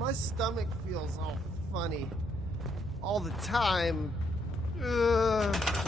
my stomach feels all funny. All the time. Ugh.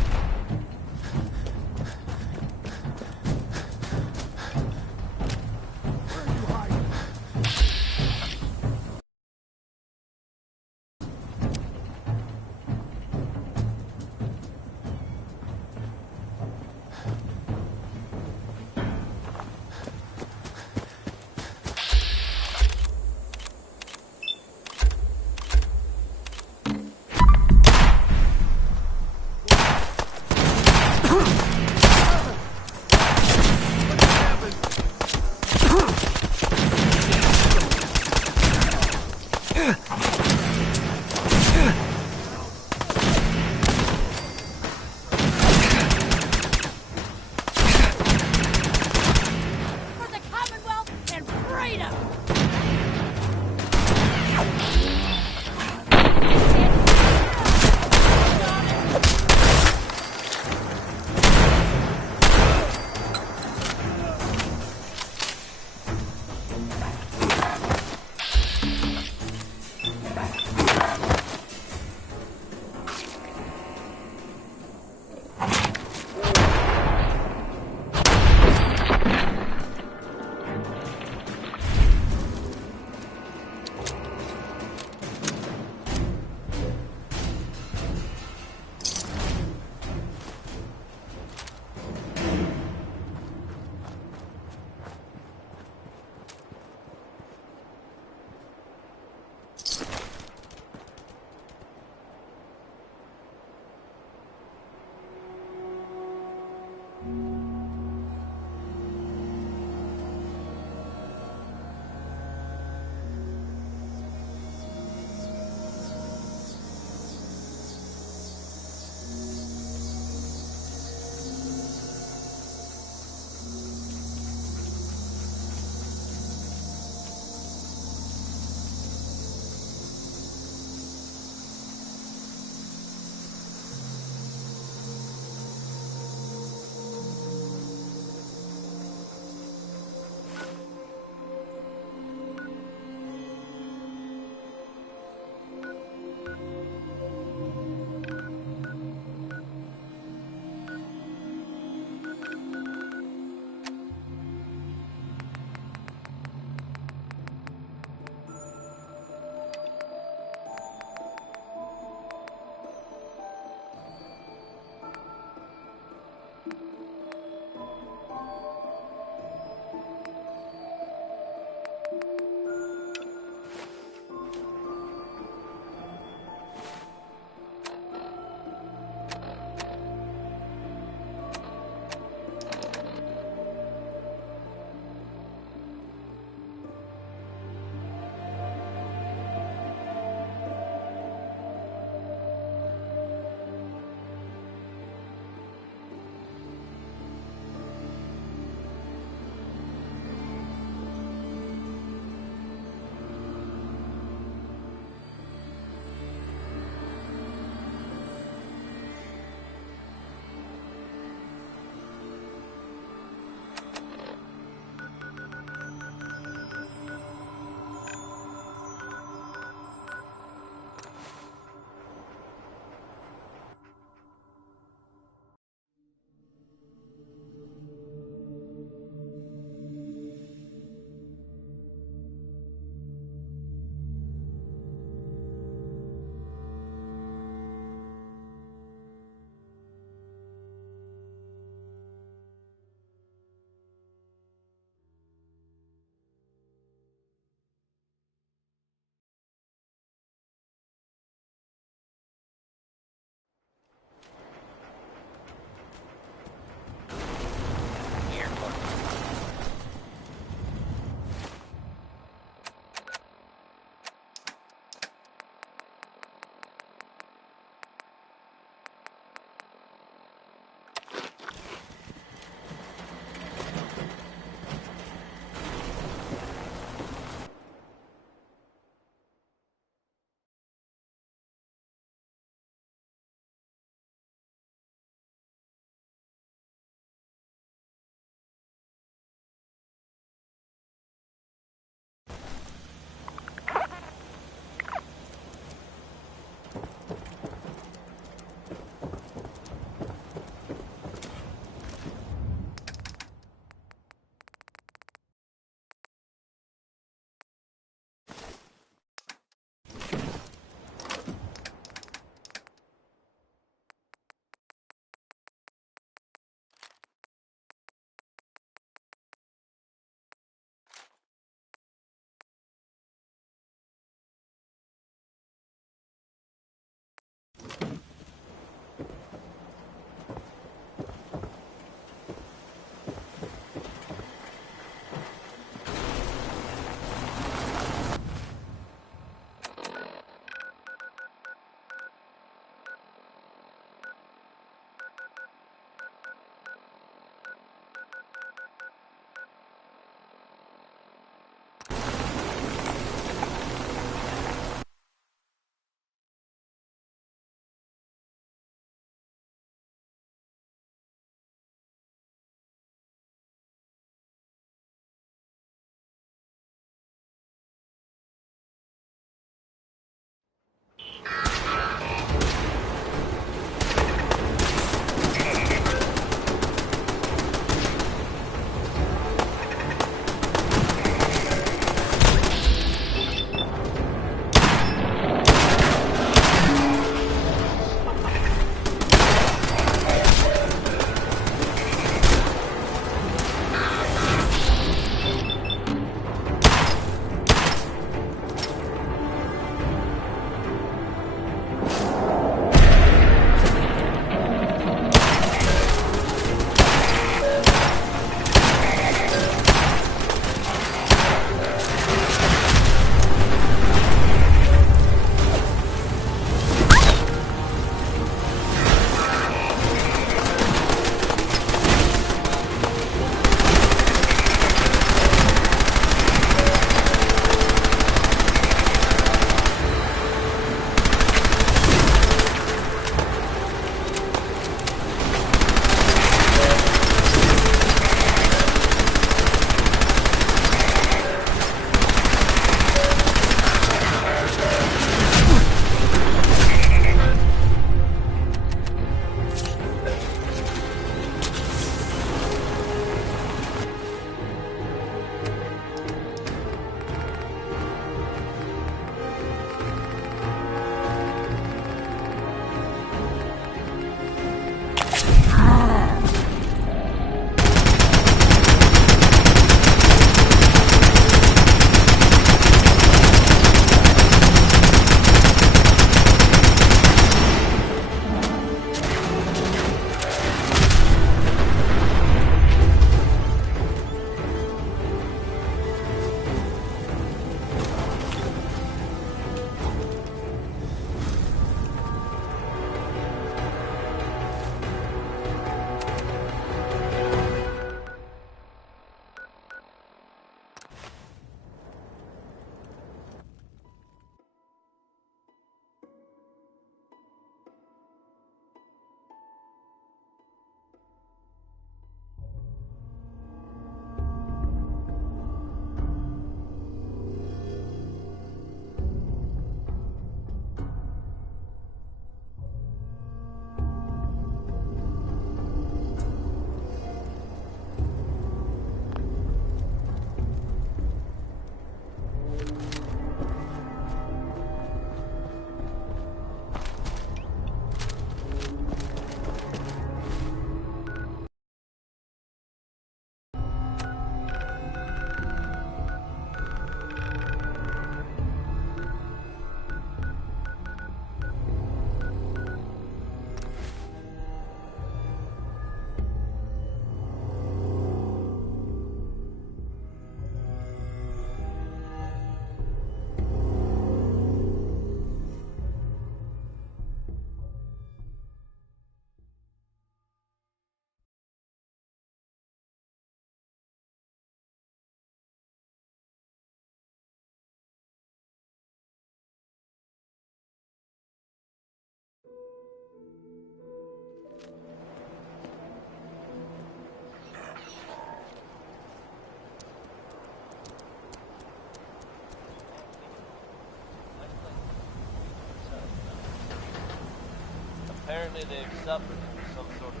Apparently they've suffered from some sort of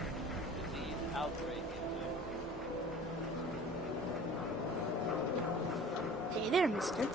disease outbreak in there. Hey there, mister.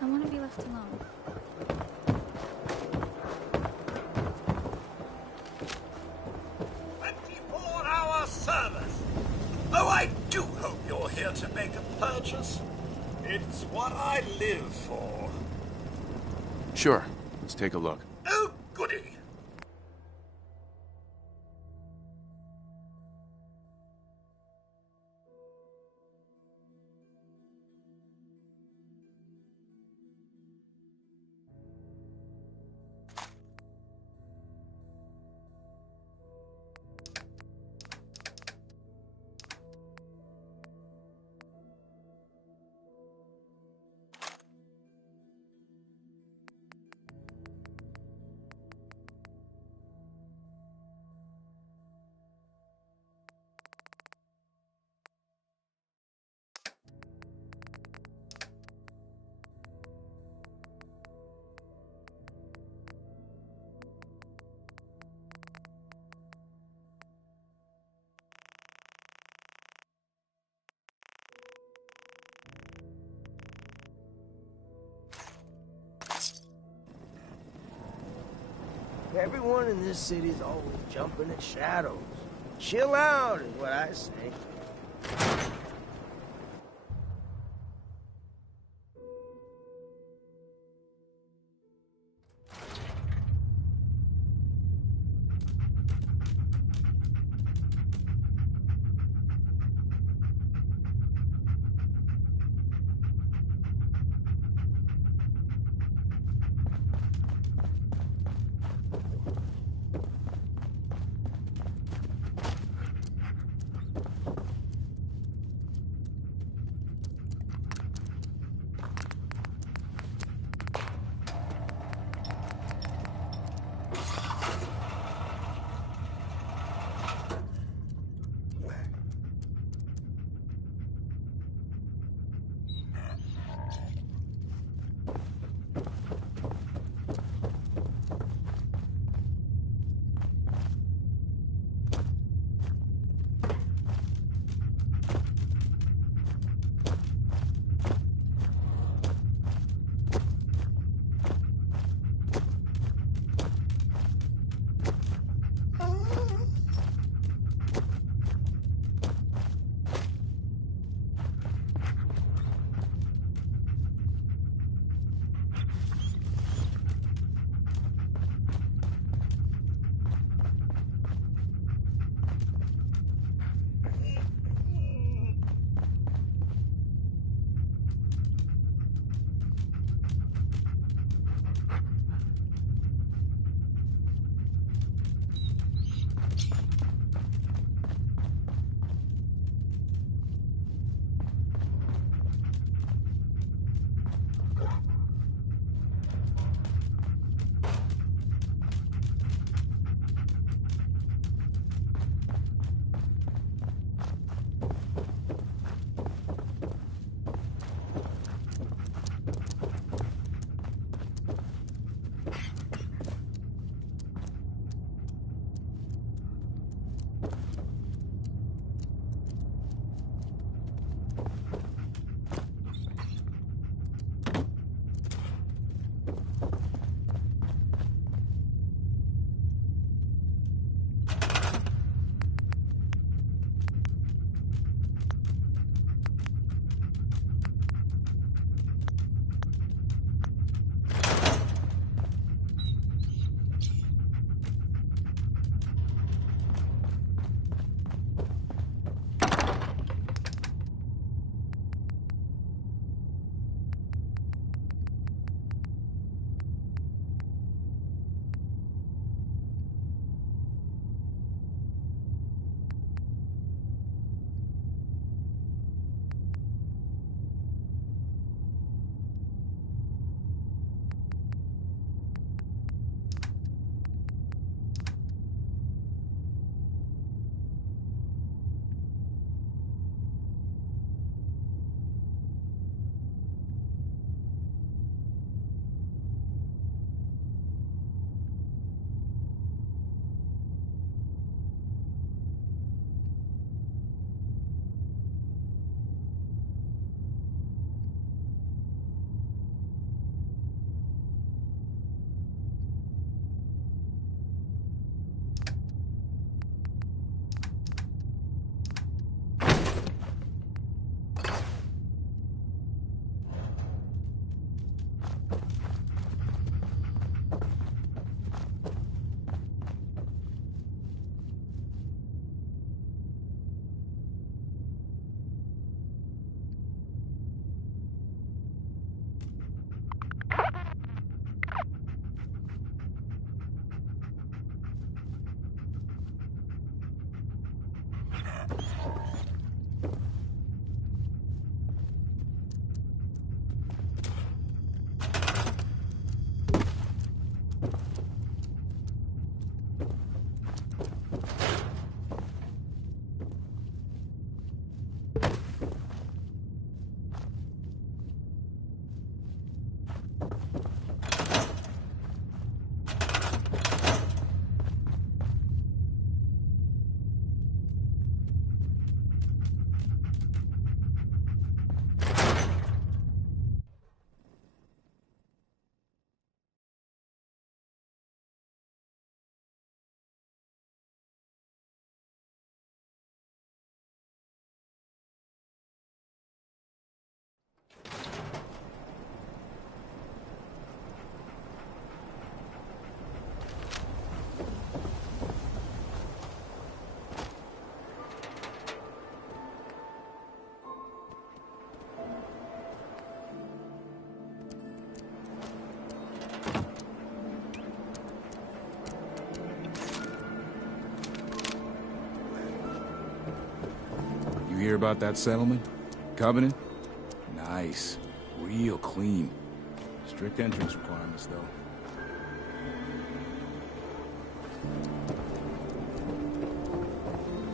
I want to be left alone. Our service. Oh, I do hope you're here to make a purchase. It's what I live for. Sure. Let's take a look. Oh, goody. Everyone in this city's always jumping at shadows. Chill out is what I say. You hear about that settlement? Covenant? Nice. Real clean. Strict entrance requirements, though.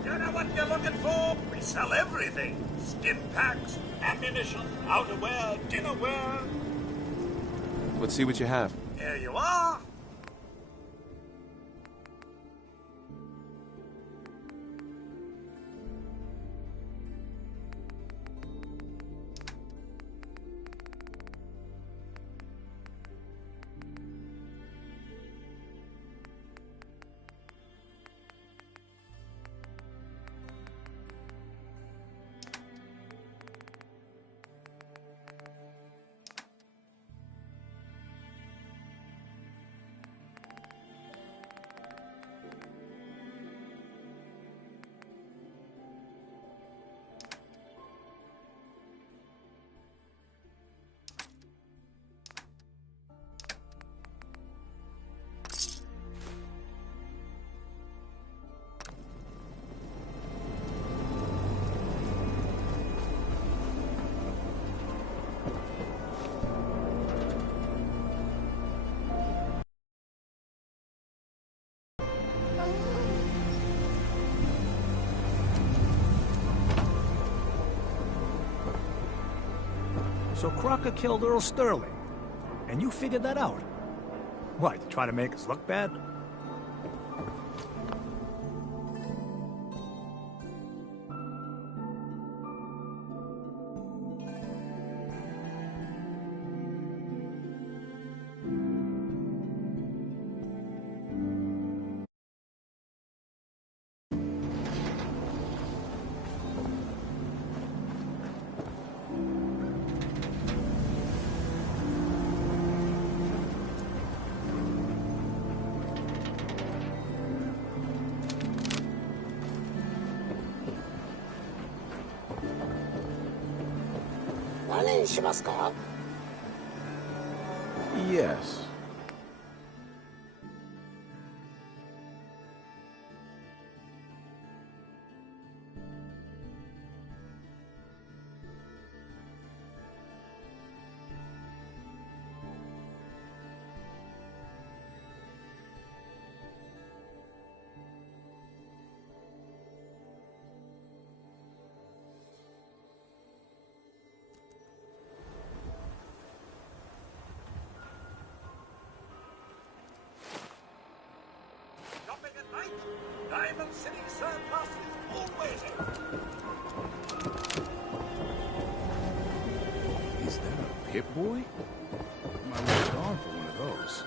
You know what you're looking for? We sell everything. Stim packs, ammunition, outerwear, dinnerware. Let's see what you have. Here you are. So Crocker killed Earl Sterling, and you figured that out? What, to try to make us look bad? Yes. Shopping at night? Diamond City Surplus is always open. Is that a Pip-Boy? My left arm for one of those.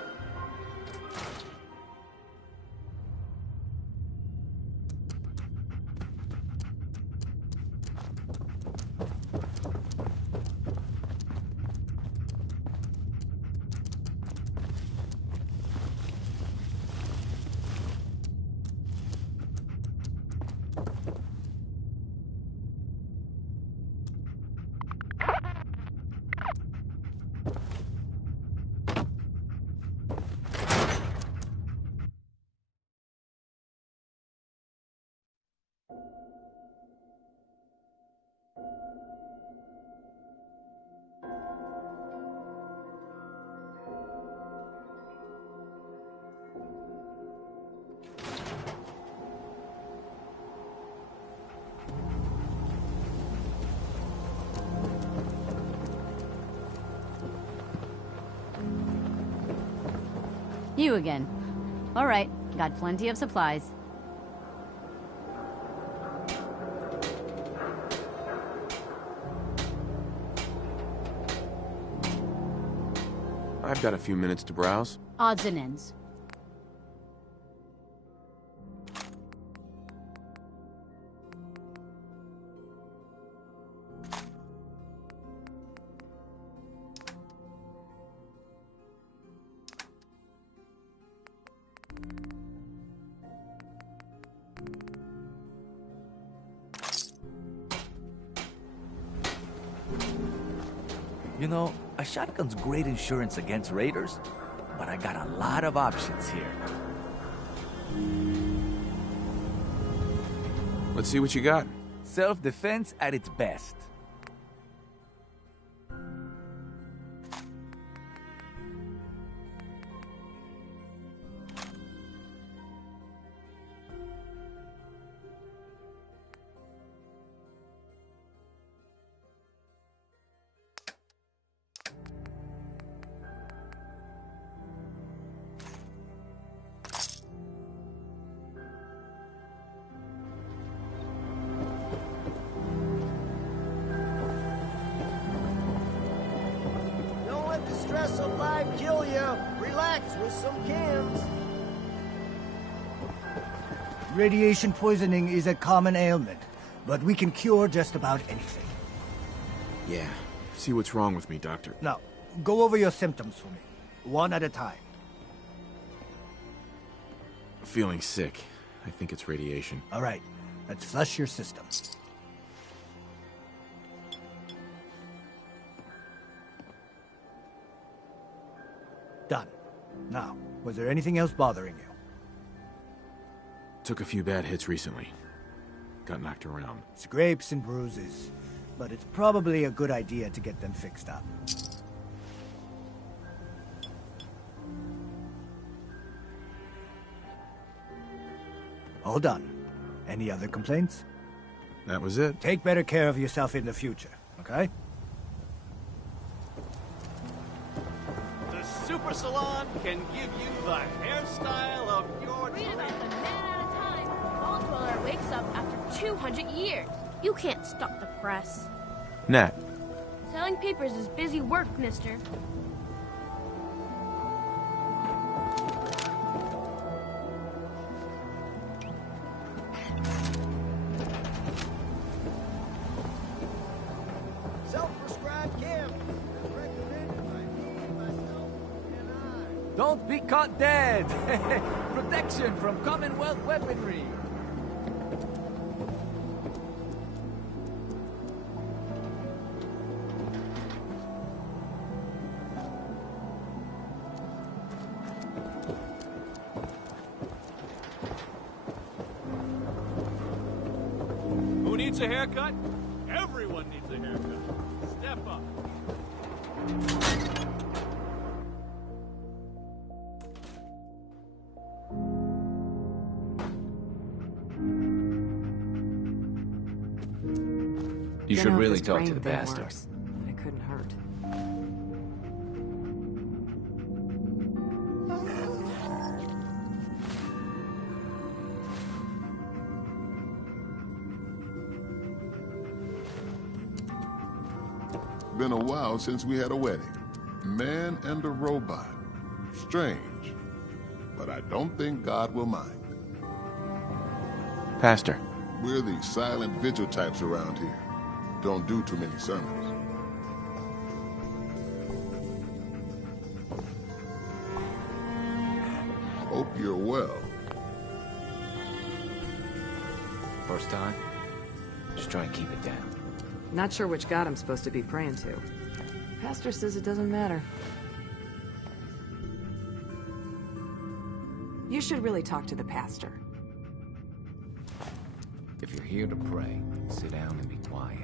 You again. All right, got plenty of supplies. I've got a few minutes to browse. Odds and ends. You know, a shotgun's great insurance against raiders, but I got a lot of options here. Let's see what you got. Self-defense at its best. Don't let the stress of life kill you. Relax with some cams. Radiation poisoning is a common ailment, but we can cure just about anything. Yeah. See what's wrong with me, Doctor. Now, go over your symptoms for me, one at a time. Feeling sick. I think it's radiation. All right, let's flush your system. Done. Now, was there anything else bothering you? Took a few bad hits recently. Got knocked around. Scrapes and bruises, but it's probably a good idea to get them fixed up. All done. Any other complaints? That was it. Take better care of yourself in the future, okay? The Super Salon can give you the hairstyle of your Read about the man at a time. Ball Dweller wakes up after 200 years. You can't stop the press. Nat. Selling papers is busy work, mister. Self-prescribed cam. Recommended by me, myself, and I. Don't be caught dead! Protection from Commonwealth weaponry! Who needs a haircut? Everyone needs a haircut. Step up. You should really talk to the pastor. It couldn't hurt. Been a while since we had a wedding. Man and a robot. Strange. But I don't think God will mind. Pastor. We're the silent vigil types around here. Don't do too many sermons. Hope you're well. First time? Just try and keep it down. Not sure which god I'm supposed to be praying to. Pastor says it doesn't matter. You should really talk to the pastor. If you're here to pray, sit down and be quiet.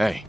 Hey.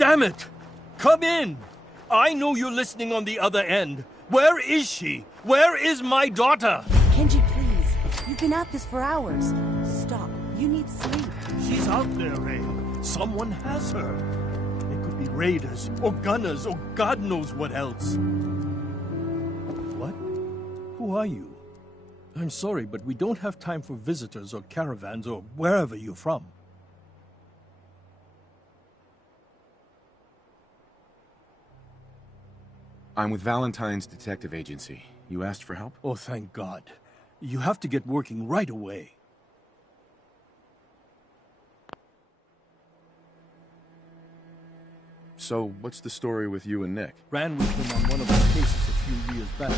Damn it! Come in! I know you're listening on the other end. Where is she? Where is my daughter? Kenji, please. You've been at this for hours. Stop. You need sleep. She's out there, Ray. Someone has her. It could be raiders, or gunners, or God knows what else. What? Who are you? I'm sorry, but we don't have time for visitors or caravans or wherever you're from. I'm with Valentine's detective agency. You asked for help? Oh, thank God. You have to get working right away. So, what's the story with you and Nick? Ran with him on one of our cases a few years back,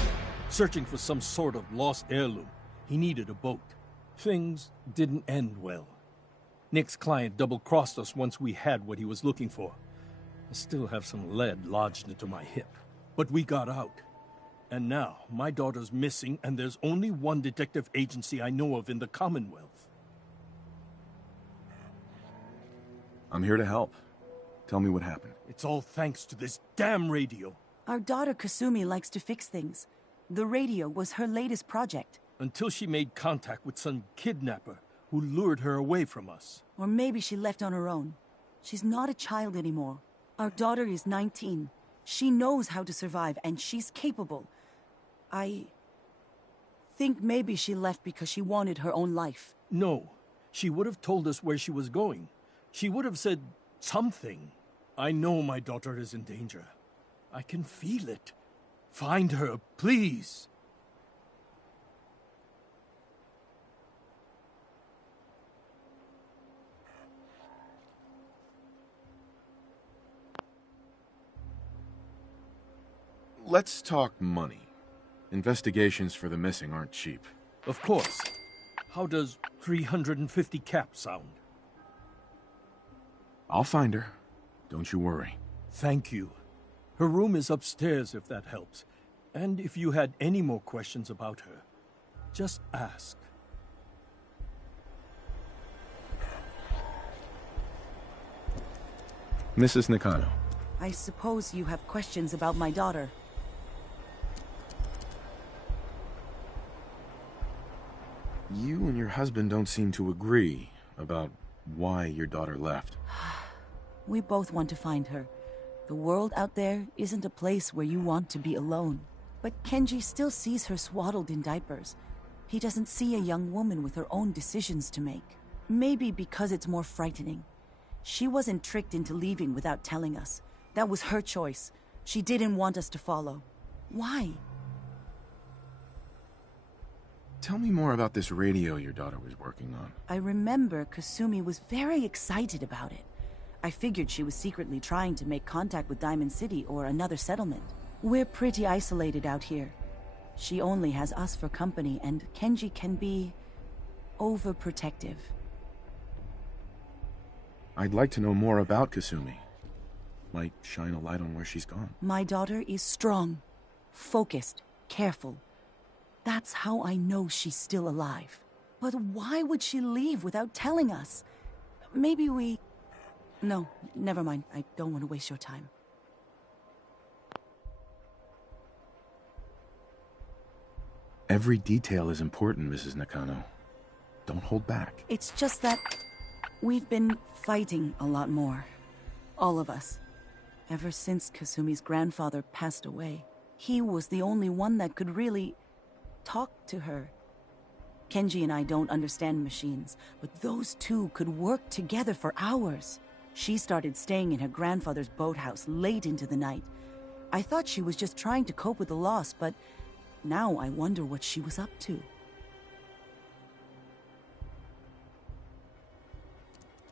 searching for some sort of lost heirloom. He needed a boat. Things didn't end well. Nick's client double-crossed us once we had what he was looking for. I still have some lead lodged into my hip. But we got out. And now, my daughter's missing, and there's only one detective agency I know of in the Commonwealth. I'm here to help. Tell me what happened. It's all thanks to this damn radio. Our daughter Kasumi likes to fix things. The radio was her latest project. Until she made contact with some kidnapper who lured her away from us. Or maybe she left on her own. She's not a child anymore. Our daughter is 19. She knows how to survive, and she's capable. I think maybe she left because she wanted her own life. No. She would have told us where she was going. She would have said something. I know my daughter is in danger. I can feel it. Find her, please. Let's talk money. Investigations for the missing aren't cheap. Of course. How does 350 caps sound? I'll find her. Don't you worry. Thank you. Her room is upstairs if that helps. And if you had any more questions about her, just ask. Mrs. Nakano. I suppose you have questions about my daughter. You and your husband don't seem to agree about why your daughter left. We both want to find her. The world out there isn't a place where you want to be alone. But Kenji still sees her swaddled in diapers. He doesn't see a young woman with her own decisions to make. Maybe because it's more frightening. She wasn't tricked into leaving without telling us. That was her choice. She didn't want us to follow. Why? Tell me more about this radio your daughter was working on. I remember Kasumi was very excited about it. I figured she was secretly trying to make contact with Diamond City or another settlement. We're pretty isolated out here. She only has us for company, and Kenji can be overprotective. I'd like to know more about Kasumi. Might shine a light on where she's gone. My daughter is strong, focused, careful. That's how I know she's still alive. But why would she leave without telling us? Maybe we... No, never mind. I don't want to waste your time. Every detail is important, Mrs. Nakano. Don't hold back. It's just that we've been fighting a lot more. All of us. Ever since Kasumi's grandfather passed away. He was the only one that could really talk to her. Kenji and I don't understand machines, but those two could work together for hours. She started staying in her grandfather's boathouse late into the night. I thought she was just trying to cope with the loss, but now I wonder what she was up to.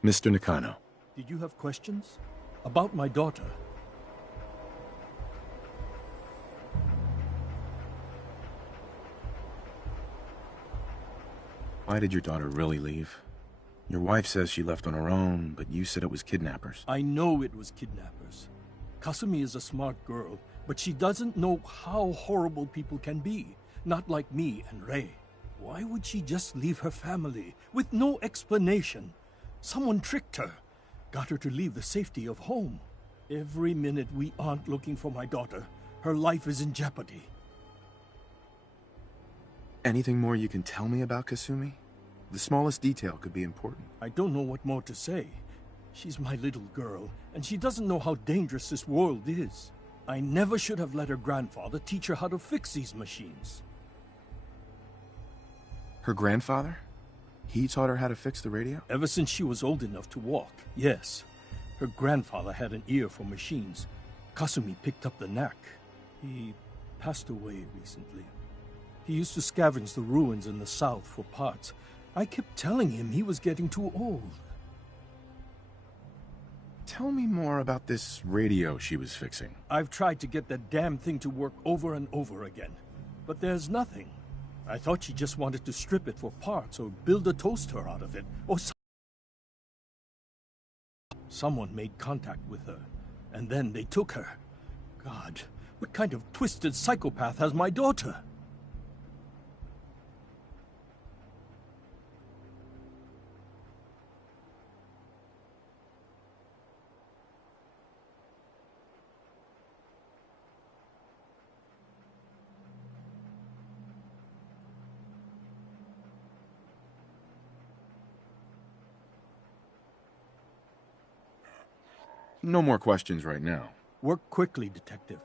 Mr. Nakano. Did you have questions? About my daughter? Why did your daughter really leave? Your wife says she left on her own, but you said it was kidnappers. I know it was kidnappers. Kasumi is a smart girl, but she doesn't know how horrible people can be. Not like me and Ray. Why would she just leave her family with no explanation? Someone tricked her. Got her to leave the safety of home. Every minute we aren't looking for my daughter, her life is in jeopardy. Anything more you can tell me about Kasumi? The smallest detail could be important. I don't know what more to say. She's my little girl, and she doesn't know how dangerous this world is. I never should have let her grandfather teach her how to fix these machines. Her grandfather? He taught her how to fix the radio? Ever since she was old enough to walk, yes. Her grandfather had an ear for machines. Kasumi picked up the knack. He passed away recently. He used to scavenge the ruins in the south for parts. I kept telling him he was getting too old. Tell me more about this radio she was fixing. I've tried to get that damn thing to work over and over again, but there's nothing. I thought she just wanted to strip it for parts or build a toaster out of it, or someone made contact with her, and then they took her. God, what kind of twisted psychopath has my daughter? No more questions right now. Work quickly, Detective.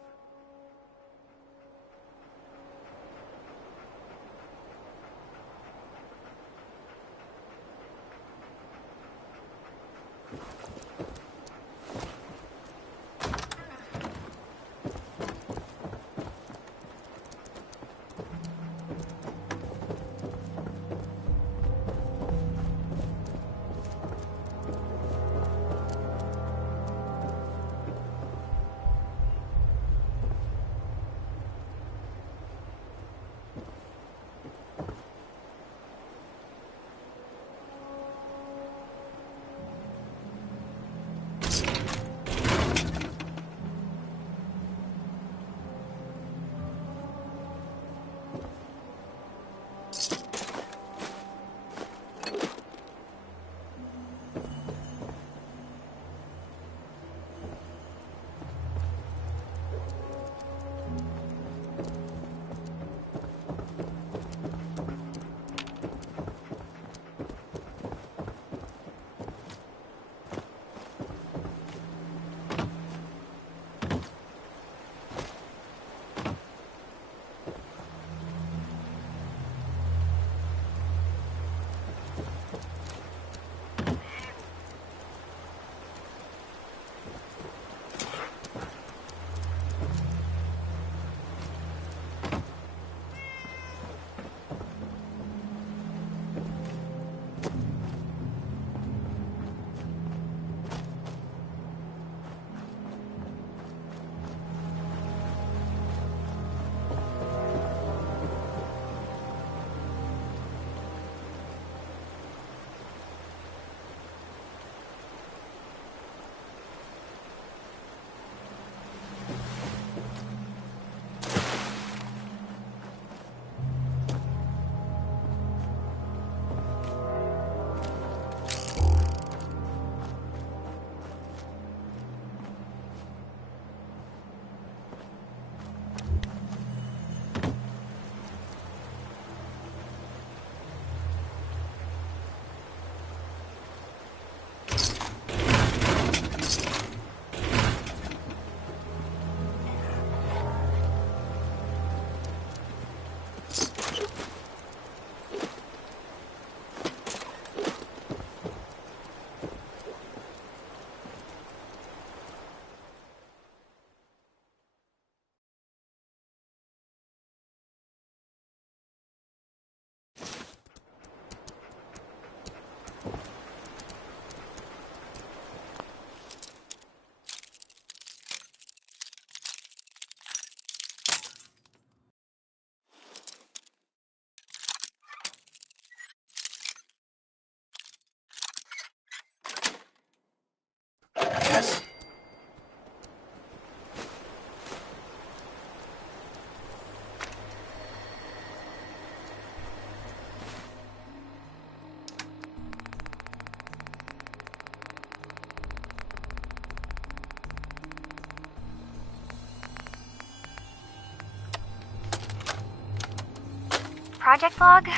project log?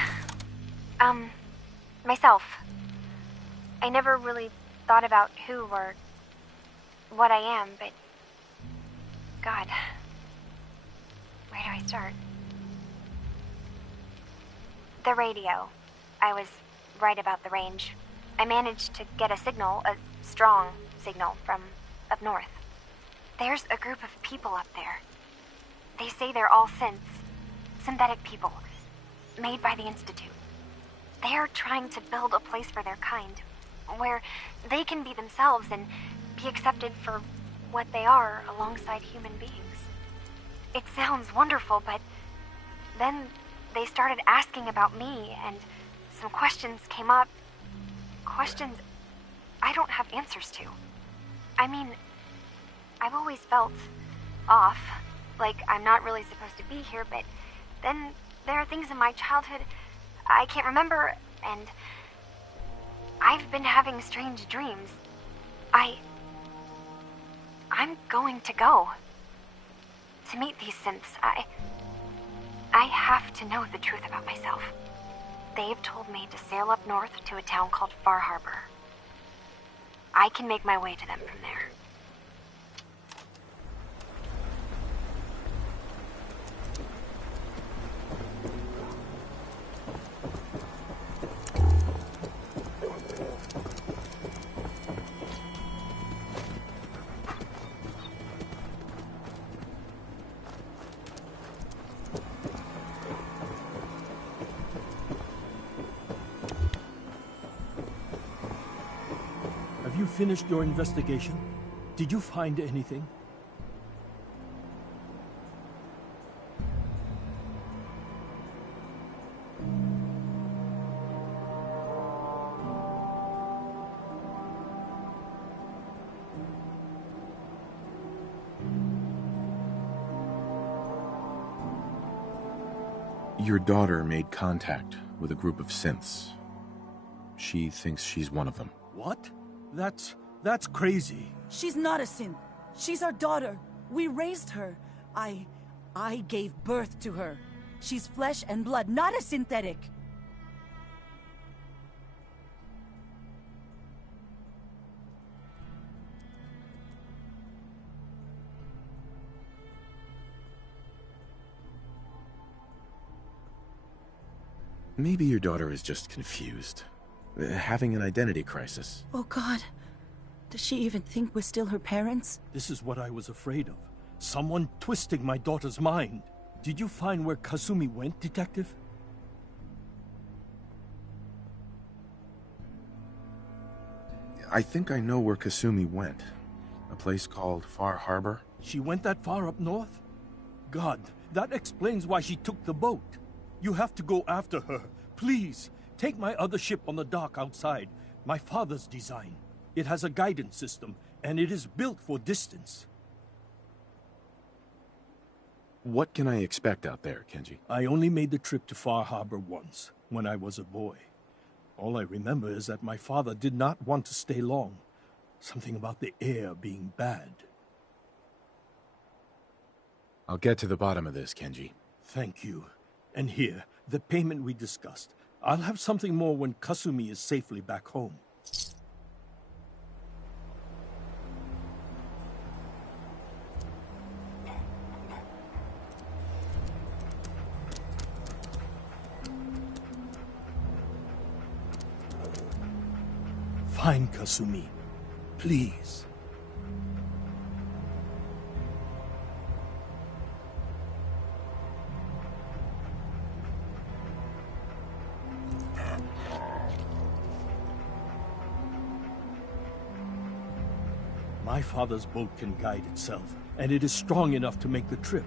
Myself. I never really thought about who or what I am, but... God. Where do I start? The radio. I was right about the range. I managed to get a signal, a strong signal, from up north. There's a group of people up there. They say they're all synths. Synthetic people. Made by the Institute. They're trying to build a place for their kind, where they can be themselves and be accepted for what they are alongside human beings. It sounds wonderful, but then they started asking about me, and some questions came up. Questions I don't have answers to. I mean, I've always felt off, like I'm not really supposed to be here, but then there are things in my childhood I can't remember, and I've been having strange dreams. I'm going to go. To meet these synths, I have to know the truth about myself. They've told me to sail up north to a town called Far Harbor. I can make my way to them from there. Have you finished your investigation? Did you find anything? Your daughter made contact with a group of synths. She thinks she's one of them. What? That's crazy. She's not a synth. She's our daughter. We raised her. I gave birth to her. She's flesh and blood, not a synthetic. Maybe your daughter is just confused. Having an identity crisis. Oh God. Does she even think we're still her parents? This is what I was afraid of. Someone twisting my daughter's mind. Did you find where Kasumi went, Detective? I think I know where Kasumi went. A place called Far Harbor. She went that far up north? God, that explains why she took the boat. You have to go after her. Please, take my other ship on the dock outside. My father's design. It has a guidance system, and it is built for distance. What can I expect out there, Kenji? I only made the trip to Far Harbor once, when I was a boy. All I remember is that my father did not want to stay long. Something about the air being bad. I'll get to the bottom of this, Kenji. Thank you. And here, the payment we discussed. I'll have something more when Kasumi is safely back home. Find Kasumi, please. My father's boat can guide itself, and it is strong enough to make the trip.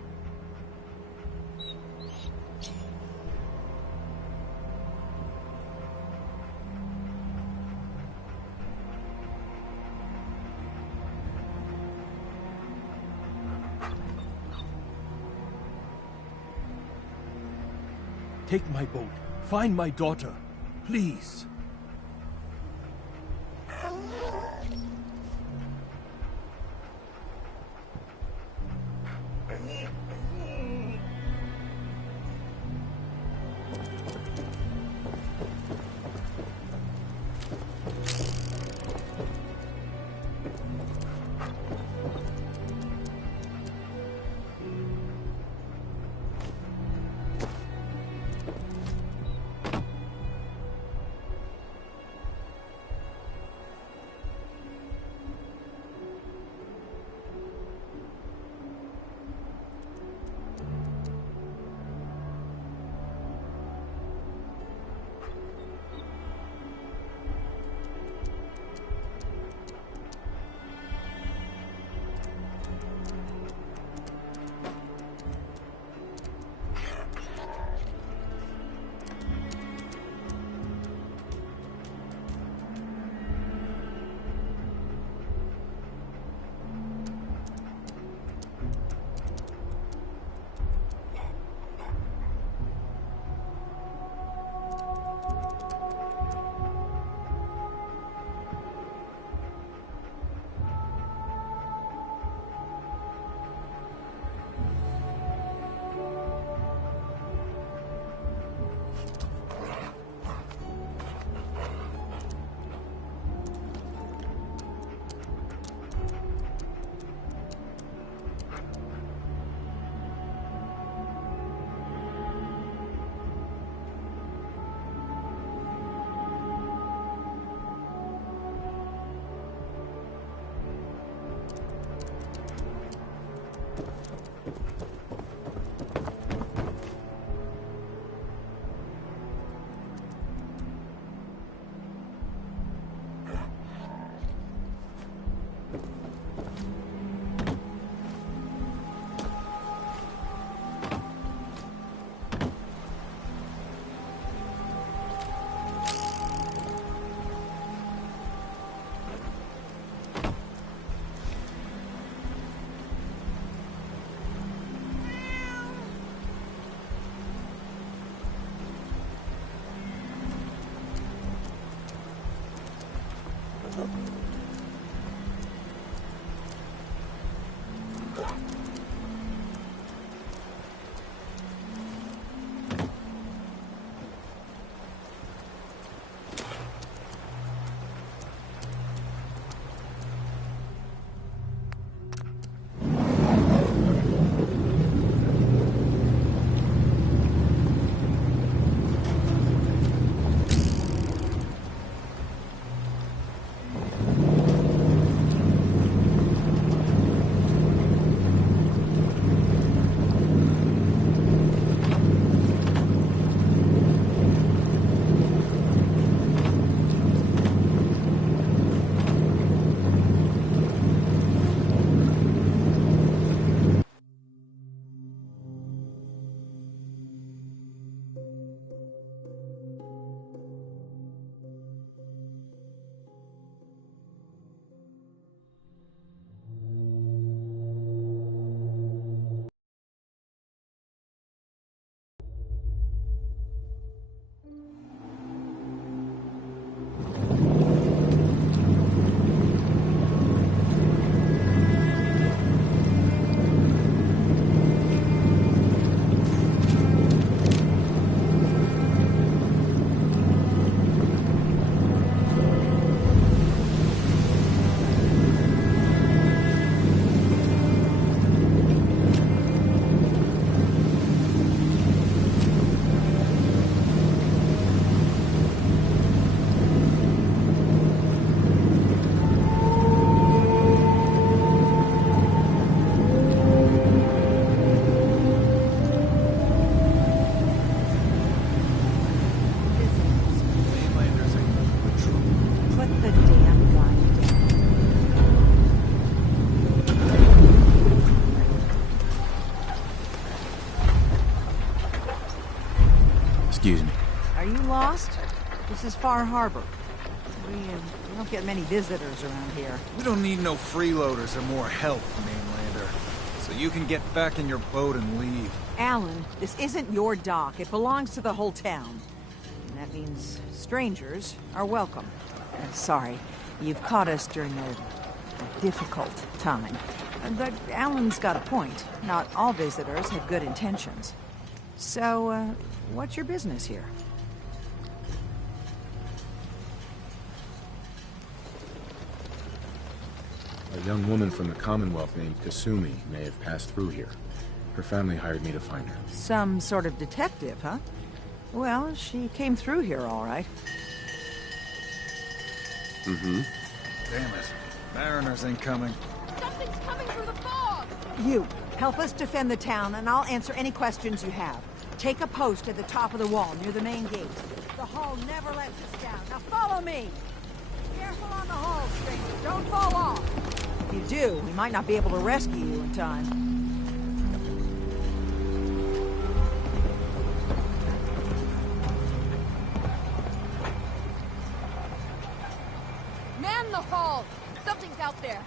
Take my boat. Find my daughter. Please. Excuse me. Are you lost? This is Far Harbor. We don't get many visitors around here. We don't need no freeloaders or more help, Mainlander. So you can get back in your boat and leave. Alan, this isn't your dock. It belongs to the whole town. And that means strangers are welcome. Sorry, you've caught us during a difficult time. But Alan's got a point. Not all visitors have good intentions. So, what's your business here? A young woman from the Commonwealth named Kasumi may have passed through here. Her family hired me to find her. Some sort of detective, huh? Well, she came through here all right. Mm-hmm. Damn it. Mariners ain't coming. Something's coming through the fog! You, help us defend the town, and I'll answer any questions you have. Take a post at the top of the wall, near the main gate. The hull never lets us down. Now follow me! Careful on the hull, stranger. Don't fall off! If you do, we might not be able to rescue you in time. Man the hull! Something's out there!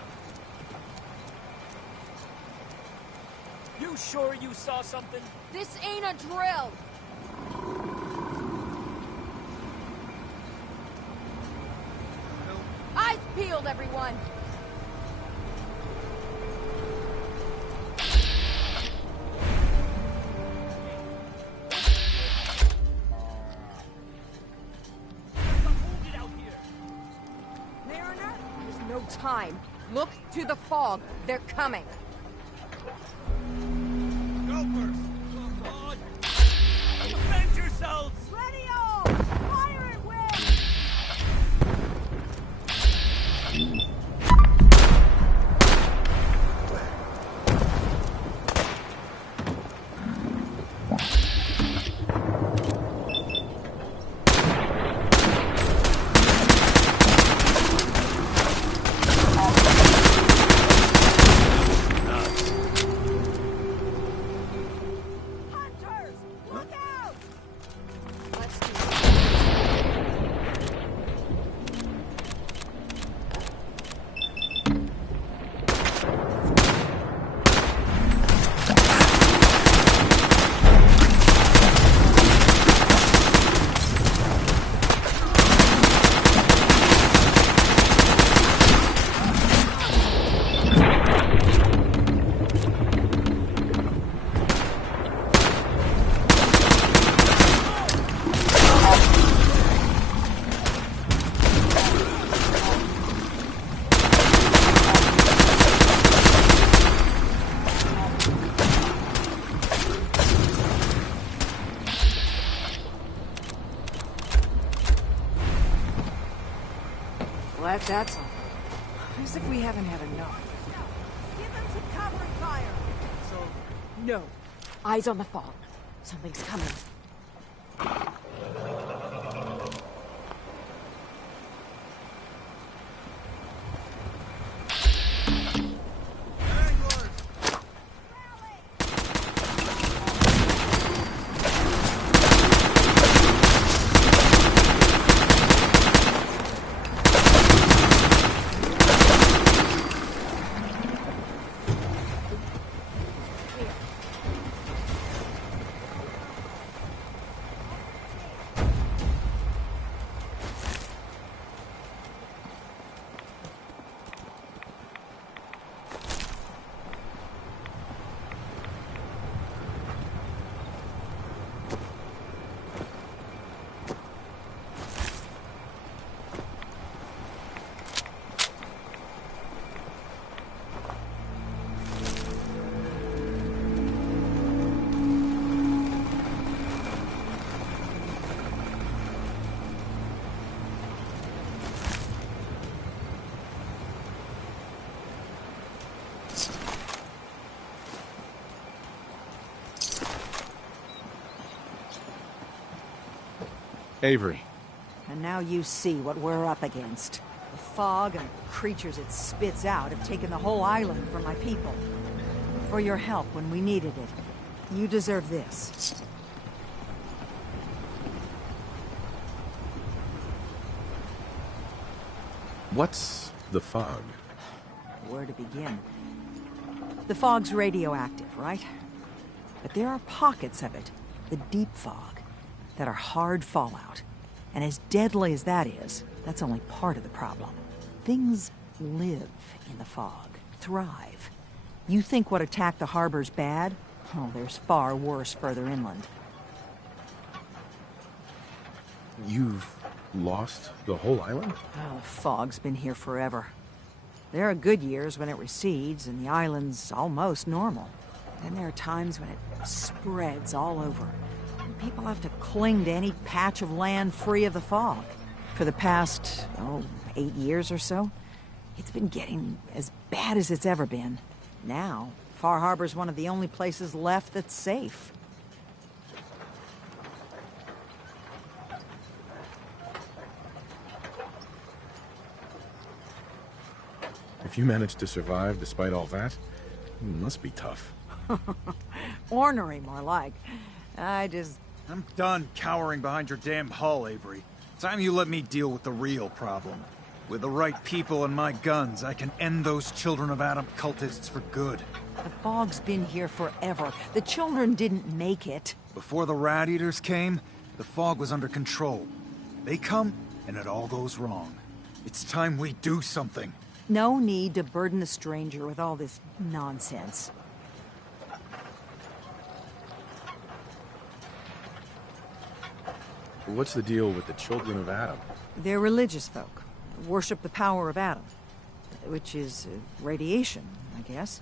You sure you saw something? This ain't a drill! Eyes peeled, everyone! Mariner, there's no time. Look to the fog. They're coming. Gophers! Come on! Defend yourselves! Ready all! Fire at will! Glad that's all. As if we haven't had enough. Give them some cover and fire! No. Eyes on the fog. Something's coming. Avery. And now you see what we're up against. The fog and the creatures it spits out have taken the whole island from my people. For your help when we needed it. You deserve this. What's the fog? Where to begin? The fog's radioactive, right? But there are pockets of it, the deep fog, that are hard fallout. And as deadly as that is, that's only part of the problem. Things live in the fog, thrive. You think what attacked the harbor's bad? Oh, there's far worse further inland. You've lost the whole island? Oh, the fog's been here forever. There are good years when it recedes and the island's almost normal. Then there are times when it spreads all over. And people have to cling to any patch of land free of the fog. For the past, 8 years or so, it's been getting as bad as it's ever been. Now, Far Harbor's one of the only places left that's safe. If you managed to survive despite all that, it must be tough. Ornery, more like. I'm done cowering behind your damn hull, Avery. Time you let me deal with the real problem. With the right people and my guns, I can end those Children of Adam cultists for good. The fog's been here forever. The children didn't make it. Before the Rat Eaters came, the fog was under control. They come, and it all goes wrong. It's time we do something. No need to burden a stranger with all this nonsense. What's the deal with the Children of Adam? They're religious folk. Worship the power of Adam. Which is radiation, I guess.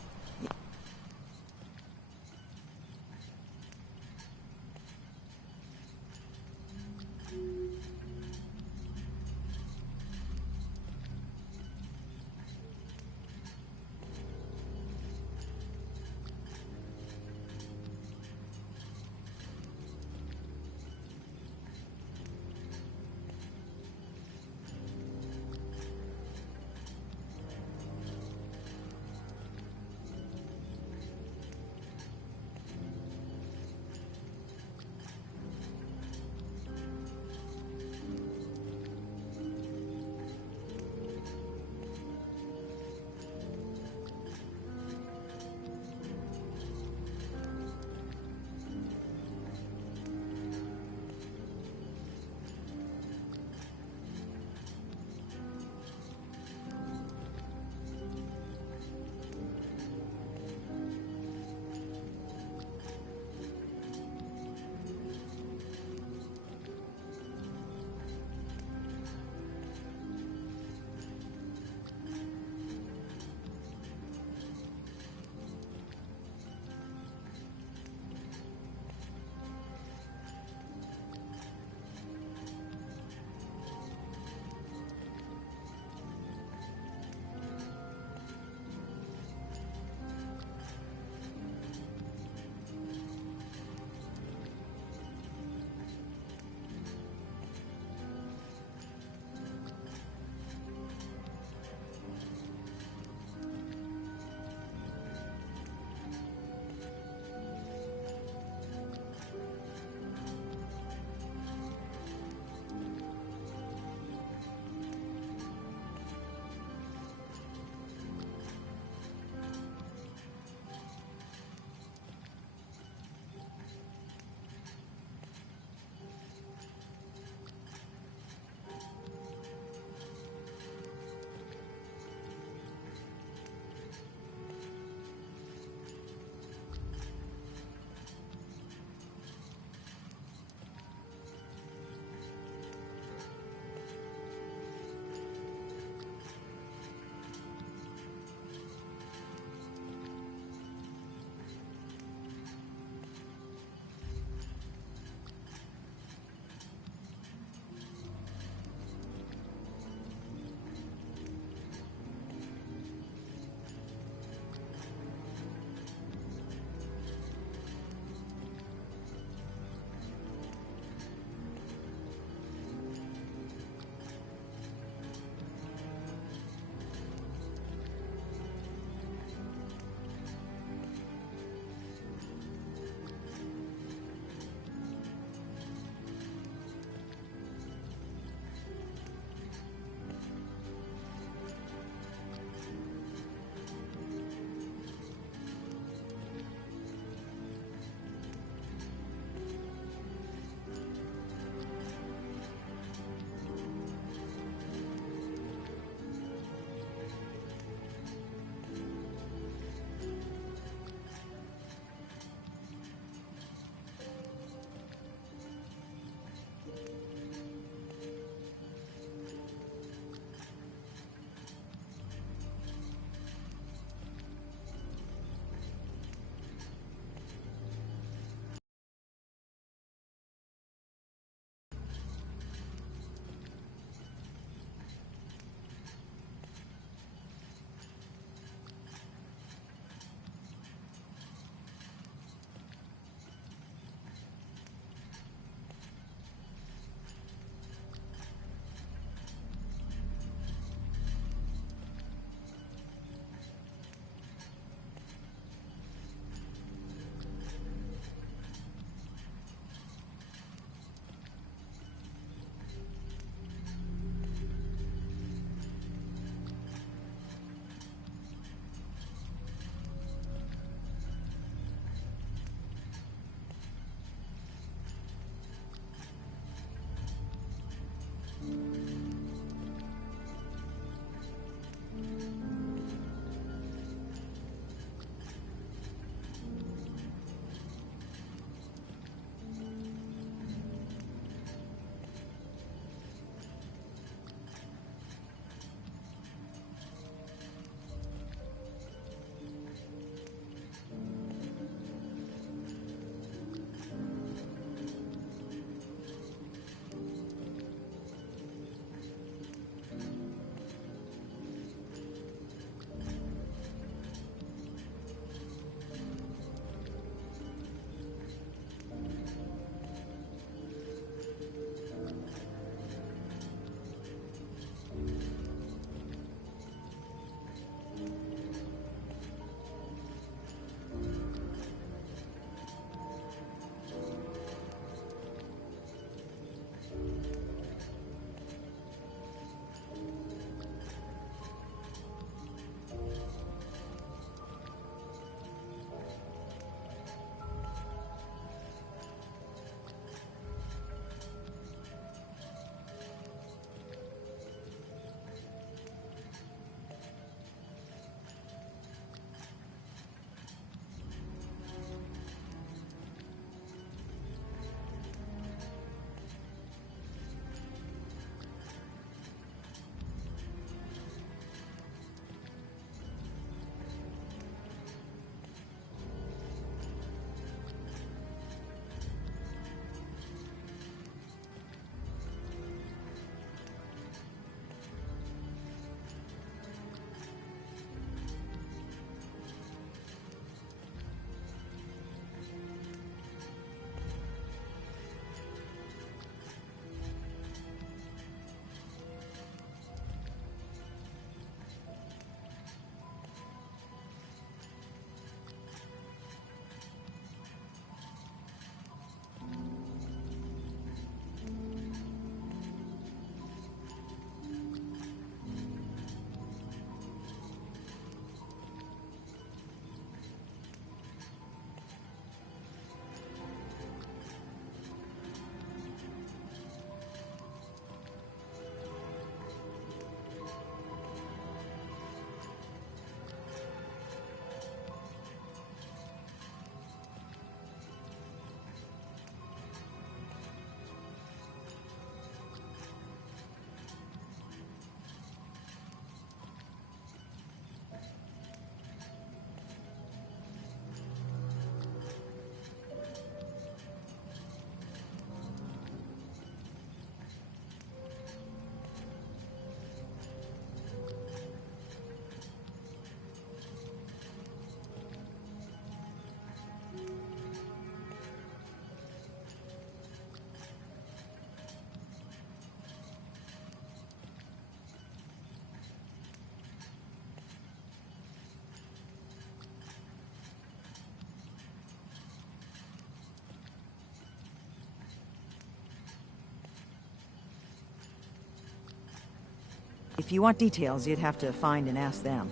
If you want details, you'd have to find and ask them.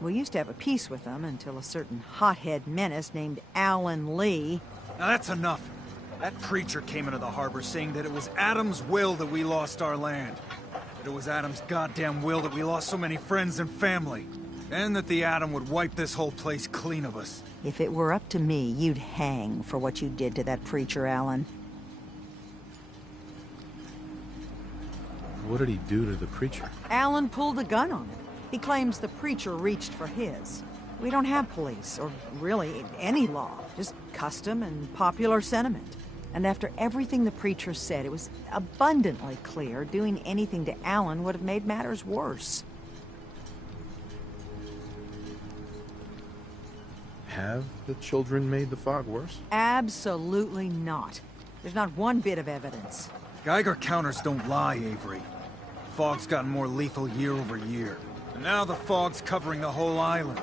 We used to have a peace with them until a certain hothead menace named Alan Lee... Now that's enough. That preacher came into the harbor saying that it was Adam's will that we lost our land. That it was Adam's goddamn will that we lost so many friends and family. And that the Atom would wipe this whole place clean of us. If it were up to me, you'd hang for what you did to that preacher, Alan. What did he do to the preacher? Alan pulled a gun on him. He claims the preacher reached for his. We don't have police, or really any law, just custom and popular sentiment. And after everything the preacher said, it was abundantly clear doing anything to Alan would have made matters worse. Have the children made the fog worse? Absolutely not. There's not one bit of evidence. Geiger counters don't lie, Avery. Fog's gotten more lethal year over year. And now the fog's covering the whole island.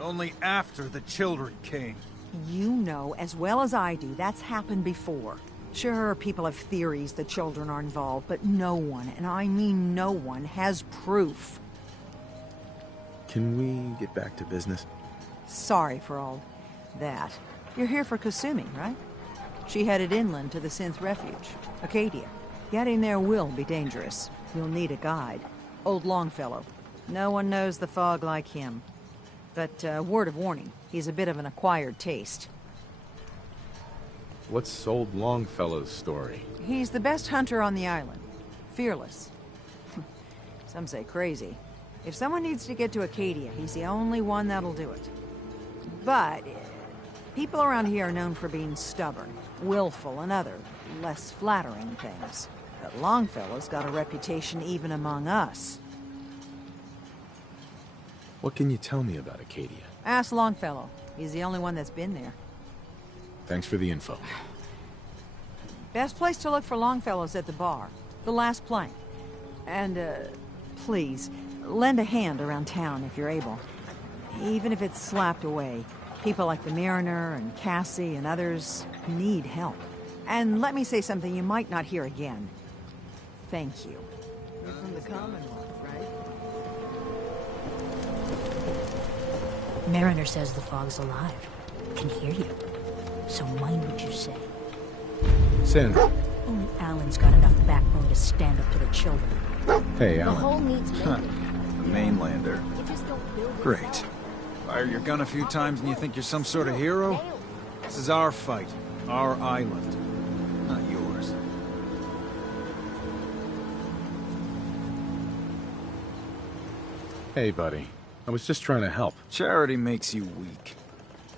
Only after the children came. You know as well as I do that's happened before. Sure, people have theories the children are involved, but no one, and I mean no one, has proof. Can we get back to business? Sorry for all that. You're here for Kasumi, right? She headed inland to the Synth Refuge, Acadia. Getting there will be dangerous. You'll need a guide. Old Longfellow. No one knows the fog like him. But, word of warning, he's a bit of an acquired taste. What's old Longfellow's story? He's the best hunter on the island. Fearless. Some say crazy. If someone needs to get to Acadia, he's the only one that'll do it. But, people around here are known for being stubborn, willful, and other, less flattering things. But Longfellow's got a reputation even among us. What can you tell me about Acadia? Ask Longfellow. He's the only one that's been there. Thanks for the info. Best place to look for Longfellow's at the bar. The last plank. And, please, lend a hand around town if you're able. Even if it's slapped away. People like the Mariner and Cassie and others need help. And let me say something you might not hear again. Thank you. You're from the Commonwealth, right? Mariner says the fog's alive. Can hear you. So mind what you say. Sandra. Only Alan's got enough backbone to stand up to the children. Hey, The Alan. hole needs making. The mainlander. You just don't build it. Great. Fire your gun a few times and you think you're some sort of hero? This is our fight. Our island. Not yours. Hey, buddy. I was just trying to help. Charity makes you weak.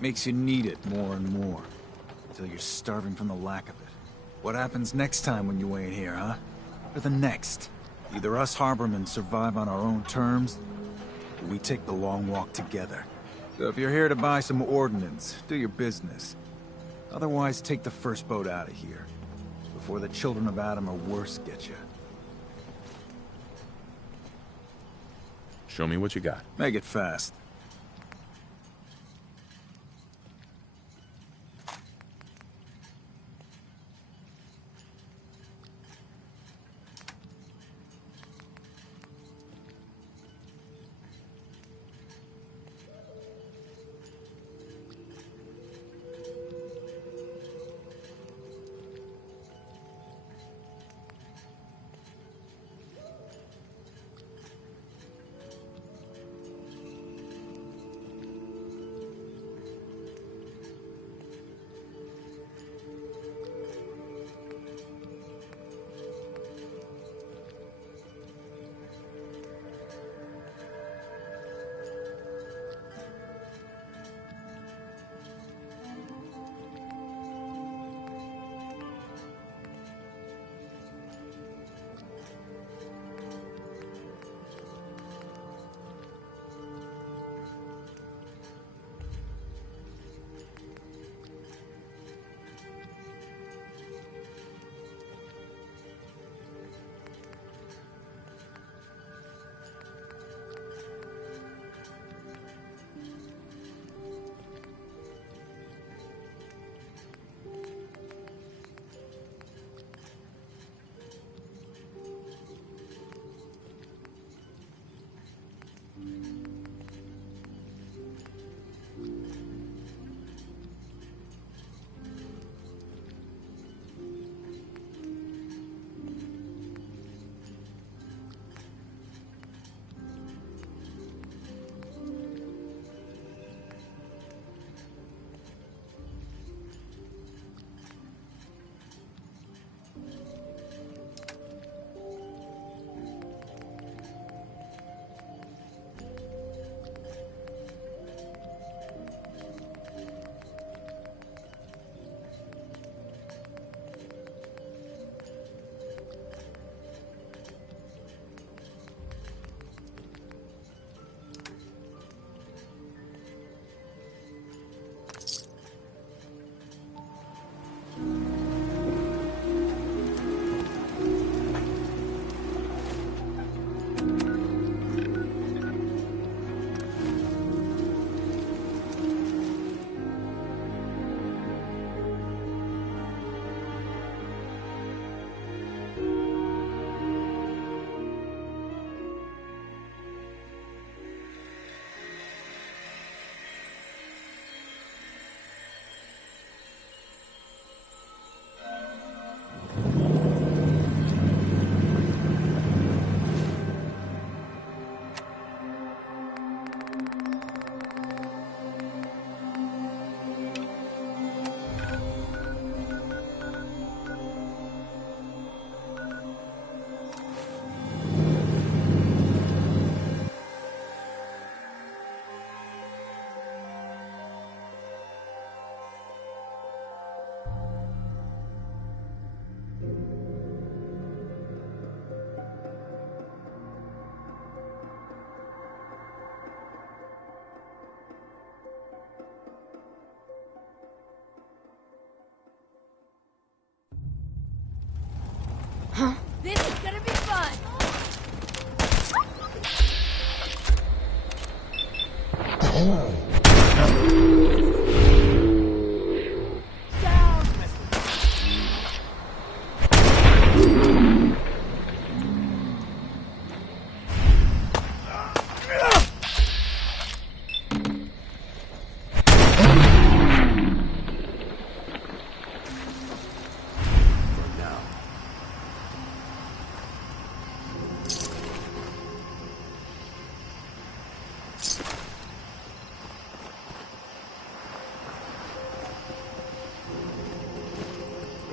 Makes you need it more and more. Until you're starving from the lack of it. What happens next time when you ain't here, huh? Or the next? Either us harbormen survive on our own terms, or we take the long walk together. So if you're here to buy some ordnance, do your business. Otherwise, take the first boat out of here. Before the children of Adam or worse get you. Show me what you got. Make it fast.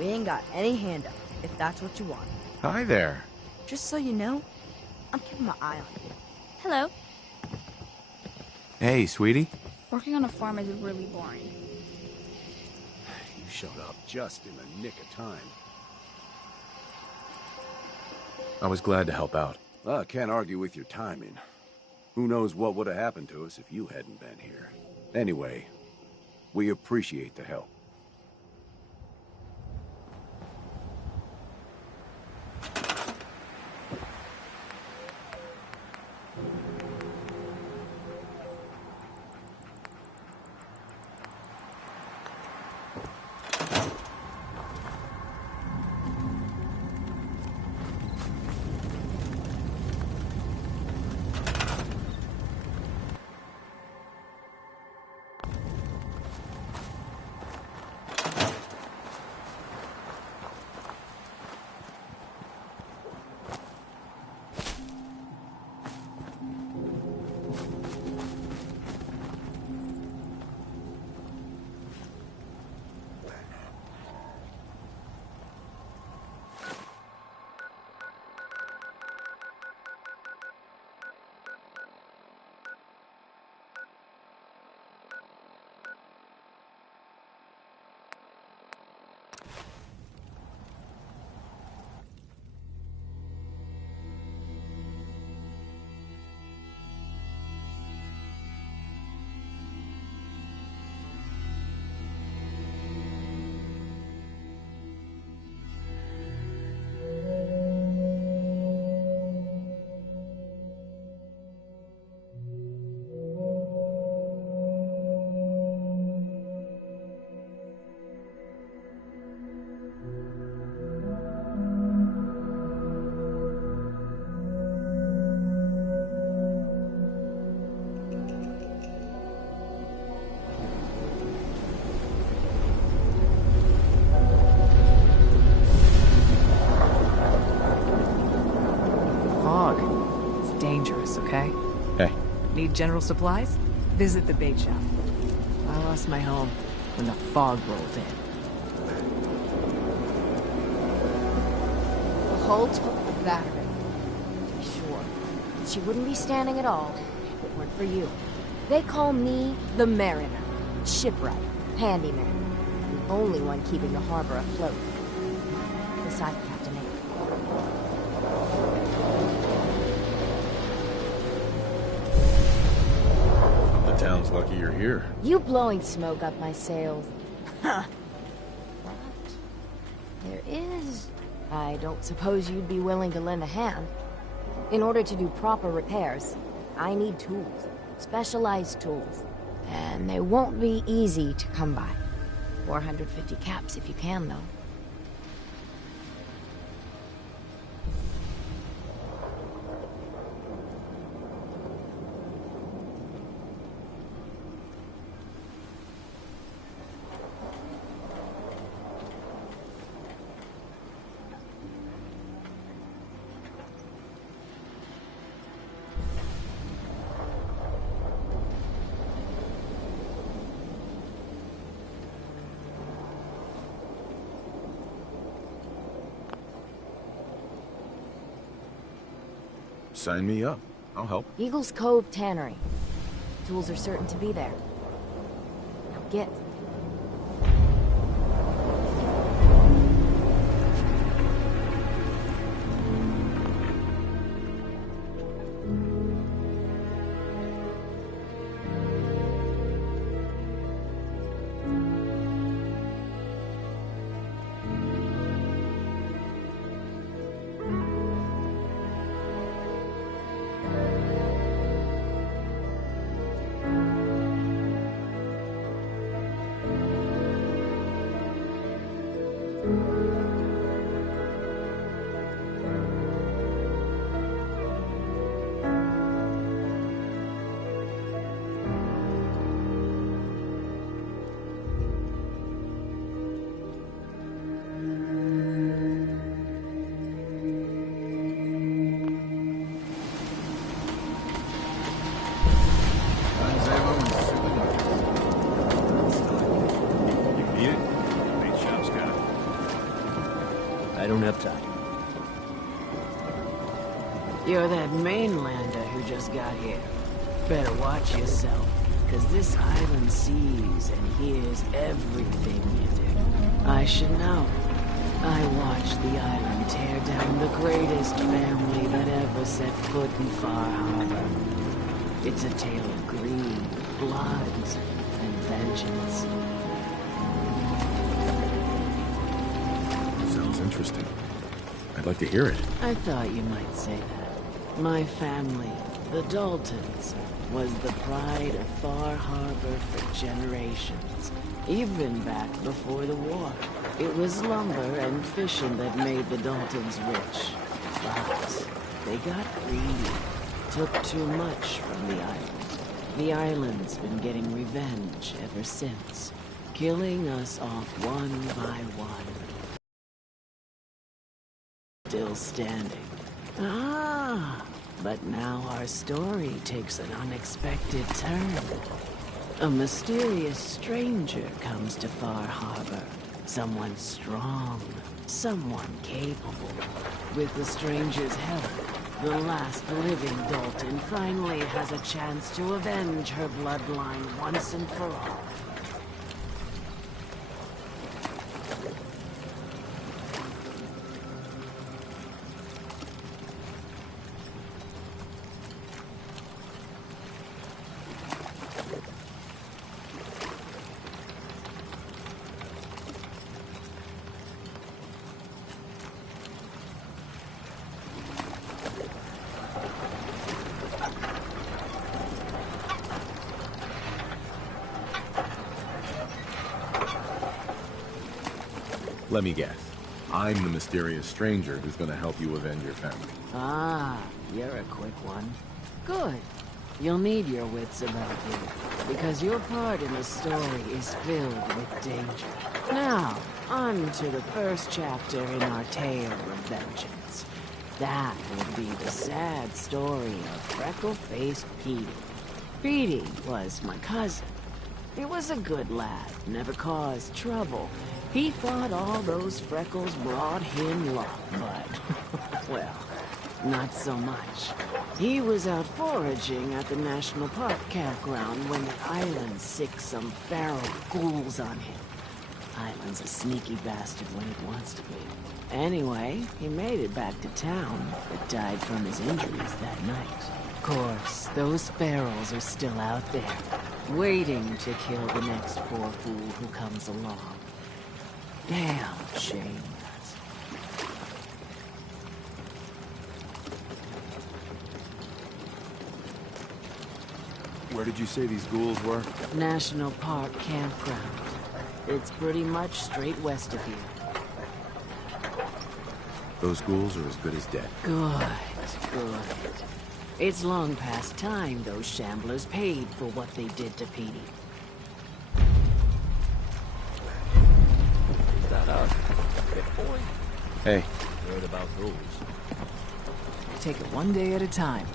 We ain't got any handouts, if that's what you want. Hi there. Just so you know, I'm keeping my eye on you. Hello. Hey, sweetie. Working on a farm is really boring. You showed up just in the nick of time. I was glad to help out. Well, I can't argue with your timing. Who knows what would have happened to us if you hadn't been here. Anyway, we appreciate the help. Dangerous, okay? Hey. Need general supplies? Visit the bait shop. I lost my home when the fog rolled in. The whole took the battery. To be sure. She wouldn't be standing at all if it weren't for you. They call me the Mariner. Shipwright. Handyman. The only one keeping the harbor afloat. Beside Captain Avery. The town's lucky you're here. You blowing smoke up my sails. Huh. But there is... I don't suppose you'd be willing to lend a hand. In order to do proper repairs, I need tools. Specialized tools. And they won't be easy to come by. 450 caps if you can, though. Sign me up. I'll help. Eagle's Cove Tannery. Tools are certain to be there. Now get. You're that mainlander who just got here. Better watch yourself, because this island sees and hears everything you do. I should know. I watched the island tear down the greatest family that ever set foot in Far Harbor. It's a tale of greed, blood, and vengeance. Sounds interesting. I'd like to hear it. I thought you might say that. My family, the Daltons, was the pride of Far Harbor for generations, even back before the war. It was lumber and fishing that made the Daltons rich. But they got greedy, took too much from the island. The island's been getting revenge ever since, killing us off one by one. Still standing. Ah, but now our story takes an unexpected turn. A mysterious stranger comes to Far Harbor. Someone strong, someone capable. With the stranger's help, the last living Dalton finally has a chance to avenge her bloodline once and for all. Let me guess. I'm the mysterious stranger who's gonna help you avenge your family. Ah, you're a quick one. Good. You'll need your wits about you, because your part in the story is filled with danger. Now, on to the first chapter in our tale of vengeance. That would be the sad story of freckle-faced Petey. Petey was my cousin. He was a good lad, never caused trouble. He thought all those freckles brought him luck, but, well, not so much. He was out foraging at the National Park campground when the island sicked some feral ghouls on him. Island's a sneaky bastard when it wants to be. Anyway, he made it back to town, but died from his injuries that night. Of course, those ferals are still out there, waiting to kill the next poor fool who comes along. Damn shame. Where did you say these ghouls were? National Park campground. It's pretty much straight west of here. Those ghouls are as good as dead. Good, good. It's long past time those shamblers paid for what they did to Petey. Is that us? Big boy? Hey. Heard about ghouls. Take it one day at a time.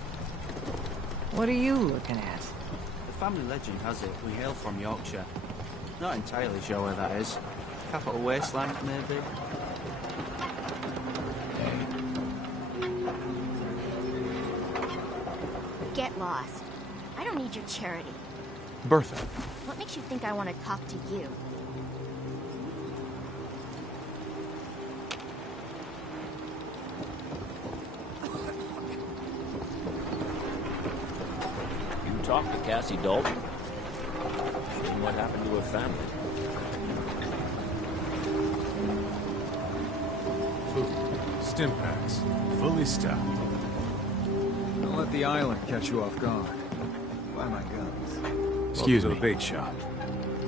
What are you looking at? The family legend has it we hail from Yorkshire. Not entirely sure where that is. Capital Wasteland, maybe? Get lost. I don't need your charity. Bertha. What makes you think I want to talk to you? You talked to Cassie Dalton? And what happened to her family? Food. Stim packs. Fully stocked. Don't let the island catch you off guard. Buy my guns. Excuse me. Welcome to the bait shop.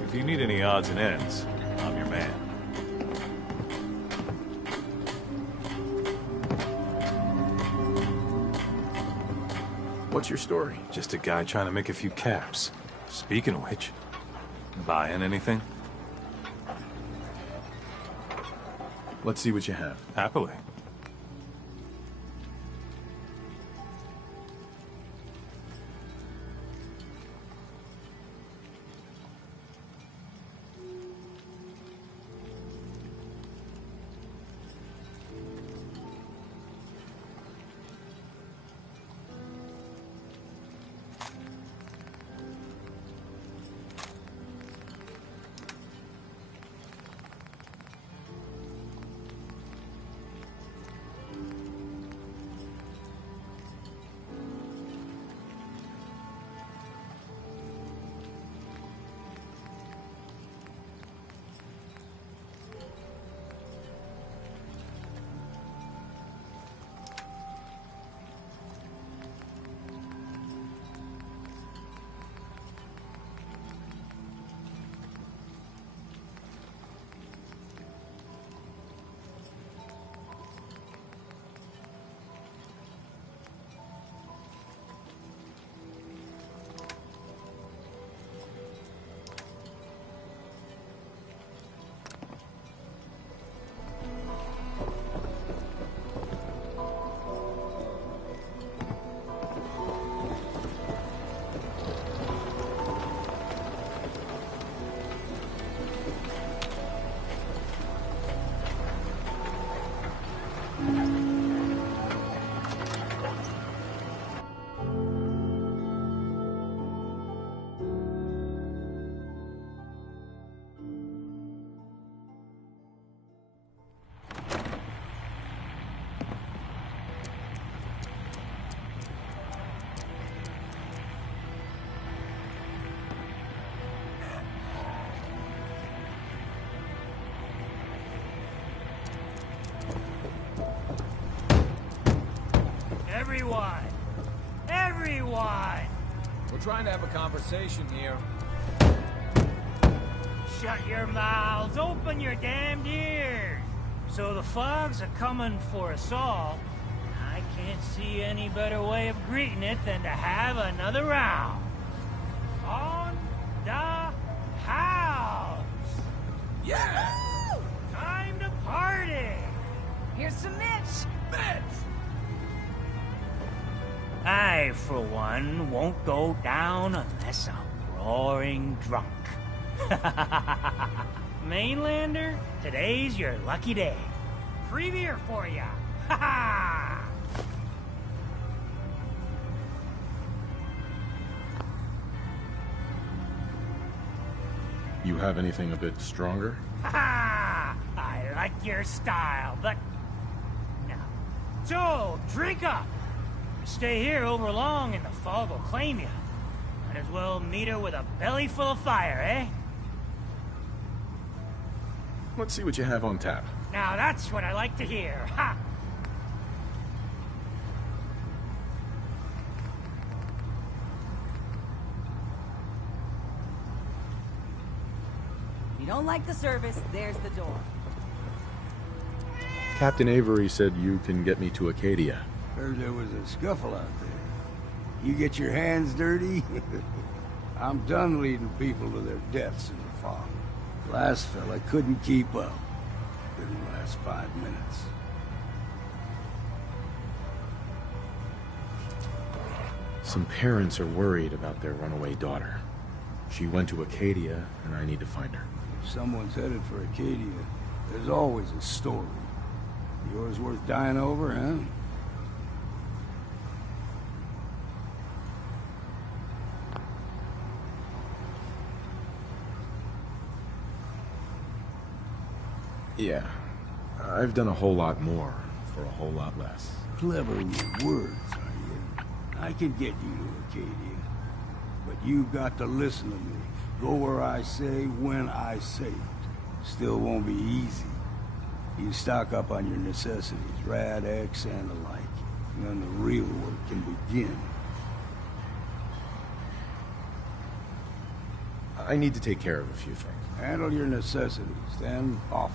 If you need any odds and ends, I'm your man. What's your story? Just a guy trying to make a few caps. Speaking of which, buying anything? Let's see what you have. Happily. everyone! Everyone! We're trying to have a conversation here. Shut your mouths! Open your damned ears! So the fogs are coming for us all. I can't see any better way of greeting it than to have another round. On the house! Yeah! Woo! Time to party! Here's some Mitch! Mitch! I, for one, won't go down unless I'm roaring drunk. Mainlander, today's your lucky day. Free beer for ya! Ha ha! You have anything a bit stronger? Ha ha! I like your style, but... no. So, drink up! Stay here over long and the fog will claim you. Might as well meet her with a belly full of fire, eh? Let's see what you have on tap. Now that's what I like to hear. Ha! If you don't like the service, there's the door. Captain Avery said you can get me to Acadia. Heard there was a scuffle out there. You get your hands dirty? I'm done leading people to their deaths in the fog. Last fella couldn't keep up. Didn't last 5 minutes. Some parents are worried about their runaway daughter. She went to Acadia, and I need to find her. If someone's headed for Acadia, there's always a story. Yours worth dying over, huh? Yeah. I've done a whole lot more for a whole lot less. Clever with words, are you? I could get you to Acadia. But you've got to listen to me. Go where I say, when I say it. Still won't be easy. You stock up on your necessities, Rad, X, and the like. And then the real work can begin. I need to take care of a few things. Handle your necessities, then off.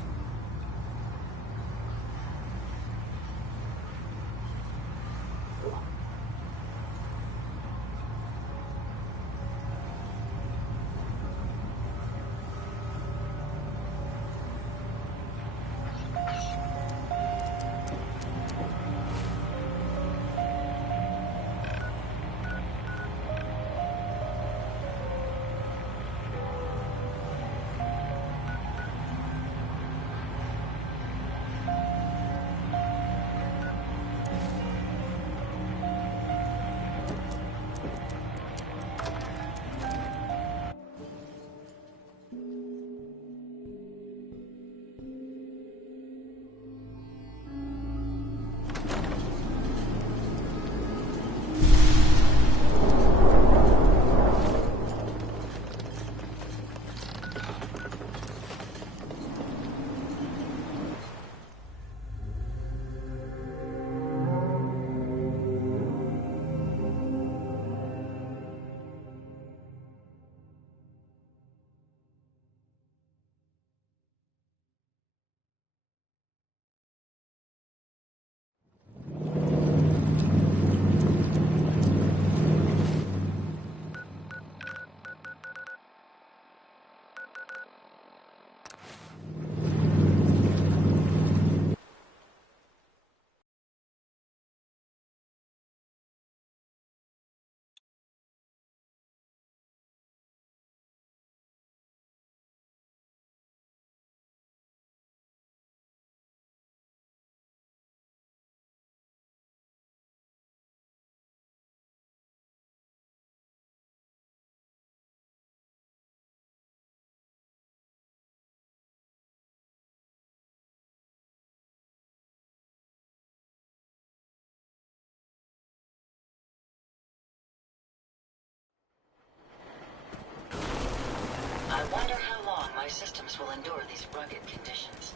I wonder how long my systems will endure these rugged conditions.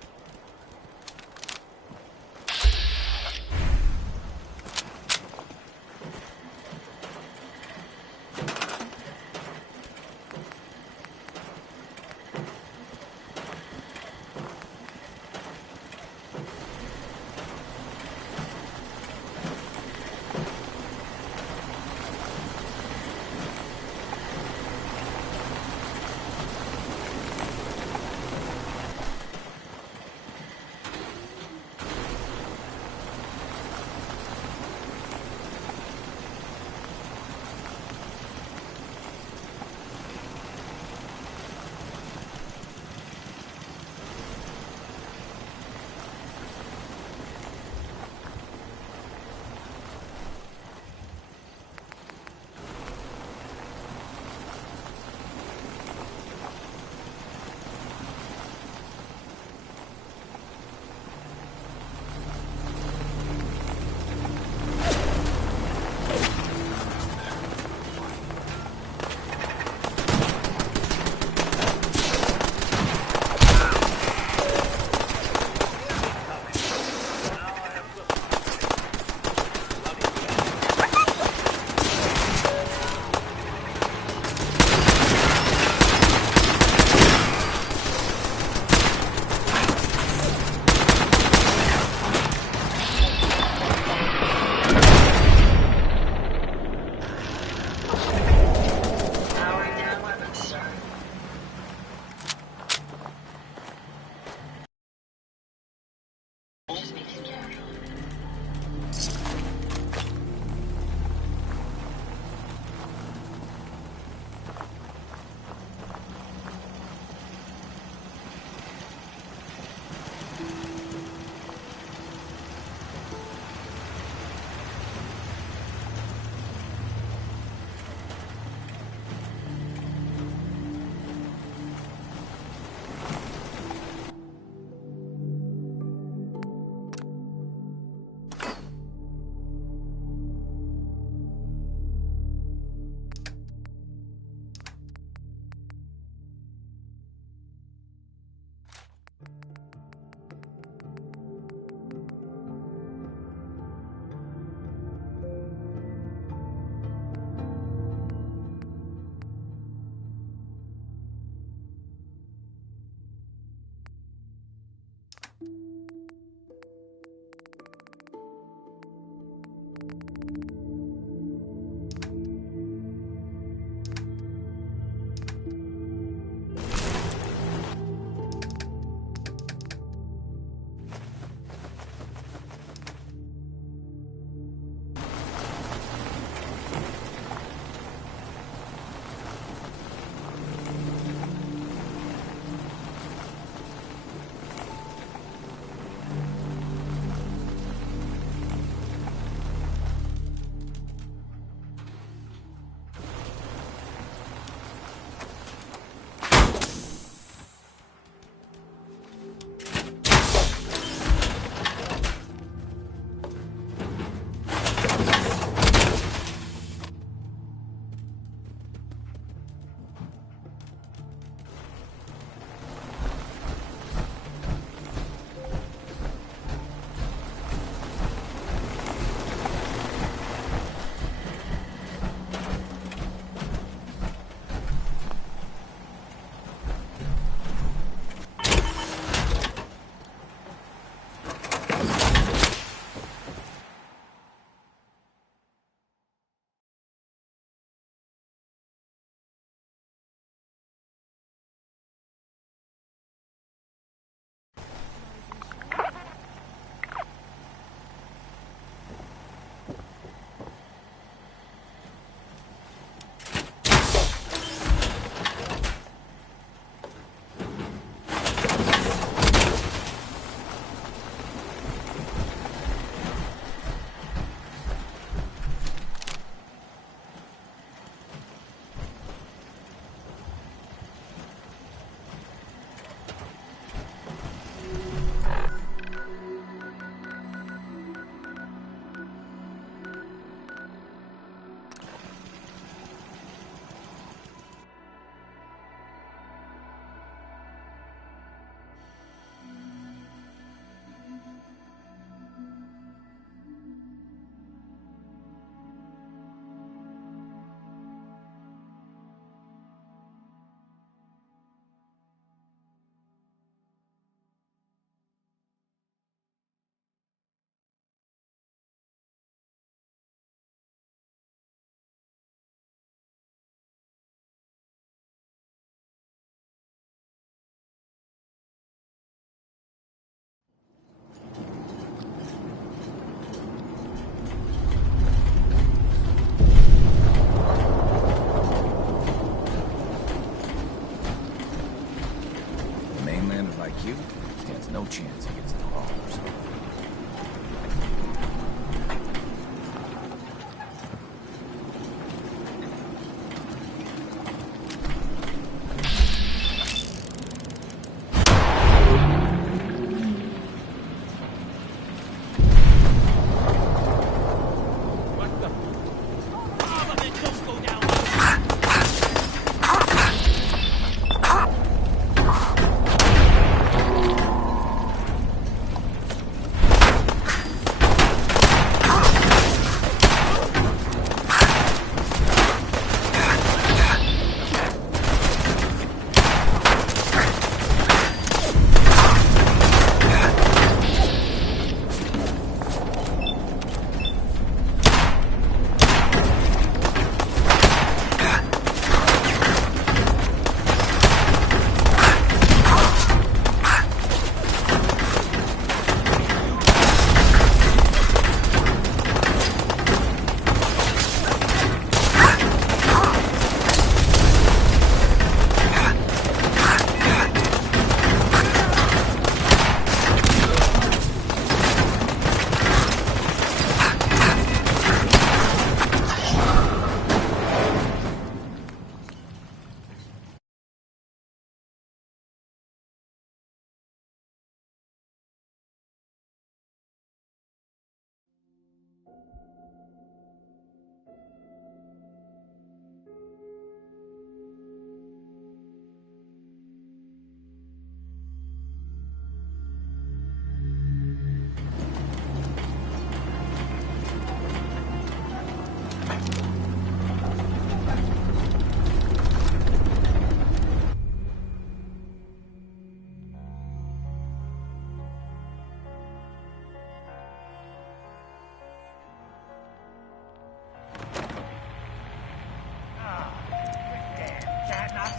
no chance against the Haulers.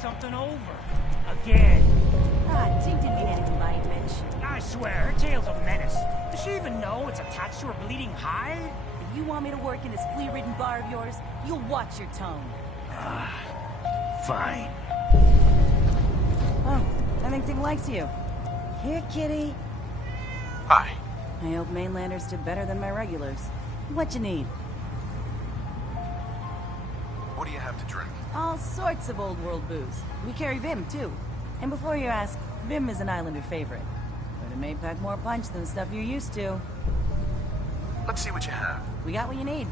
Something over. Again. Tink didn't mean anything by it, Mitch. I swear, her tail's a menace. Does she even know it's attached to her bleeding hide? If you want me to work in this flea-ridden bar of yours, you'll watch your tone. Fine. Oh, I think Tink likes you. Here, kitty. Hi. I hope mainlanders did better than my regulars. What you need? What do you have to drink? All sorts of old world booze. We carry Vim, too. And before you ask, Vim is an Islander favorite. But it may pack more punch than the stuff you're used to. Let's see what you have. We got what you need.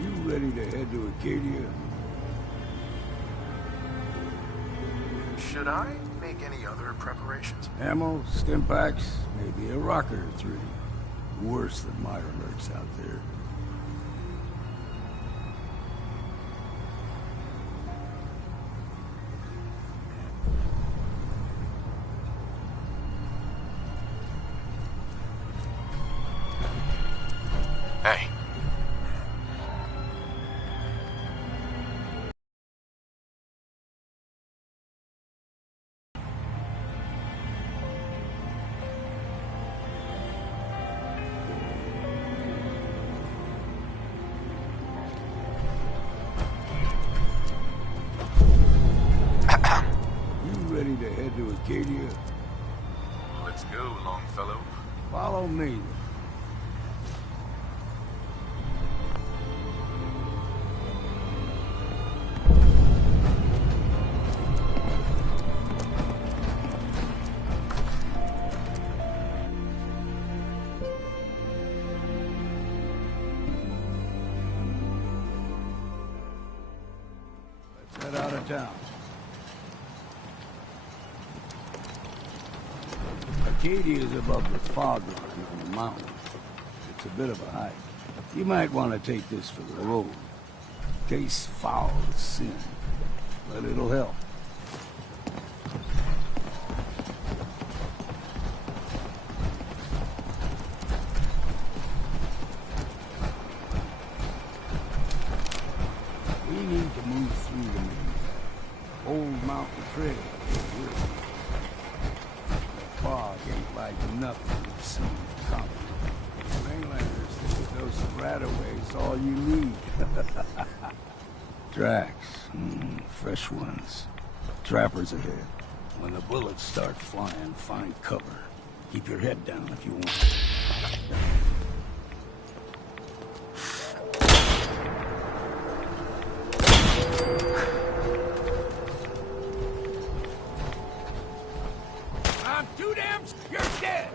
You ready to head to Acadia? Should I make any other preparations? Ammo, stim packs, maybe a rocket or three. Worse than Myra lurks out there. Hey. Ready to head to Acadia? Let's go, Longfellow. Follow me. Let's head out of town. Acadia is above the fog line on the mountain. It's a bit of a hike. You might want to take this for the road. Tastes foul as sin, but it'll help. We need to move through the main old mountain trail. The fog ain't like like nothing you've seen in common. Mainlanders think those strataways all you need. Tracks, fresh ones. Trappers ahead. When the bullets start flying, find cover. Keep your head down if you want. I'm too damn... You're dead!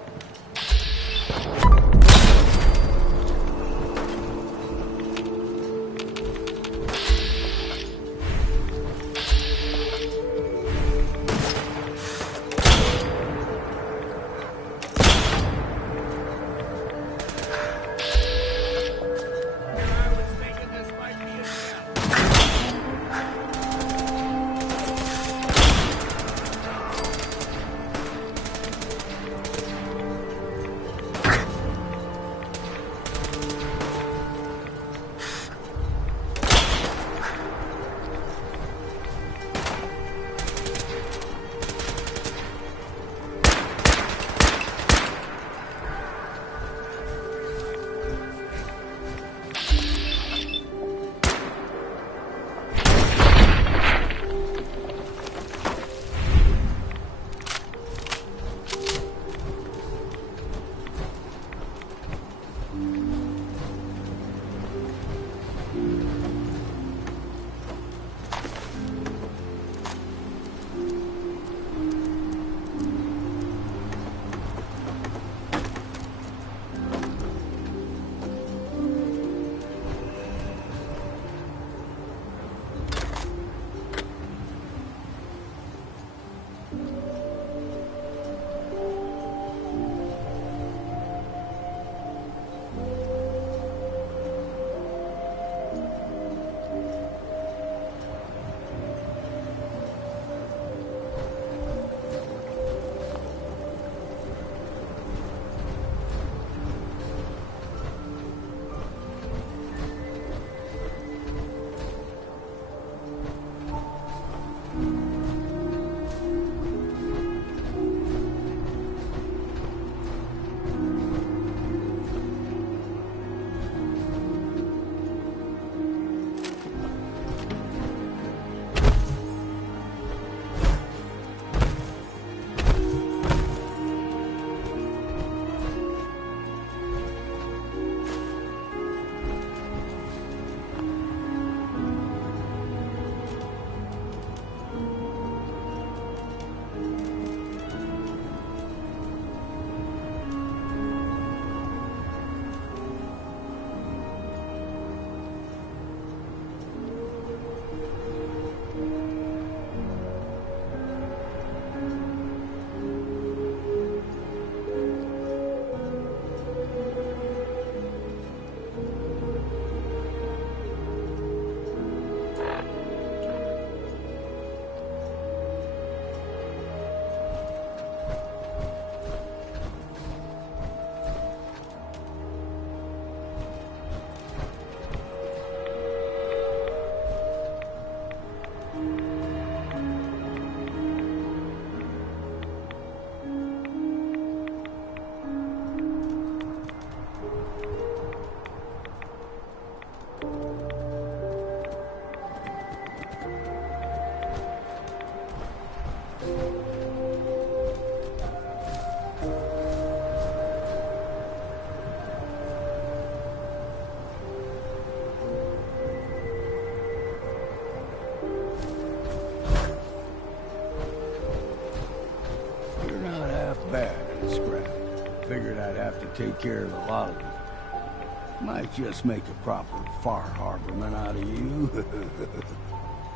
Take care of a lot of them. Might just make a proper far harborman out of you.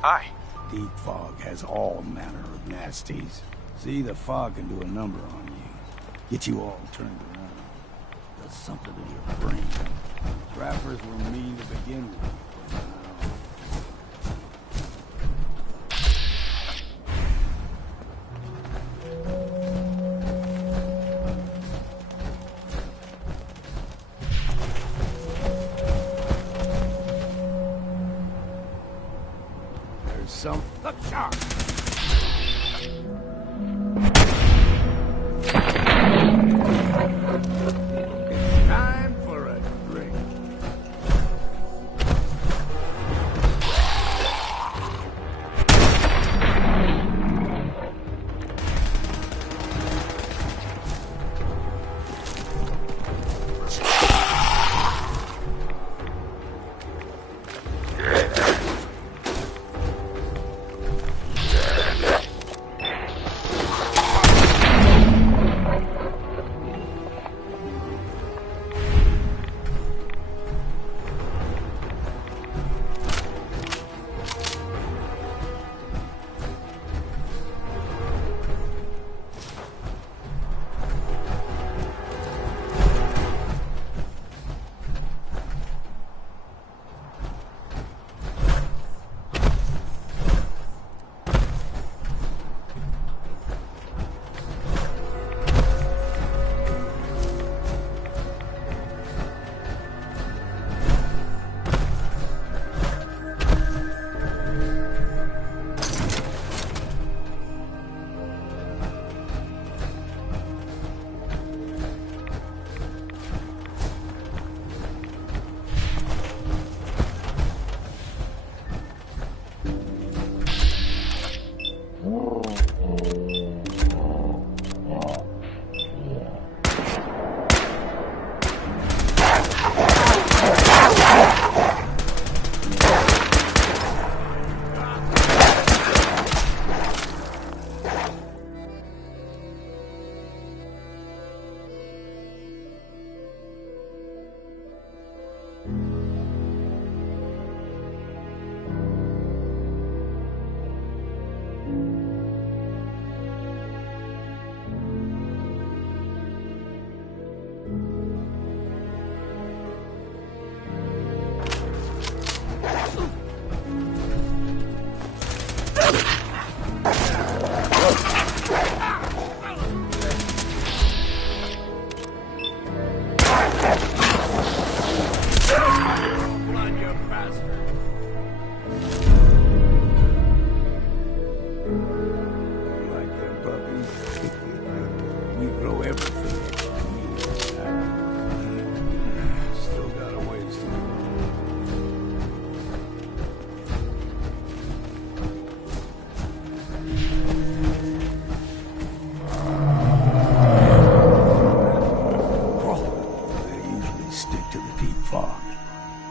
Hi. Deep fog has all manner of nasties. See, the fog can do a number on you. Get you all turned around. Does something to your brain. Trappers were mean to begin with. Look sharp! It's time for a drink.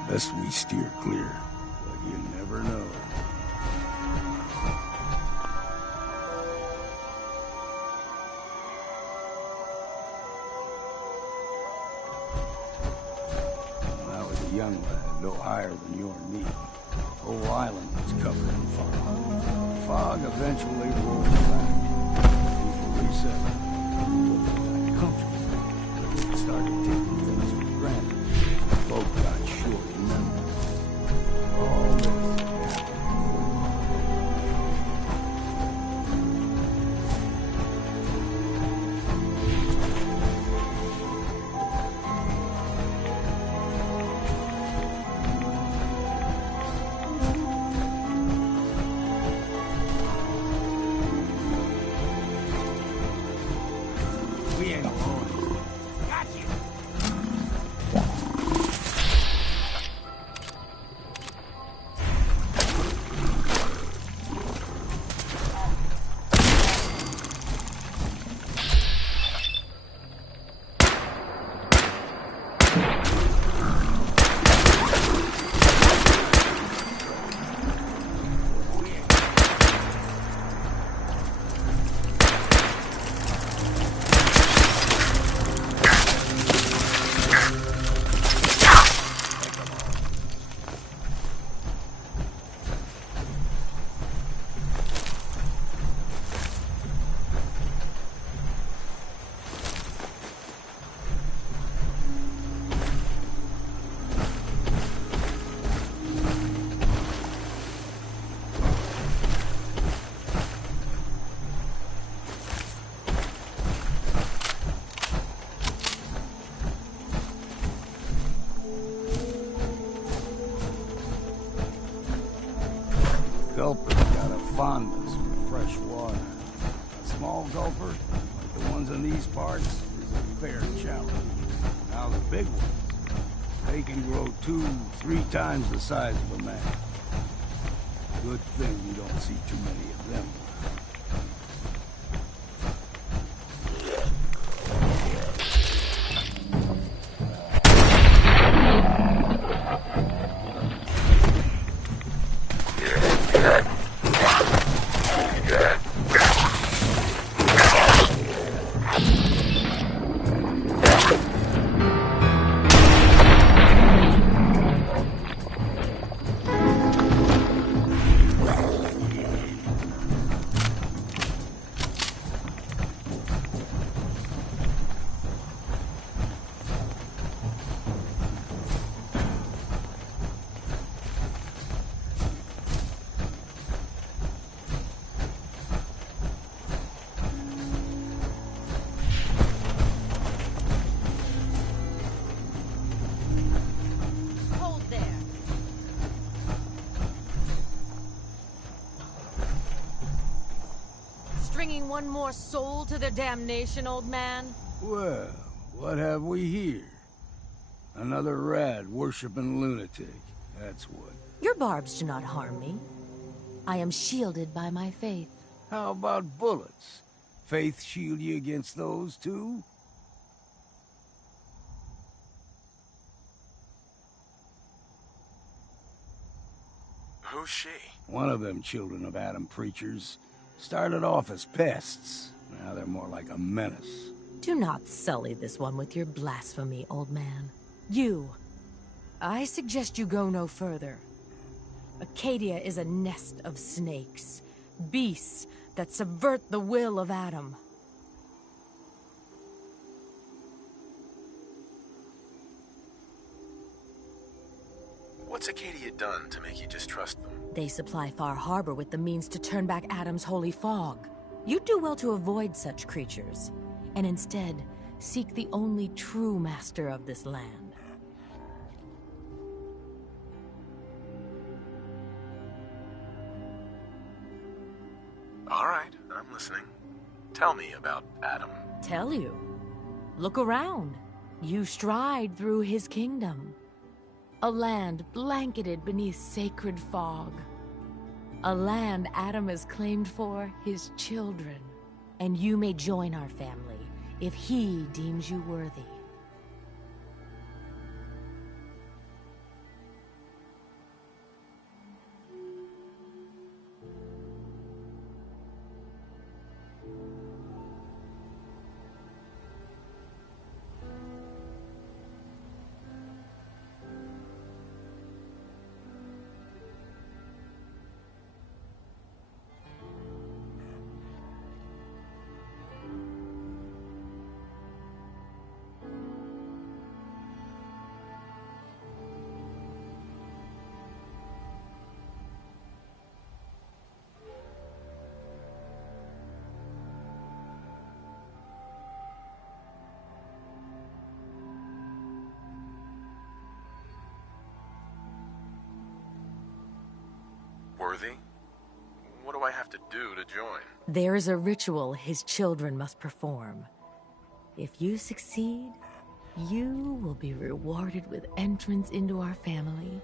Best we steer clear, but you never know. When I was a young lad, no higher than you or me, the whole island was covered in fog. The fog eventually rolled back. People resettled. People got comfortable. They started taking things for granted. Folk got short memories. All this happened. We ain't alone. Got you. Gulper's got a fondness for fresh water. A small gulper, like the ones in these parts, is is a fair challenge. Now the big ones, they can grow 2-3 times the size of a man. Good thing you don't see too many of them. Stringing one more soul to their damnation, old man? Well, what have we here? Another rad-worshipping lunatic, that's what. Your barbs do not harm me. I am shielded by my faith. How about bullets? Faith shield you against those, too? Who's she? One of them children of Adam preachers. Started off as pests. Now they're more like a menace. Do not sully this one with your blasphemy, old man. You. I suggest you go no further. Acadia is a nest of snakes. Beasts that subvert the will of Adam. What's Acadia done to make you distrust them? They supply Far Harbor with the means to turn back Adam's holy fog. You'd do well to avoid such creatures, and instead seek the only true master of this land. All right, I'm listening. Tell me about Adam. Tell you. Look around. You stride through his kingdom. A land blanketed beneath sacred fog. A land Adam has claimed for his children. And you may join our family if he deems you worthy. Worthy? What do I have to do to join? There is a ritual his children must perform. If you succeed, you will be rewarded with entrance into our family.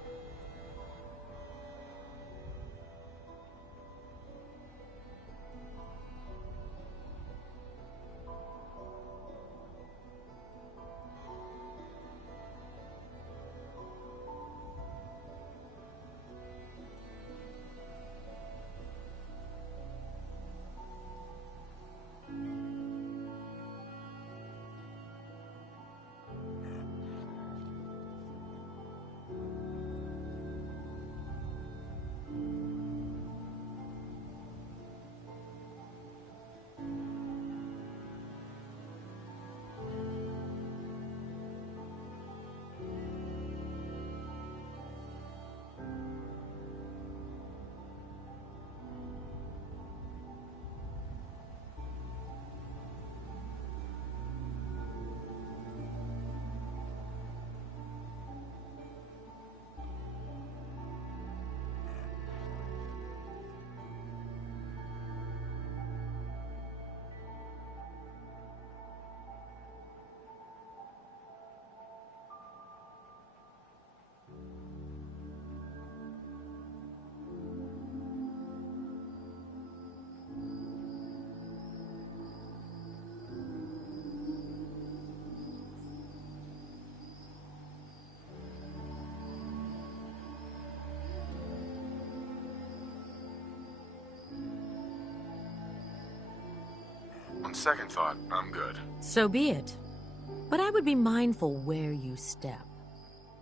On second thought, I'm good. So be it. But I would be mindful where you step.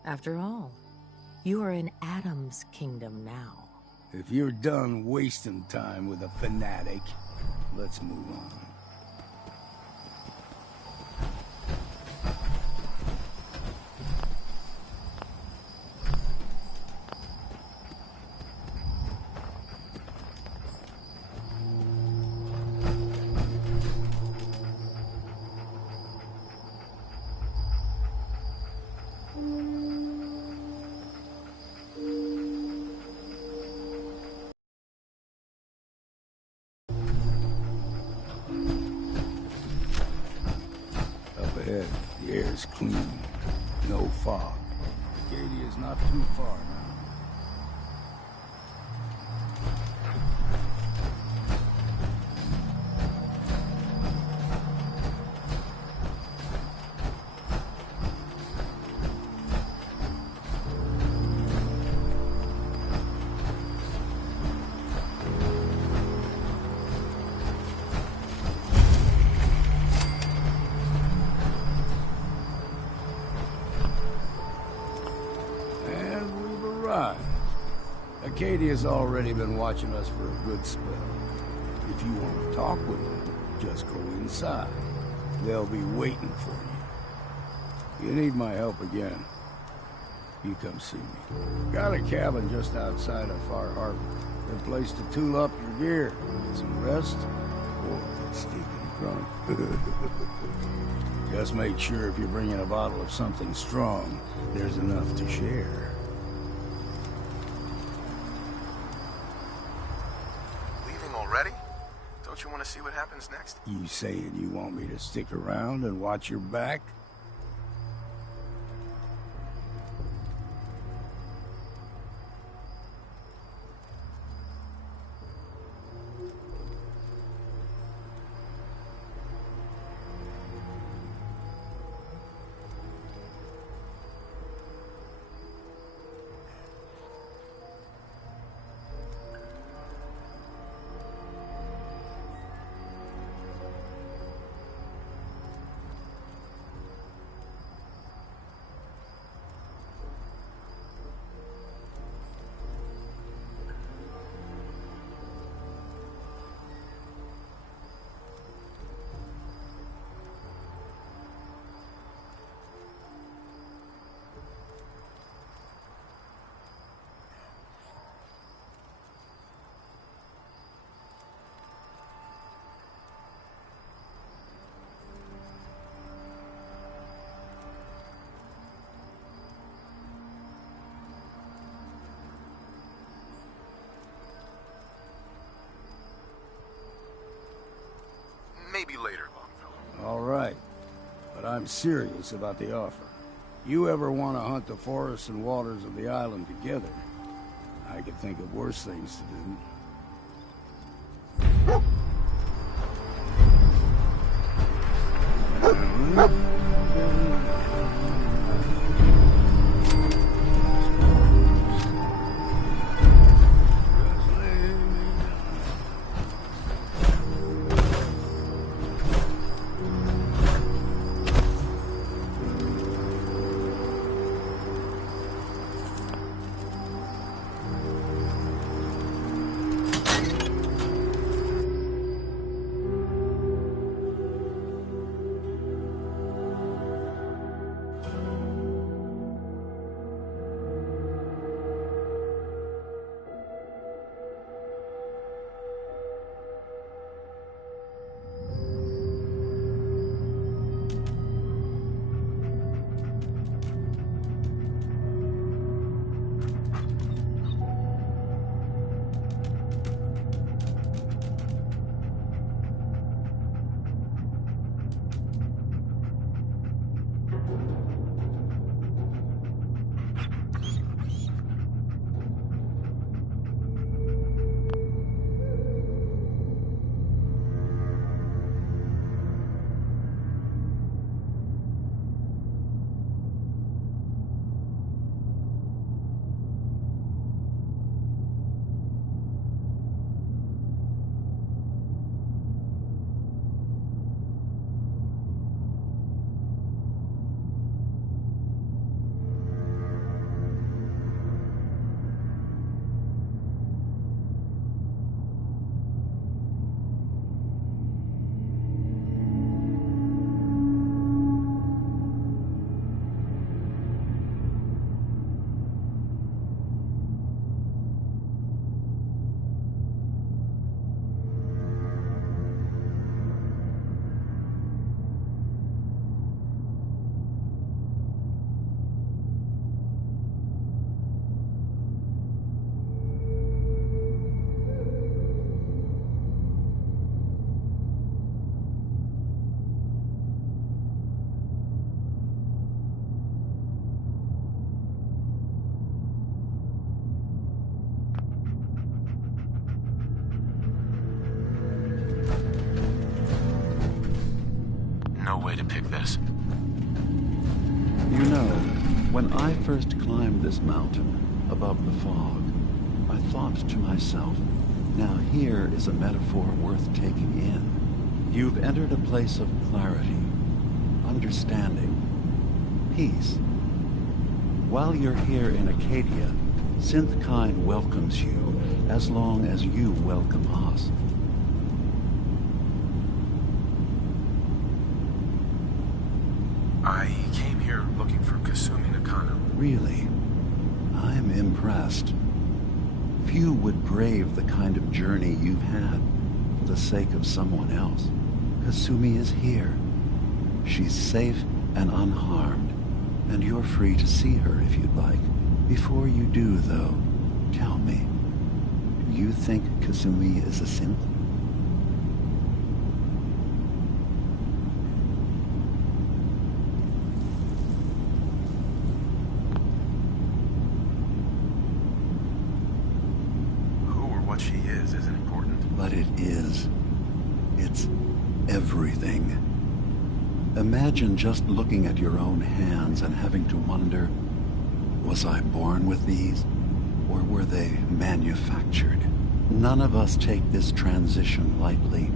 After all, you are in Adam's kingdom now. If you're done wasting time with a fanatic, let's move on. Ahead, the air's clean. No fog. Acadia's not too far now. Acadia's already been watching us for a good spell. If you want to talk with them, just go inside. They'll be waiting for you. You need my help again, you come see me. Got a cabin just outside of Far Harbor. Good place to tool up your gear, get some rest, or get stinking drunk. Just make sure if you're bringing a bottle of something strong, there's enough to share. Don't you want to see what happens next? You saying you want me to stick around and watch your back? Maybe later, Longfellow. All right, but I'm serious about the offer. You ever want to hunt the forests and waters of the island together, I could think of worse things to do. no way to pick this. You know, when I first climbed this mountain above the fog, I thought to myself, now here is a metaphor worth taking in. You've entered a place of clarity, understanding, peace. While you're here in Acadia, Synthkind welcomes you as long as you welcome us. I came here looking for Kasumi Nakano. Really? I'm impressed. Few would brave the kind of journey you've had for the sake of someone else. Kasumi is here. She's safe and unharmed, and you're free to see her if you'd like. Before you do, though, tell me, do you think Kasumi is a synth? What she is isn't important. But it is. It's everything. Imagine just looking at your own hands and having to wonder, was I born with these? Or were they manufactured? None of us take this transition lightly.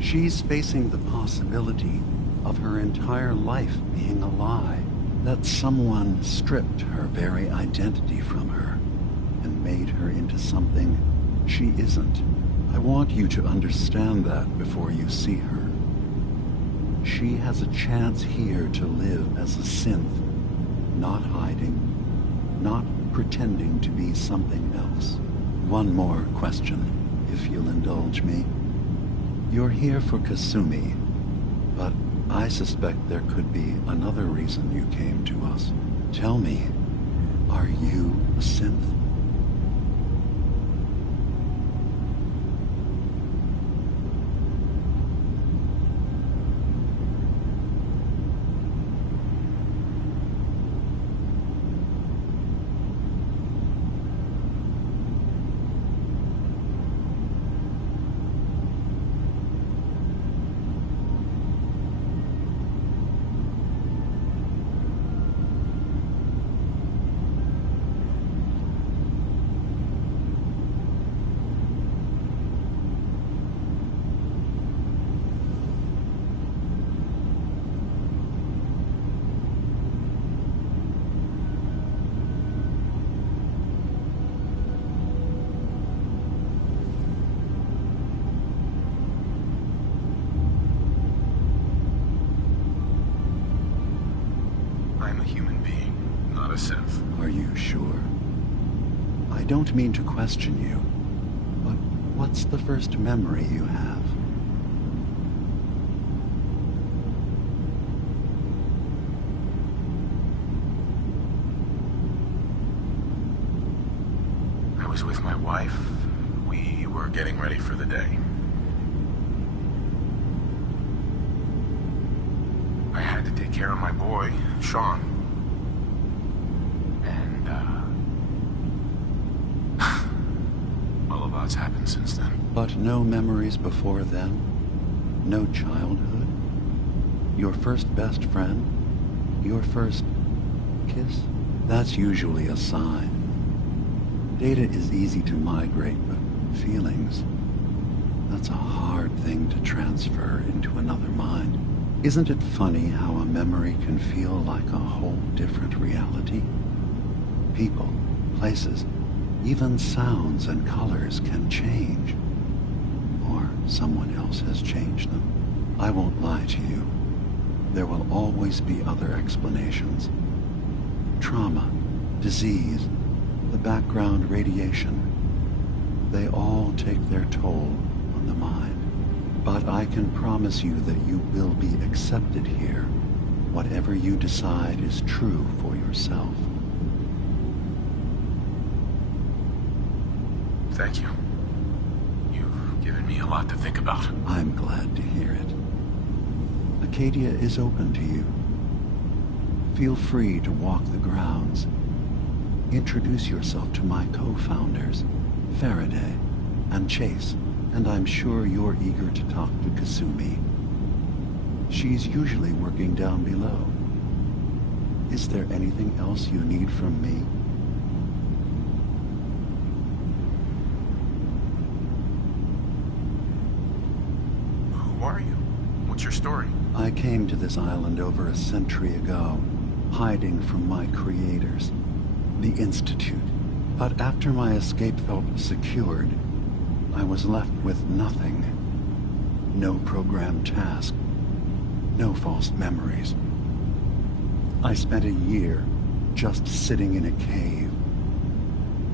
She's facing the possibility of her entire life being a lie. That someone stripped her very identity from her and made her into something she isn't. I want you to understand that before you see her. She has a chance here to live as a synth, not hiding, not pretending to be something else. One more question, if you'll indulge me. You're here for Kasumi, but I suspect there could be another reason you came to us. Tell me, are you a synth? Are you sure? I don't mean to question you, but what's the first memory you have? I was with my wife. We were getting ready for the day. I had to take care of my boy, Sean. What's happened since then. But no memories before then? No childhood? Your first best friend? Your first kiss? That's usually a sign. Data is easy to migrate, but feelings, that's a hard thing to transfer into another mind. Isn't it funny how a memory can feel like a whole different reality? People, places, even sounds and colors can change. Or someone else has changed them. I won't lie to you. There will always be other explanations. Trauma, disease, the background radiation. They all take their toll on the mind. But I can promise you that you will be accepted here. Whatever you decide is true for yourself. Thank you. You've given me a lot to think about. I'm glad to hear it. Acadia is open to you. Feel free to walk the grounds. Introduce yourself to my co-founders, Faraday and Chase, and I'm sure you're eager to talk to Kasumi. She's usually working down below. Is there anything else you need from me? Who are you? What's your story? I came to this island over a century ago, hiding from my creators, the Institute. But after my escape felt secured, I was left with nothing. No programmed task. No false memories. I spent a year just sitting in a cave.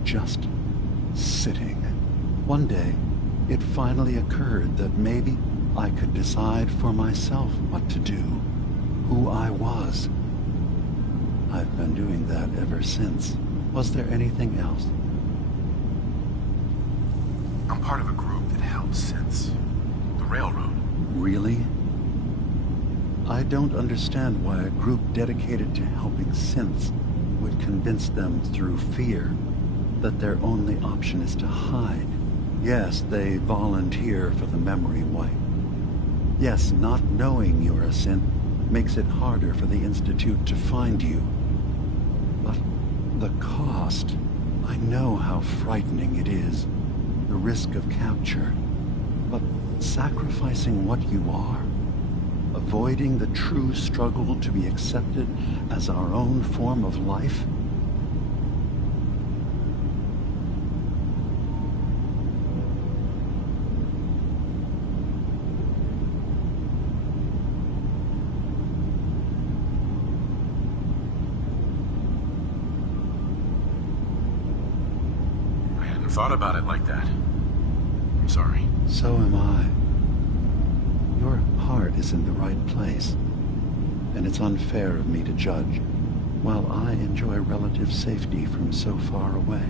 Just sitting. One day, it finally occurred that maybe I could decide for myself what to do, who I was. I've been doing that ever since. Was there anything else? I'm part of a group that helps synths. The Railroad. Really? I don't understand why a group dedicated to helping synths would convince them through fear that their only option is to hide. Yes, they volunteer for the memory wipe. Yes, not knowing you're a synth makes it harder for the Institute to find you. But the cost, I know how frightening it is, the risk of capture. But sacrificing what you are, avoiding the true struggle to be accepted as our own form of life? I hadn't thought about it like that. I'm sorry. So am I. Your heart is in the right place, and it's unfair of me to judge, while I enjoy relative safety from so far away.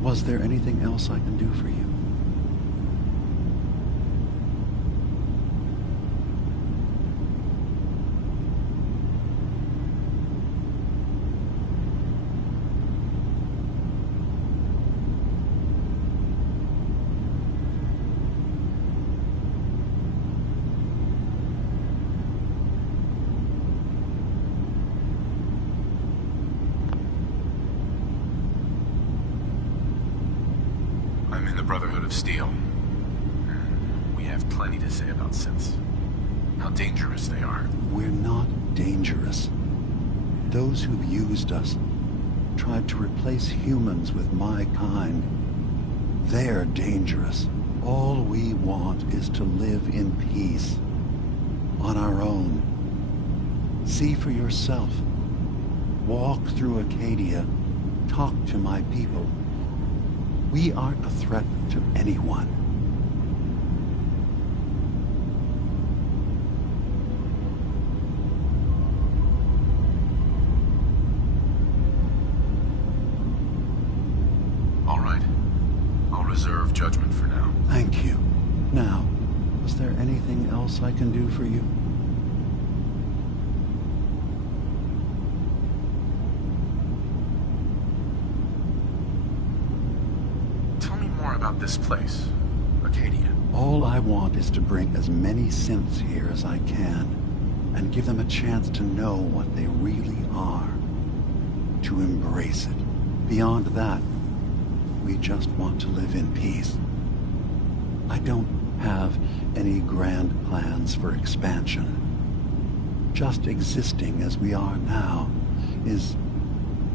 Was there anything else I can do for you? I'm in the Brotherhood of Steel, and we have plenty to say about synths. How dangerous they are. We're not dangerous. Those who've used us, tried to replace humans with my kind, they're dangerous. All we want is to live in peace, on our own. See for yourself. Walk through Acadia, talk to my people. We aren't a threat to anyone. All right. I'll reserve judgment for now. Thank you. Now, is there anything else I can do for you? About this place, Acadia. All I want is to bring as many synths here as I can, and give them a chance to know what they really are. To embrace it. Beyond that, we just want to live in peace. I don't have any grand plans for expansion. Just existing as we are now is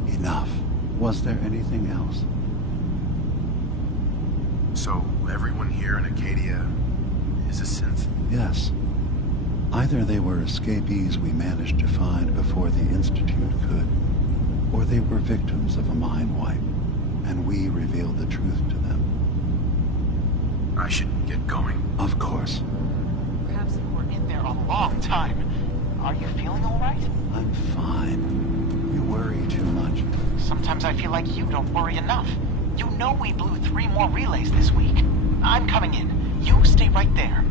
enough. Was there anything else? So, everyone here in Acadia is a synth? Yes. Either they were escapees we managed to find before the Institute could, or they were victims of a mind wipe, and we revealed the truth to them. I should get going. Of course. Perhaps we're in there a long time. Are you feeling all right? I'm fine. You worry too much. Sometimes I feel like you don't worry enough. You know we blew 3 more relays this week. I'm coming in. You stay right there.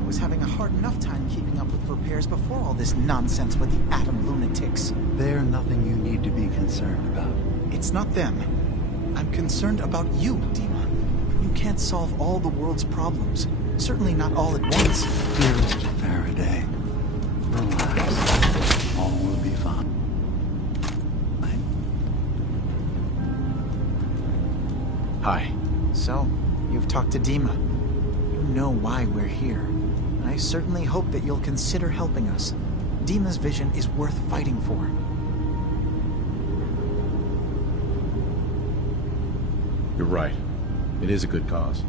I was having a hard enough time keeping up with repairs before all this nonsense with the atom lunatics. They're nothing you need to be concerned about. It's not them. I'm concerned about you, Dima. You can't solve all the world's problems. Certainly not all at once. Dearest Faraday, relax. All will be fine. Hi. So, you've talked to Dima. You know why we're here. I certainly hope that you'll consider helping us. Dima's vision is worth fighting for. You're right. It is a good cause.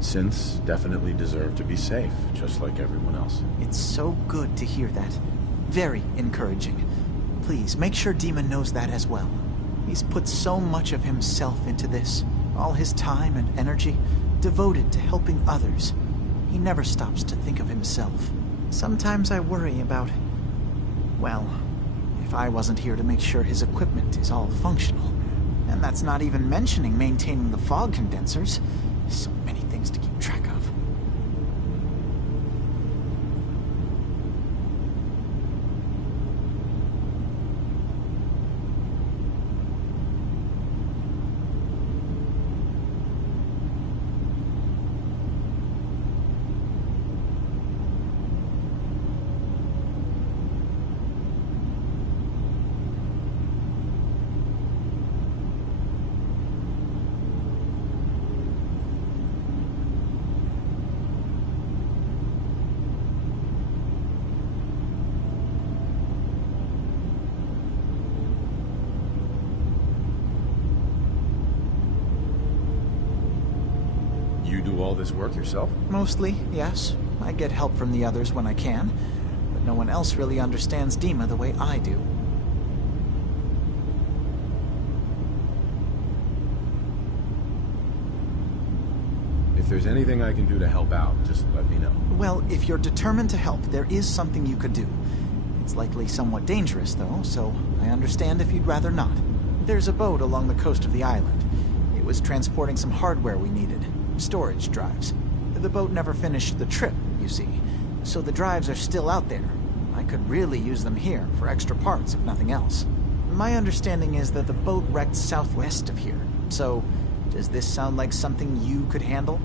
Synths definitely deserve to be safe, just like everyone else. It's so good to hear that. Very encouraging. Please, make sure Dima knows that as well. He's put so much of himself into this. All his time and energy devoted to helping others. He never stops to think of himself. Sometimes I worry about, well, if I wasn't here to make sure his equipment is all functional. And that's not even mentioning maintaining the fog condensers. So many things to keep track of. You do all this work yourself? Mostly, yes. I get help from the others when I can, but no one else really understands Dima the way I do. If there's anything I can do to help out, just let me know. Well, if you're determined to help, there is something you could do. It's likely somewhat dangerous, though, so I understand if you'd rather not. There's a boat along the coast of the island. It was transporting some hardware we needed. Storage drives. The boat never finished the trip, you see, so the drives are still out there. I could really use them here for extra parts, if nothing else. My understanding is that the boat wrecked southwest of here, so does this sound like something you could handle?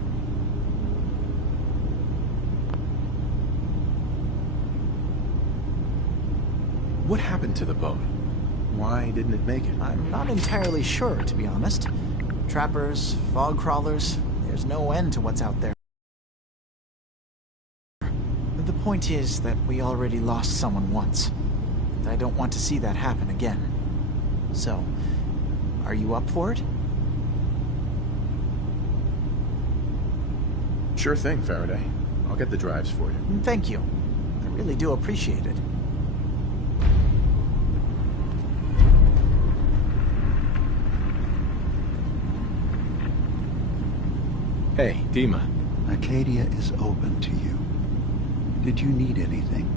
What happened to the boat? Why didn't it make it? I'm not entirely sure, to be honest. Trappers, fog crawlers, there's no end to what's out there. The point is that we already lost someone once, and I don't want to see that happen again. So, are you up for it? Sure thing, Faraday. I'll get the drives for you. Thank you. I really do appreciate it. Hey, Dima. Acadia is open to you. Did you need anything?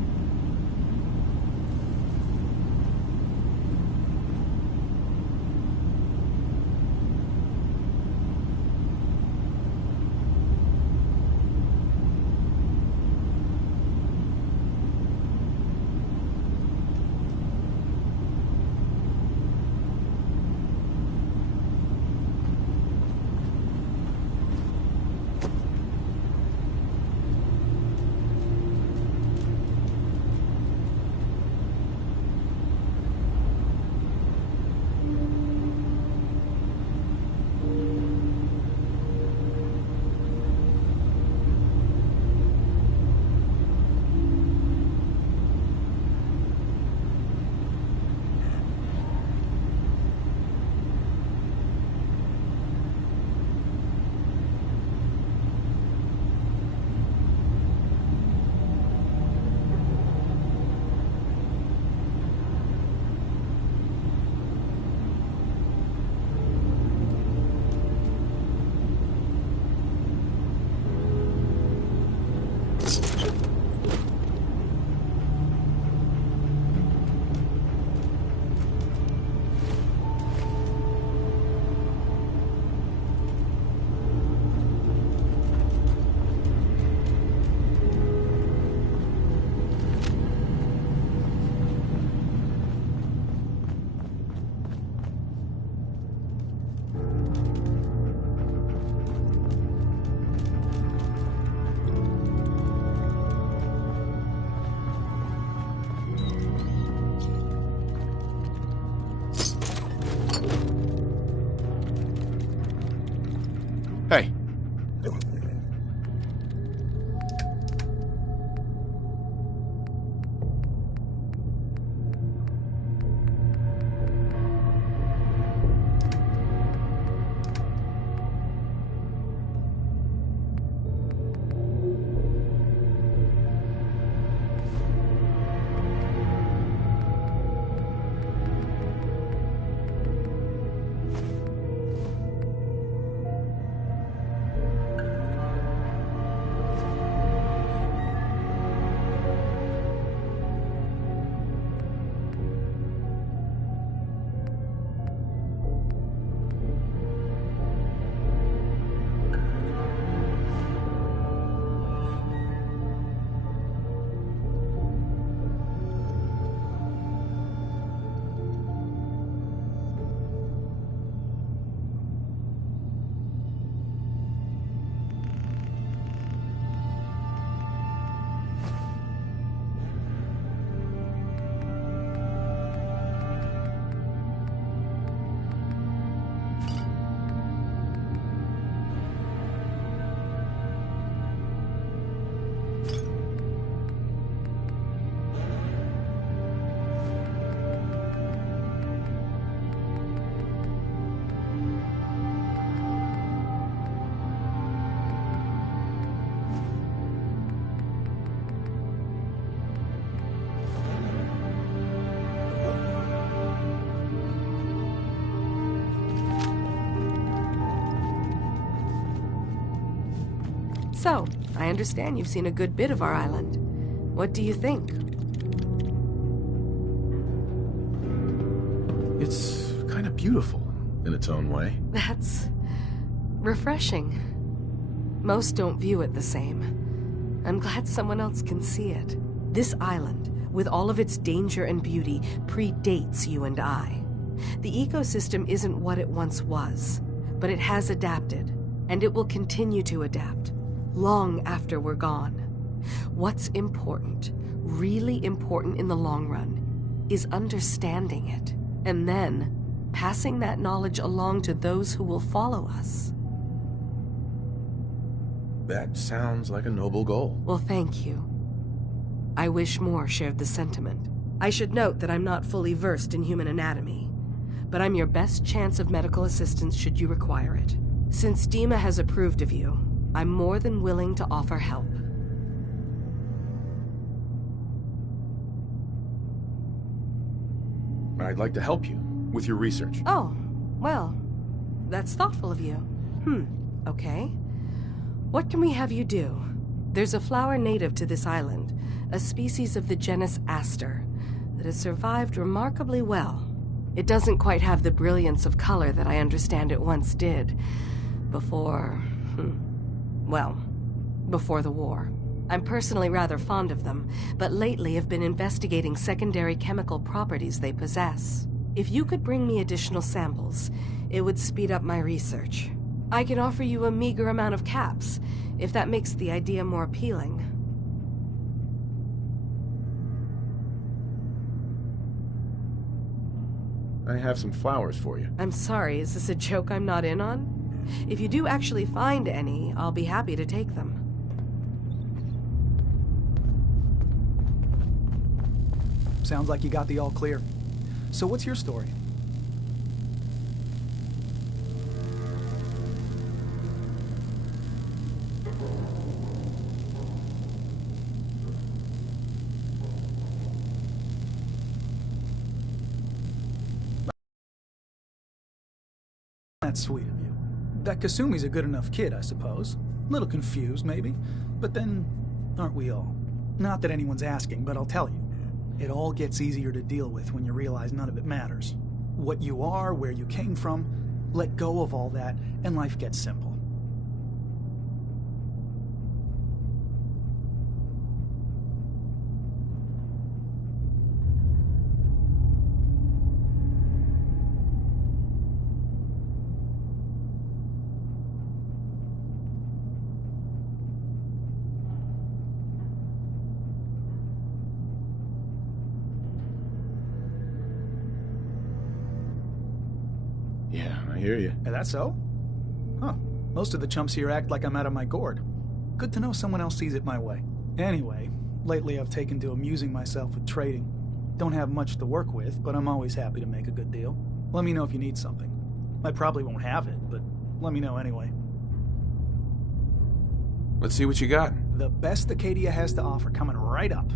So, I understand you've seen a good bit of our island. What do you think? It's kind of beautiful in its own way. That's refreshing. Most don't view it the same. I'm glad someone else can see it. This island, with all of its danger and beauty, predates you and I. The ecosystem isn't what it once was, but it has adapted, and it will continue to adapt, long after we're gone. What's important, really important in the long run, is understanding it, and then passing that knowledge along to those who will follow us. That sounds like a noble goal. Well, thank you. I wish more shared the sentiment. I should note that I'm not fully versed in human anatomy, but I'm your best chance of medical assistance should you require it. Since Dima has approved of you, I'm more than willing to offer help. I'd like to help you with your research. Oh, well, that's thoughtful of you. Okay. What can we have you do? There's a flower native to this island, a species of the genus Aster, that has survived remarkably well. It doesn't quite have the brilliance of color that I understand it once did, before the war. I'm personally rather fond of them, but lately have been investigating secondary chemical properties they possess. If you could bring me additional samples, it would speed up my research. I can offer you a meager amount of caps, if that makes the idea more appealing. I have some flowers for you. I'm sorry, is this a joke I'm not in on? If you do actually find any, I'll be happy to take them. Sounds like you got the all clear. So what's your story? That's sweet of you. That Kasumi's a good enough kid, I suppose. A little confused, maybe. But then, aren't we all? Not that anyone's asking, but I'll tell you. It all gets easier to deal with when you realize none of it matters. What you are, where you came from, let go of all that, and life gets simple. Yeah, I hear you. Is that so? Huh. Most of the chumps here act like I'm out of my gourd. Good to know someone else sees it my way. Anyway, lately I've taken to amusing myself with trading. Don't have much to work with, but I'm always happy to make a good deal. Let me know if you need something. I probably won't have it, but let me know anyway. Let's see what you got. The best Acadia has to offer coming right up.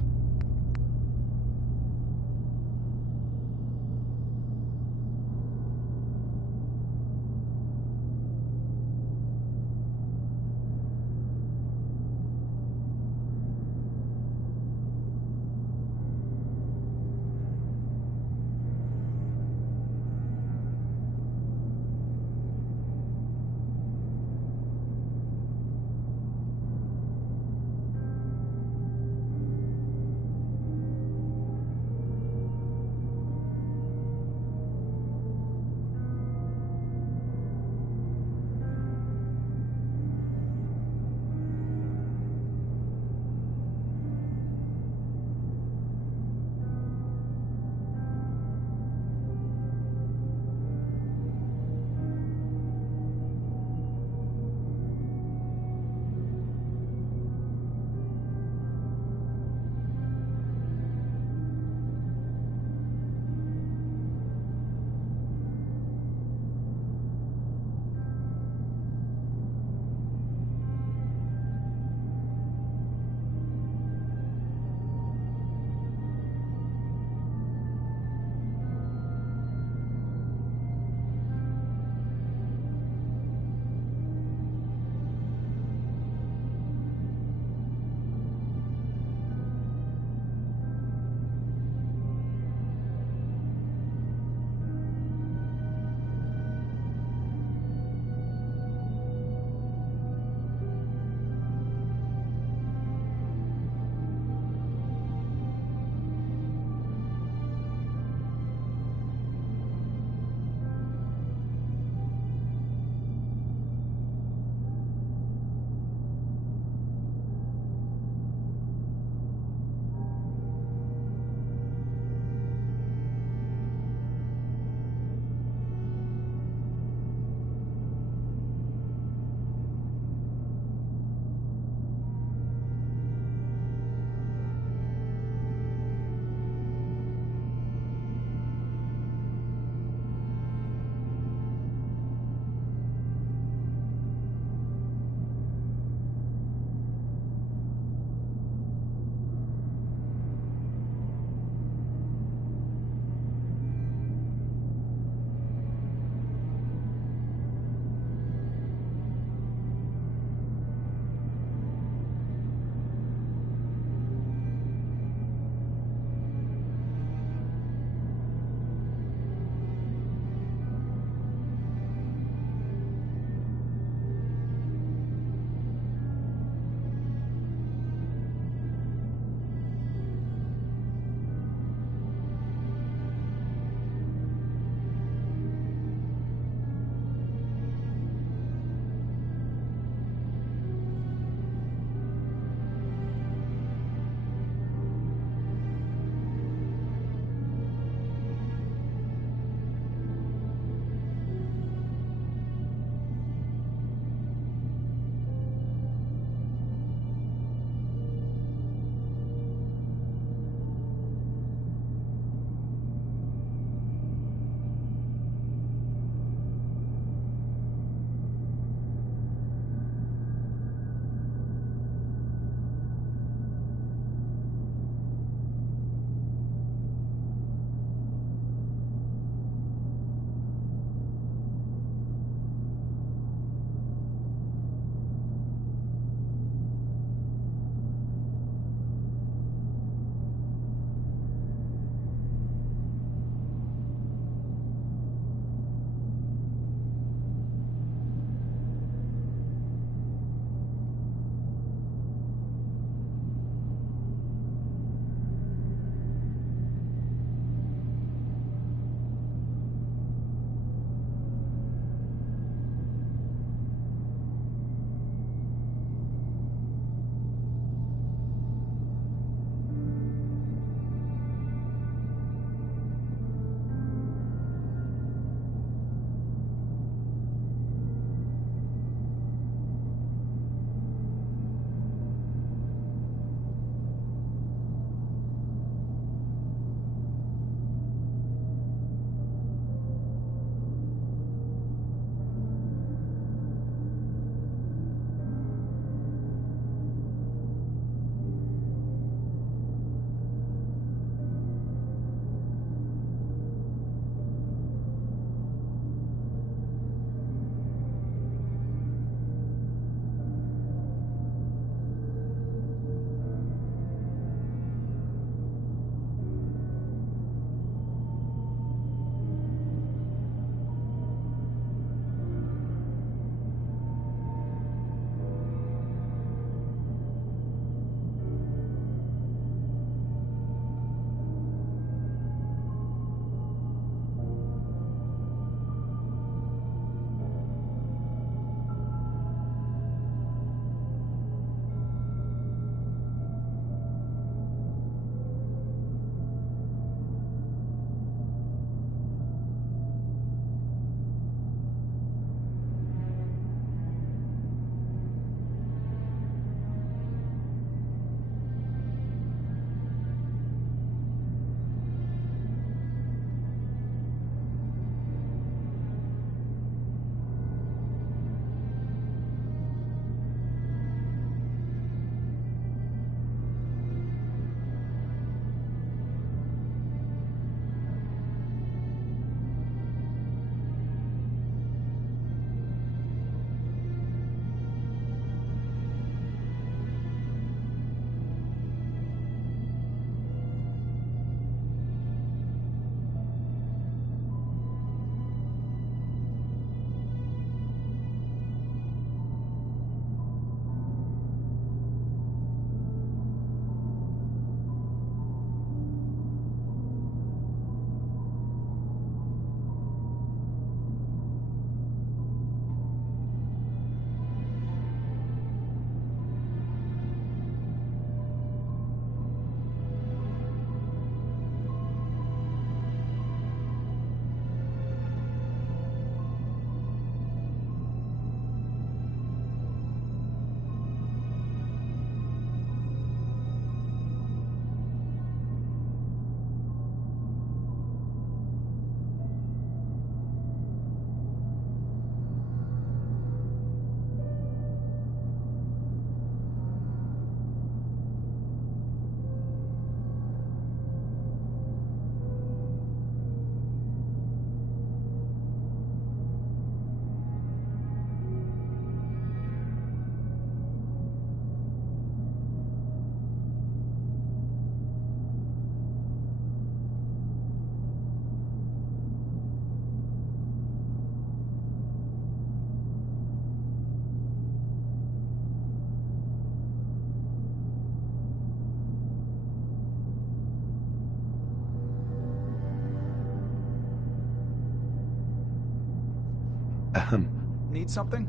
Need something?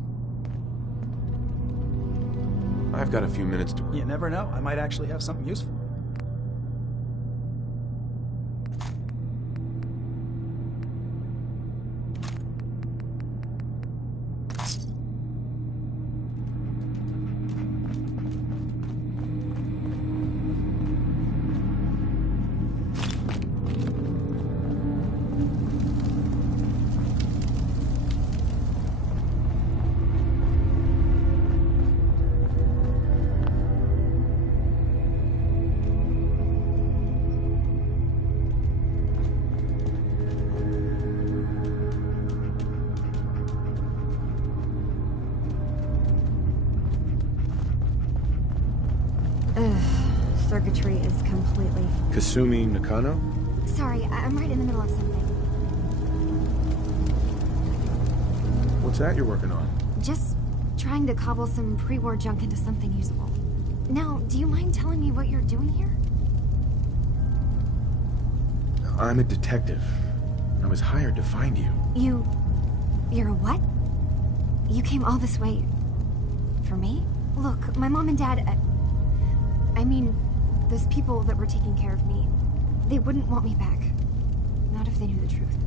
I've got a few minutes to... You never know. I might actually have something useful. Circuitry is completely... Kasumi Nakano? Sorry, I'm right in the middle of something. What's that you're working on? Just trying to cobble some pre-war junk into something usable. Now, do you mind telling me what you're doing here? I'm a detective. I was hired to find you. You're a what? You came all this way... for me? Look, my mom and dad... I mean, those people that were taking care of me, they wouldn't want me back. Not if they knew the truth.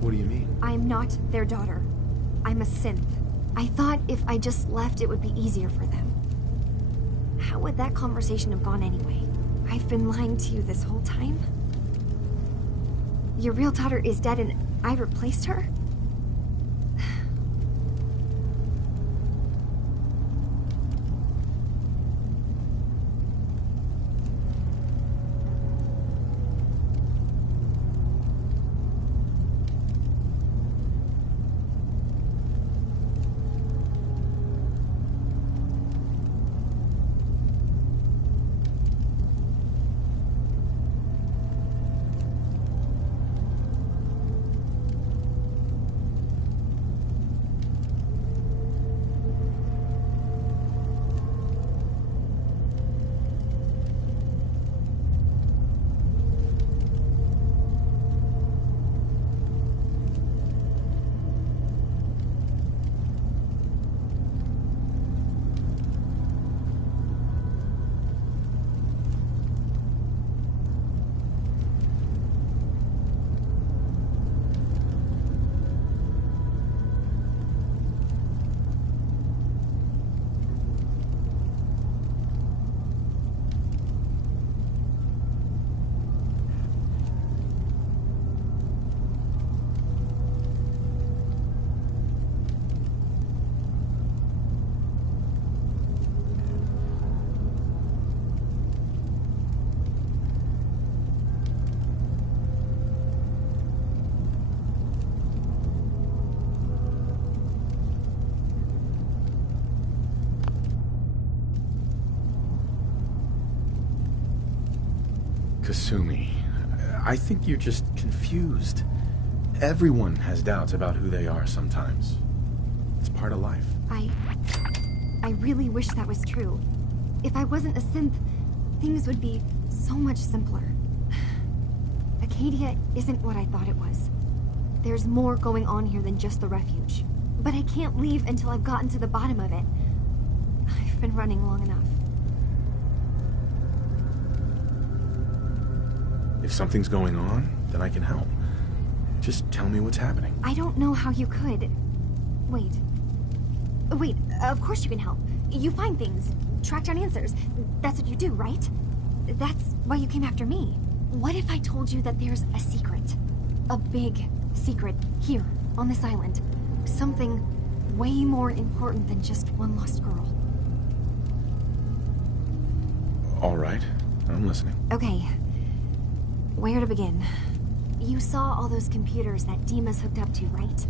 What do you mean? I'm not their daughter. I'm a synth. I thought if I just left, it would be easier for them. How would that conversation have gone anyway? I've been lying to you this whole time? Your real daughter is dead and I replaced her? Kasumi, I think you're just confused. Everyone has doubts about who they are sometimes. It's part of life. I really wish that was true. If I wasn't a synth, things would be so much simpler. Acadia isn't what I thought it was. There's more going on here than just the refuge. But I can't leave until I've gotten to the bottom of it. I've been running long enough. If something's going on, then I can help. Just tell me what's happening. I don't know how you could. Wait, of course you can help. You find things, track down answers. That's what you do, right? That's why you came after me. What if I told you that there's a secret? A big secret here, on this island. Something way more important than just one lost girl. All right, I'm listening. Okay. Where to begin? You saw all those computers that Dima's hooked up to, right?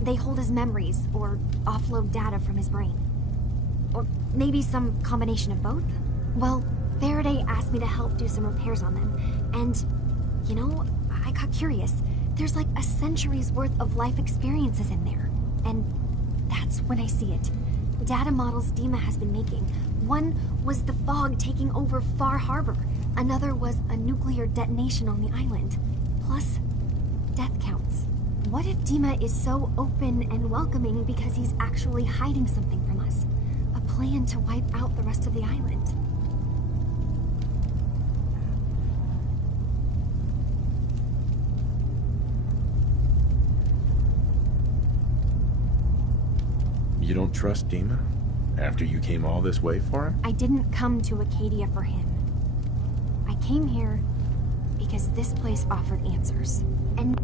They hold his memories, or offload data from his brain. Or maybe some combination of both? Well, Faraday asked me to help do some repairs on them, and, you know, I got curious. There's like a century's worth of life experiences in there, and that's when I see it. Data models Dima has been making. One was the fog taking over Far Harbor. Another was a nuclear detonation on the island. Plus, death counts. What if Dima is so open and welcoming because he's actually hiding something from us? A plan to wipe out the rest of the island. You don't trust Dima? After you came all this way for him? I didn't come to Acadia for him. I came here because this place offered answers. And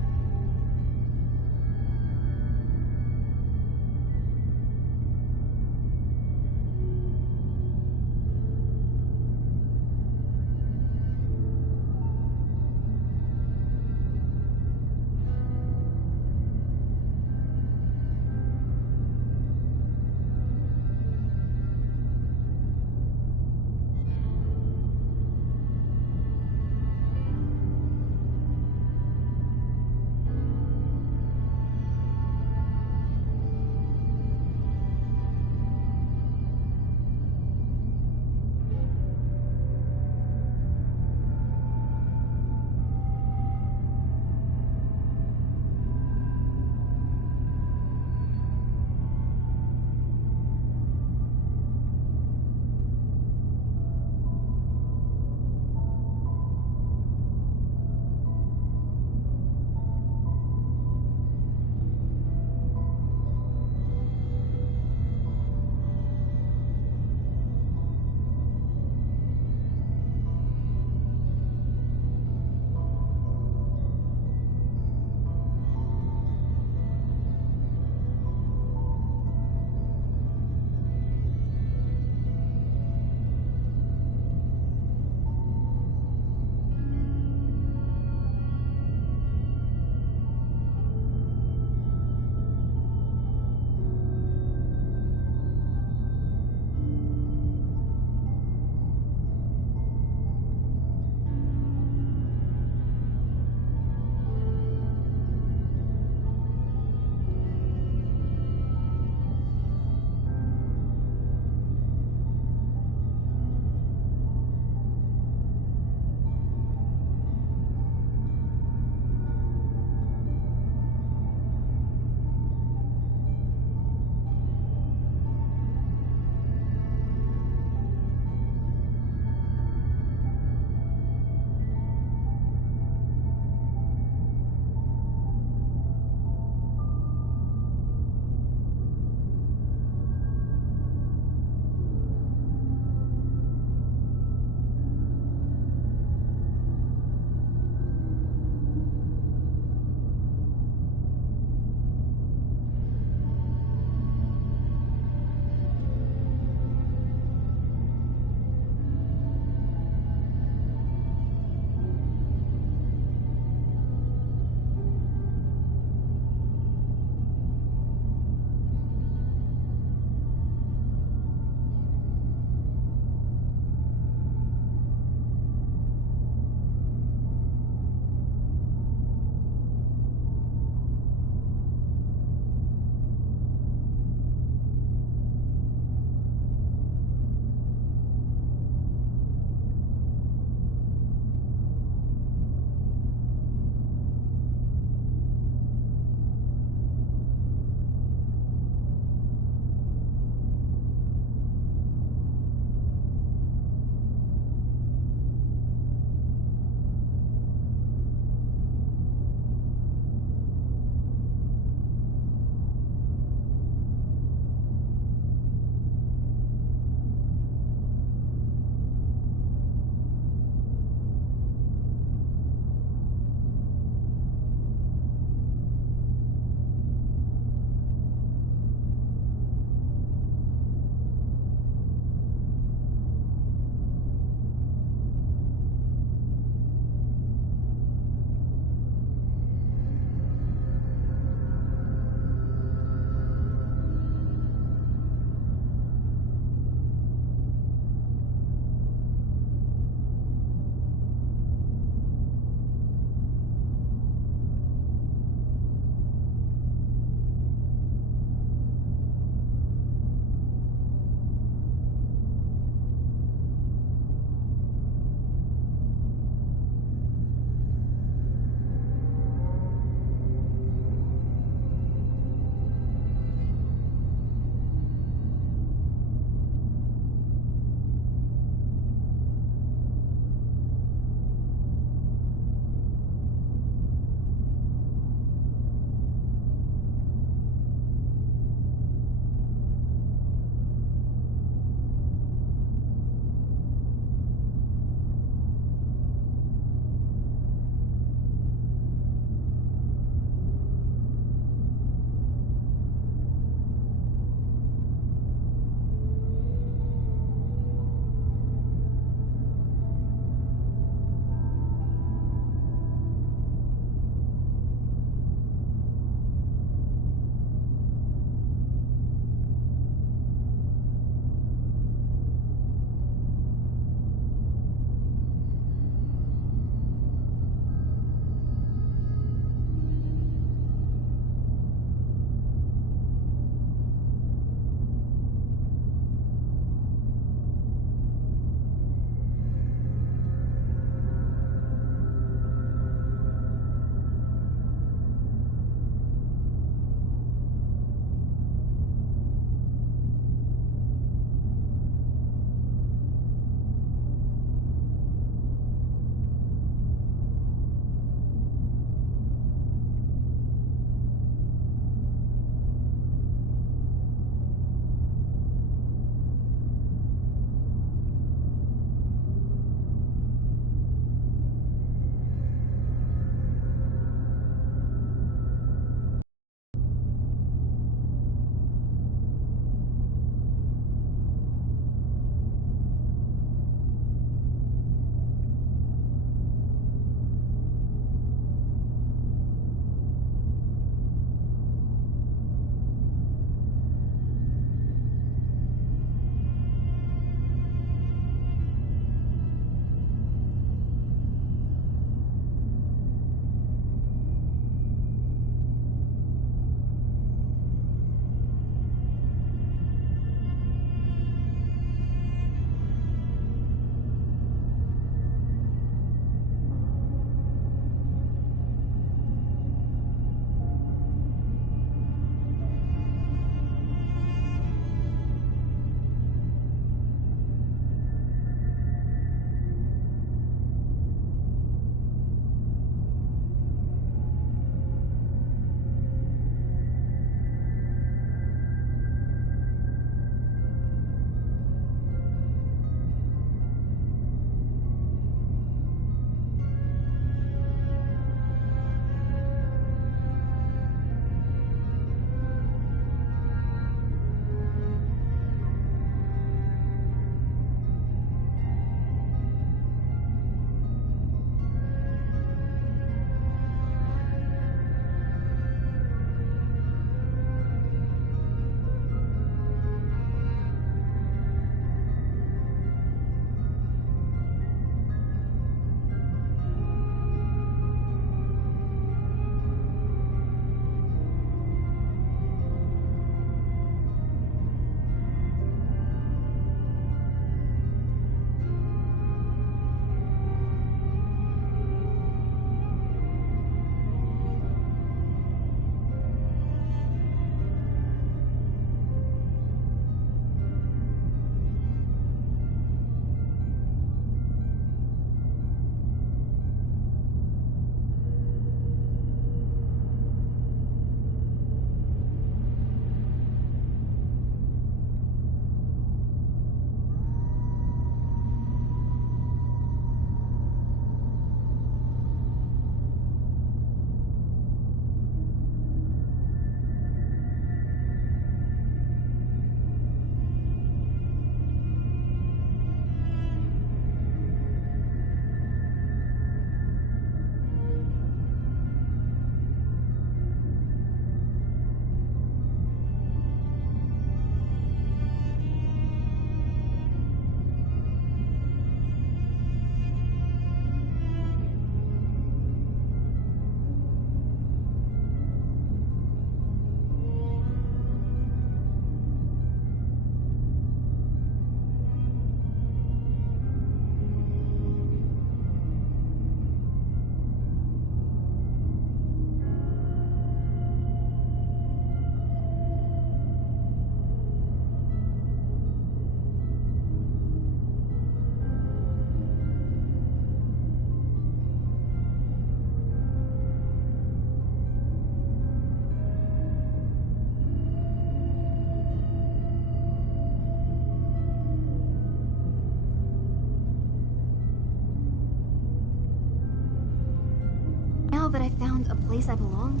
now that I've found a place I belong,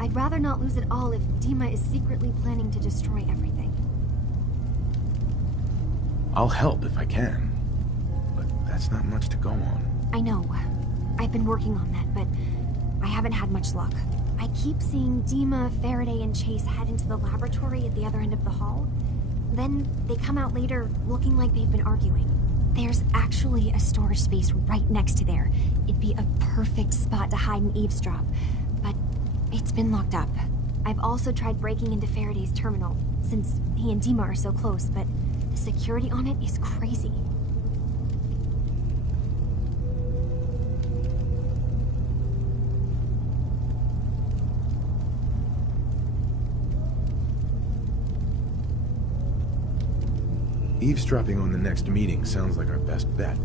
I'd rather not lose it all if Dima is secretly planning to destroy everything. I'll help if I can, but that's not much to go on. I know. I've been working on that, but I haven't had much luck. I keep seeing Dima, Faraday, and Chase head into the laboratory at the other end of the hall. Then they come out later looking like they've been arguing. There's actually a storage space right next to there. It'd be a perfect spot to hide and eavesdrop, but it's been locked up. I've also tried breaking into Faraday's terminal, since he and Dima are so close, but the security on it is crazy. Eavesdropping on the next meeting sounds like our best bet.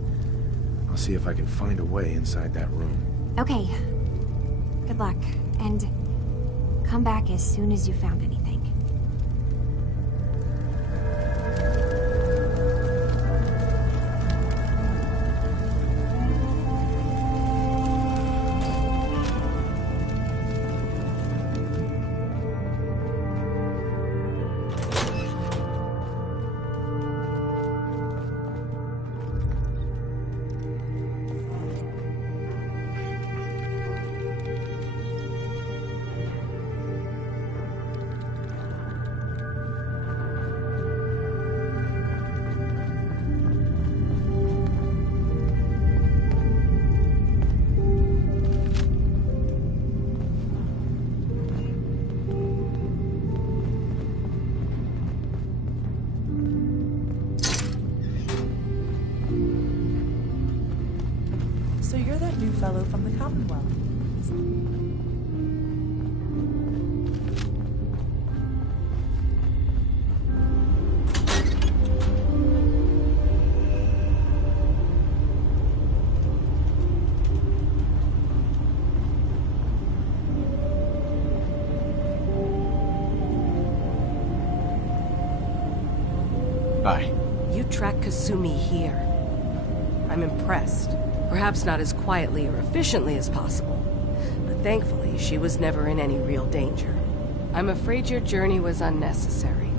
I'll see if I can find a way inside that room. Okay. Good luck, and come back as soon as you found anything. So you're that new fellow from the Commonwealth. Hi. You tracked Kasumi here. I'm impressed. Perhaps not as quietly or efficiently as possible, but thankfully she was never in any real danger. I'm afraid your journey was unnecessary.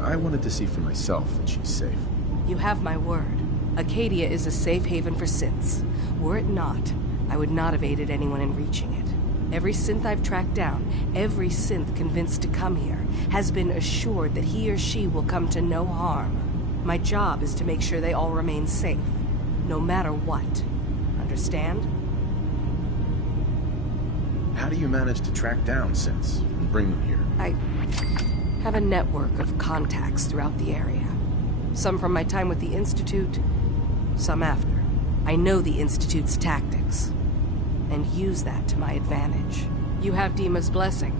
I wanted to see for myself that she's safe. You have my word. Acadia is a safe haven for synths. Were it not, I would not have aided anyone in reaching it. Every synth I've tracked down, every synth convinced to come here, has been assured that he or she will come to no harm. My job is to make sure they all remain safe, no matter what. Understand? How do you manage to track down synths and bring them here? I have a network of contacts throughout the area. Some from my time with the Institute, some after. I know the Institute's tactics, and use that to my advantage. You have Dima's blessing,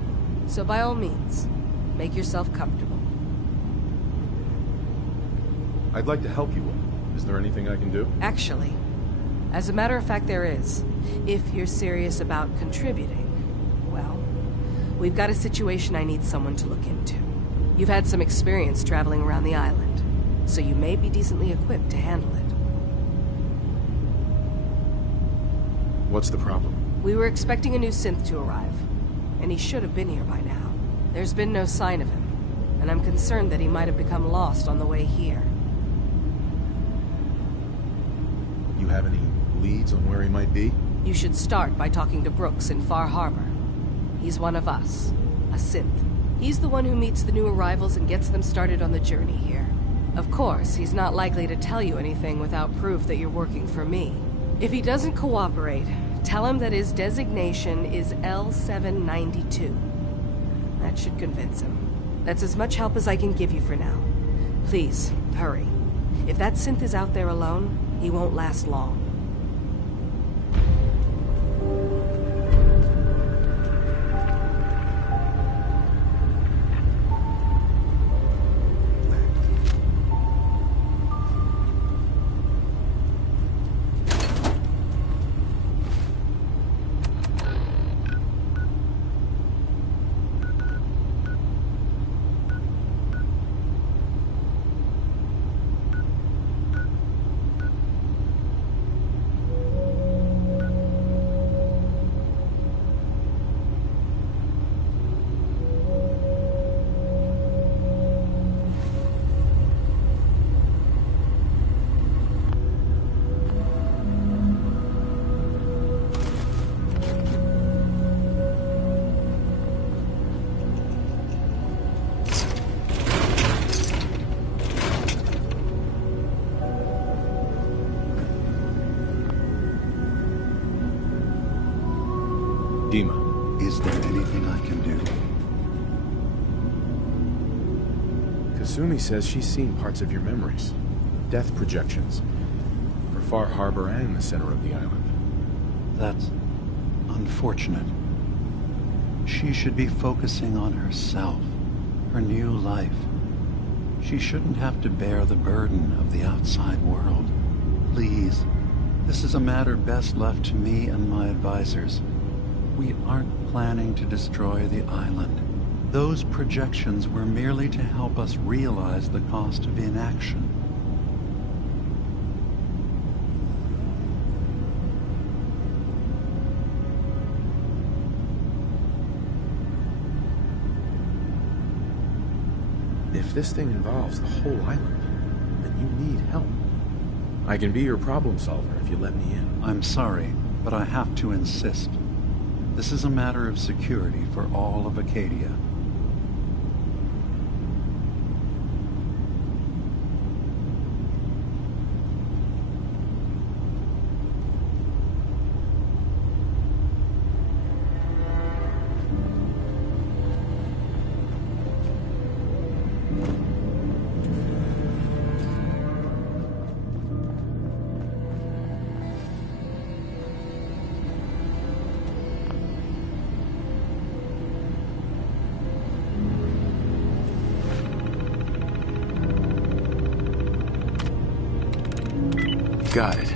so by all means, make yourself comfortable. I'd like to help you all. Is there anything I can do? Actually, as a matter of fact, there is. If you're serious about contributing, well, we've got a situation I need someone to look into. You've had some experience traveling around the island, so you may be decently equipped to handle it. What's the problem? We were expecting a new synth to arrive, and he should have been here by now. There's been no sign of him, and I'm concerned that he might have become lost on the way here. You have any leads on where he might be? You should start by talking to Brooks in Far Harbor. He's one of us, a synth. He's the one who meets the new arrivals and gets them started on the journey here. Of course, he's not likely to tell you anything without proof that you're working for me. If he doesn't cooperate, tell him that his designation is L792. That should convince him. That's as much help as I can give you for now. Please, hurry. If that synth is out there alone, he won't last long. Kasumi says she's seen parts of your memories. Death projections. For Far Harbor and the center of the island. That's unfortunate. She should be focusing on herself, her new life. She shouldn't have to bear the burden of the outside world. Please, this is a matter best left to me and my advisors. We aren't planning to destroy the island. Those projections were merely to help us realize the cost of inaction. If this thing involves the whole island, then you need help. I can be your problem solver if you let me in. I'm sorry, but I have to insist. This is a matter of security for all of Acadia. Got it.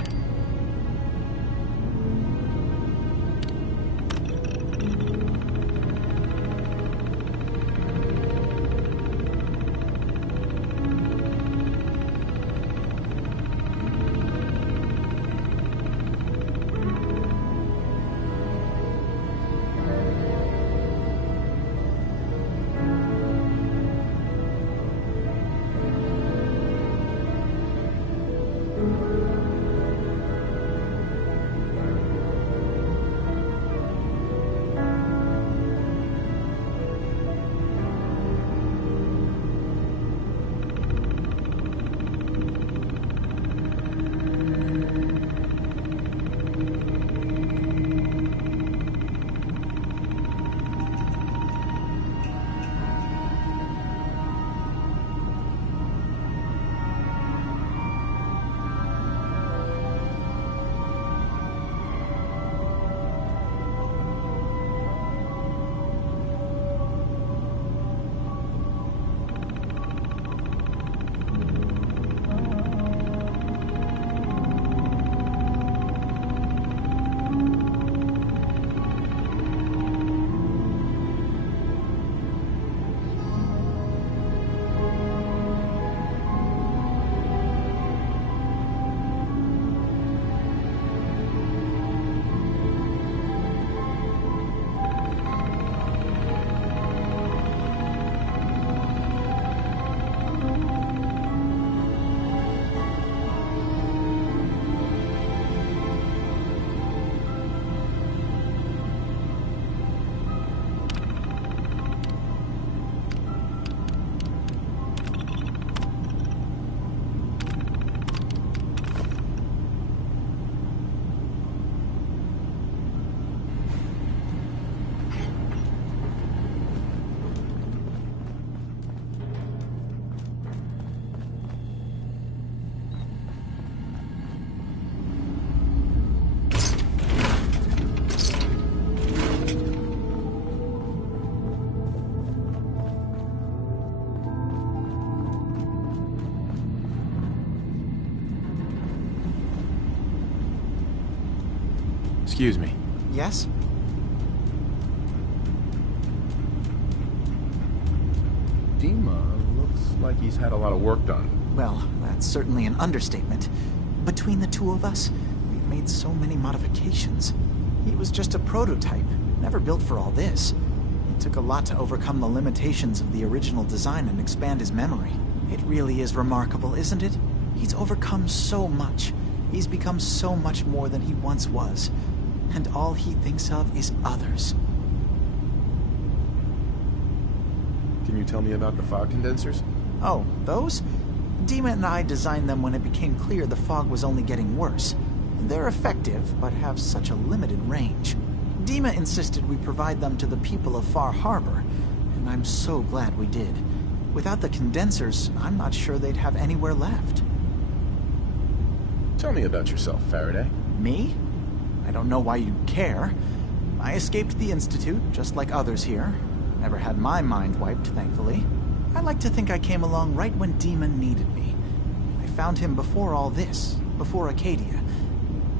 Excuse me. Yes? Dima looks like he's had a lot of work done. Well, that's certainly an understatement. Between the two of us, we've made so many modifications. He was just a prototype, never built for all this. It took a lot to overcome the limitations of the original design and expand his memory. It really is remarkable, isn't it? He's overcome so much. He's become so much more than he once was. And all he thinks of is others. Can you tell me about the fog condensers? Oh, those? Dima and I designed them when it became clear the fog was only getting worse. They're effective, but have such a limited range. Dima insisted we provide them to the people of Far Harbor, and I'm so glad we did. Without the condensers, I'm not sure they'd have anywhere left. Tell me about yourself, Faraday. Me? I don't know why you care. I escaped the Institute, just like others here. Never had my mind wiped, thankfully. I like to think I came along right when Demon needed me. I found him before all this, before Acadia.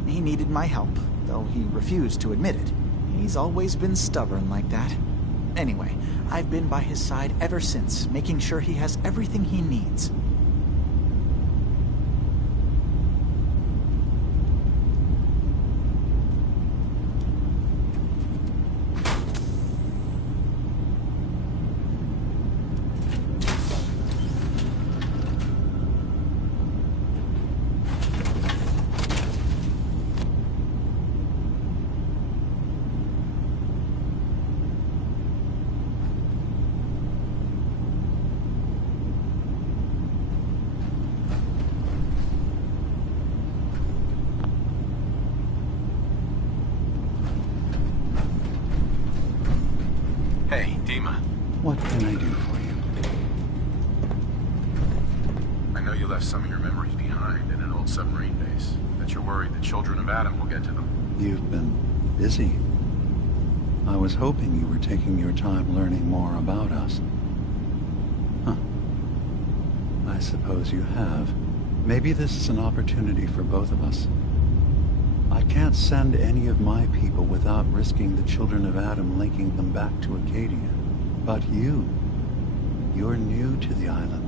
He needed my help, though he refused to admit it. He's always been stubborn like that. Anyway, I've been by his side ever since, making sure he has everything he needs. Hey, Dima. What can I do for you? I know you left some of your memories behind in an old submarine base. That you're worried the children of Adam will get to them. You've been busy. I was hoping you were taking your time learning more about us. Huh. I suppose you have. Maybe this is an opportunity for both of us. I can't send any of my people without risking the children of Adam linking them back to Acadia. But you're new to the island.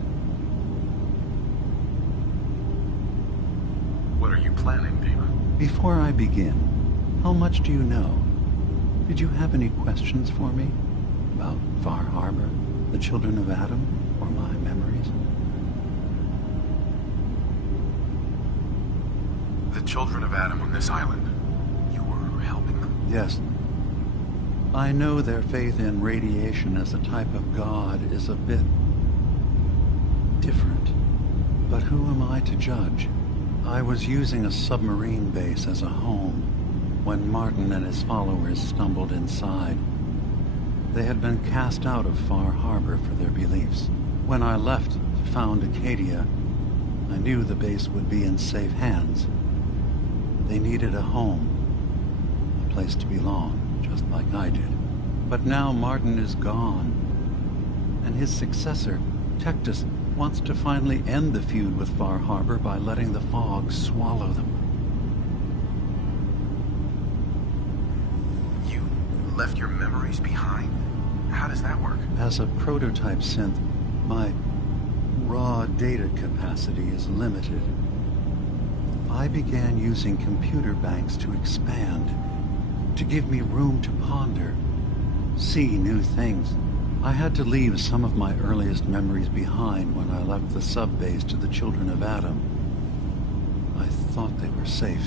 What are you planning, Dima? Before I begin, how much do you know? Did you have any questions for me? About Far Harbor, the children of Adam, or my memories? The children of Adam on this island. You were helping them? Yes. I know their faith in radiation as a type of god is a bit different. But who am I to judge? I was using a submarine base as a home when Martin and his followers stumbled inside. They had been cast out of Far Harbor for their beliefs. When I left to found Acadia, I knew the base would be in safe hands. They needed a home, a place to belong, just like I did. But now Martin is gone, and his successor, Tectus, wants to finally end the feud with Far Harbor by letting the fog swallow them. You left your memories behind? How does that work? As a prototype synth, my raw data capacity is limited. I began using computer banks to expand, to give me room to ponder, see new things. I had to leave some of my earliest memories behind when I left the sub-base to the children of Adam. I thought they were safe.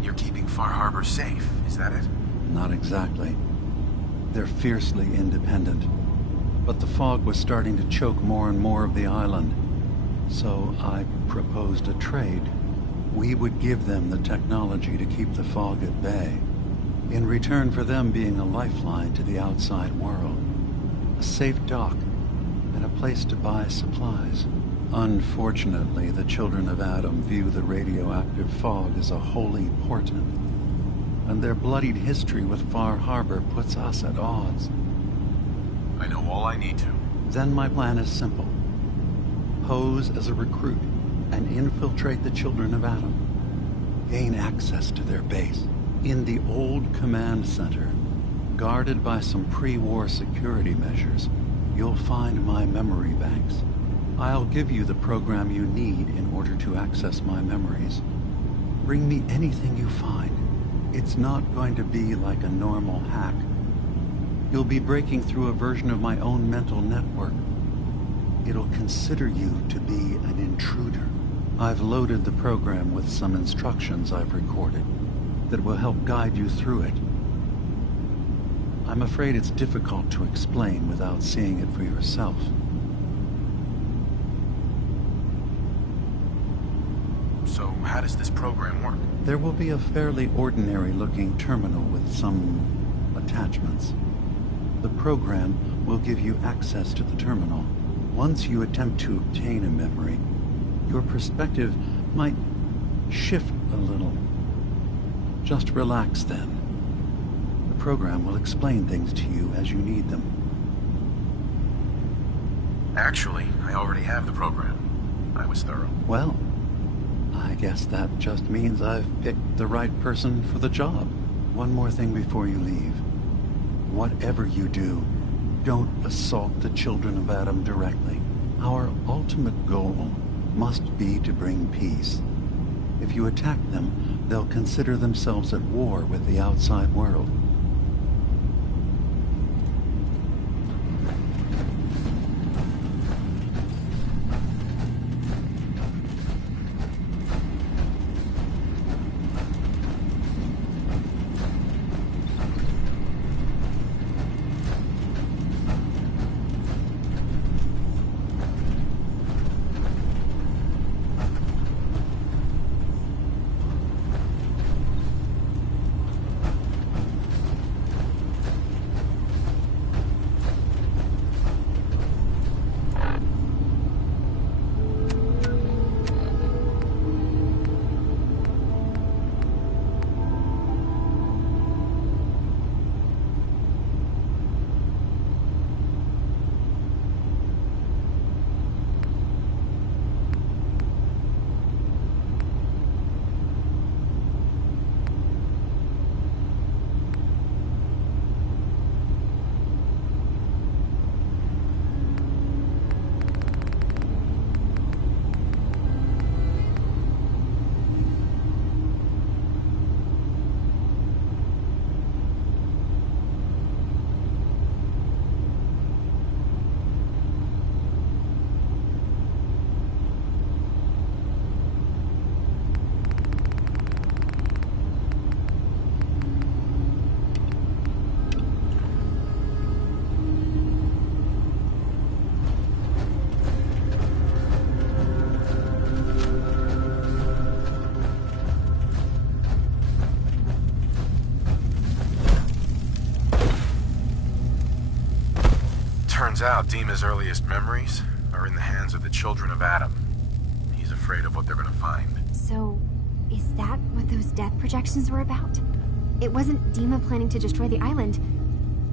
You're keeping Far Harbor safe, is that it? Not exactly. They're fiercely independent. But the fog was starting to choke more and more of the island. So I proposed a trade. We would give them the technology to keep the fog at bay, in return for them being a lifeline to the outside world. A safe dock, and a place to buy supplies. Unfortunately, the children of Adam view the radioactive fog as a holy portent, and their bloodied history with Far Harbor puts us at odds. I know all I need to. Then my plan is simple. Pose as a recruit and infiltrate the children of Adam. Gain access to their base. In the old command center, guarded by some pre-war security measures, you'll find my memory banks. I'll give you the program you need in order to access my memories. Bring me anything you find. It's not going to be like a normal hack. You'll be breaking through a version of my own mental network. It'll consider you to be an intruder. I've loaded the program with some instructions I've recorded that will help guide you through it. I'm afraid it's difficult to explain without seeing it for yourself. So how does this program work? There will be a fairly ordinary-looking terminal with some attachments. The program will give you access to the terminal. Once you attempt to obtain a memory, your perspective might shift a little. Just relax then. The program will explain things to you as you need them. Actually, I already have the program. I was thorough. Well, I guess that just means I've picked the right person for the job. One more thing before you leave. Whatever you do, don't assault the children of Adam directly. Our ultimate goal must be to bring peace. If you attack them, they'll consider themselves at war with the outside world. Turns out Dima's earliest memories are in the hands of the children of Adam. He's afraid of what they're gonna find. So, is that what those death projections were about? It wasn't Dima planning to destroy the island.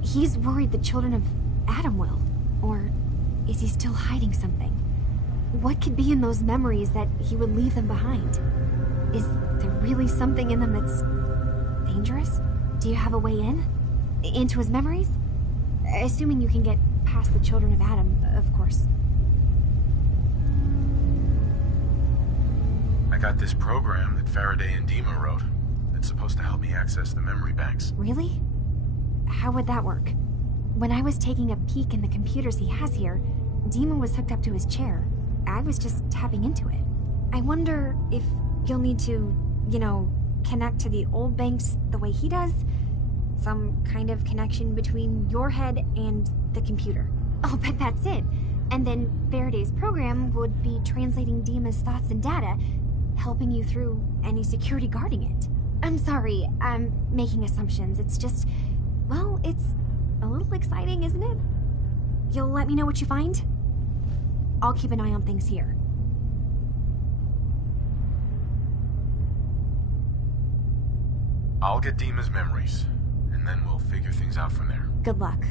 He's worried the children of Adam will. Or is he still hiding something? What could be in those memories that he would leave them behind? Is there really something in them that's dangerous? Do you have a way in? Into his memories? Assuming you can get past the children of Adam, of course. I got this program that Faraday and Dima wrote. It's supposed to help me access the memory banks. Really? How would that work? When I was taking a peek in the computers he has here, Dima was hooked up to his chair. I was just tapping into it. I wonder if you'll need to, connect to the old banks the way he does? Some kind of connection between your head and the computer. Oh, but that's it. And then Faraday's program would be translating Dima's thoughts and data, helping you through any security guarding it. I'm sorry, I'm making assumptions. It's just, well, it's a little exciting, isn't it? You'll let me know what you find? I'll keep an eye on things here. I'll get Dima's memories, and then we'll figure things out from there. Good luck.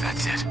That's it.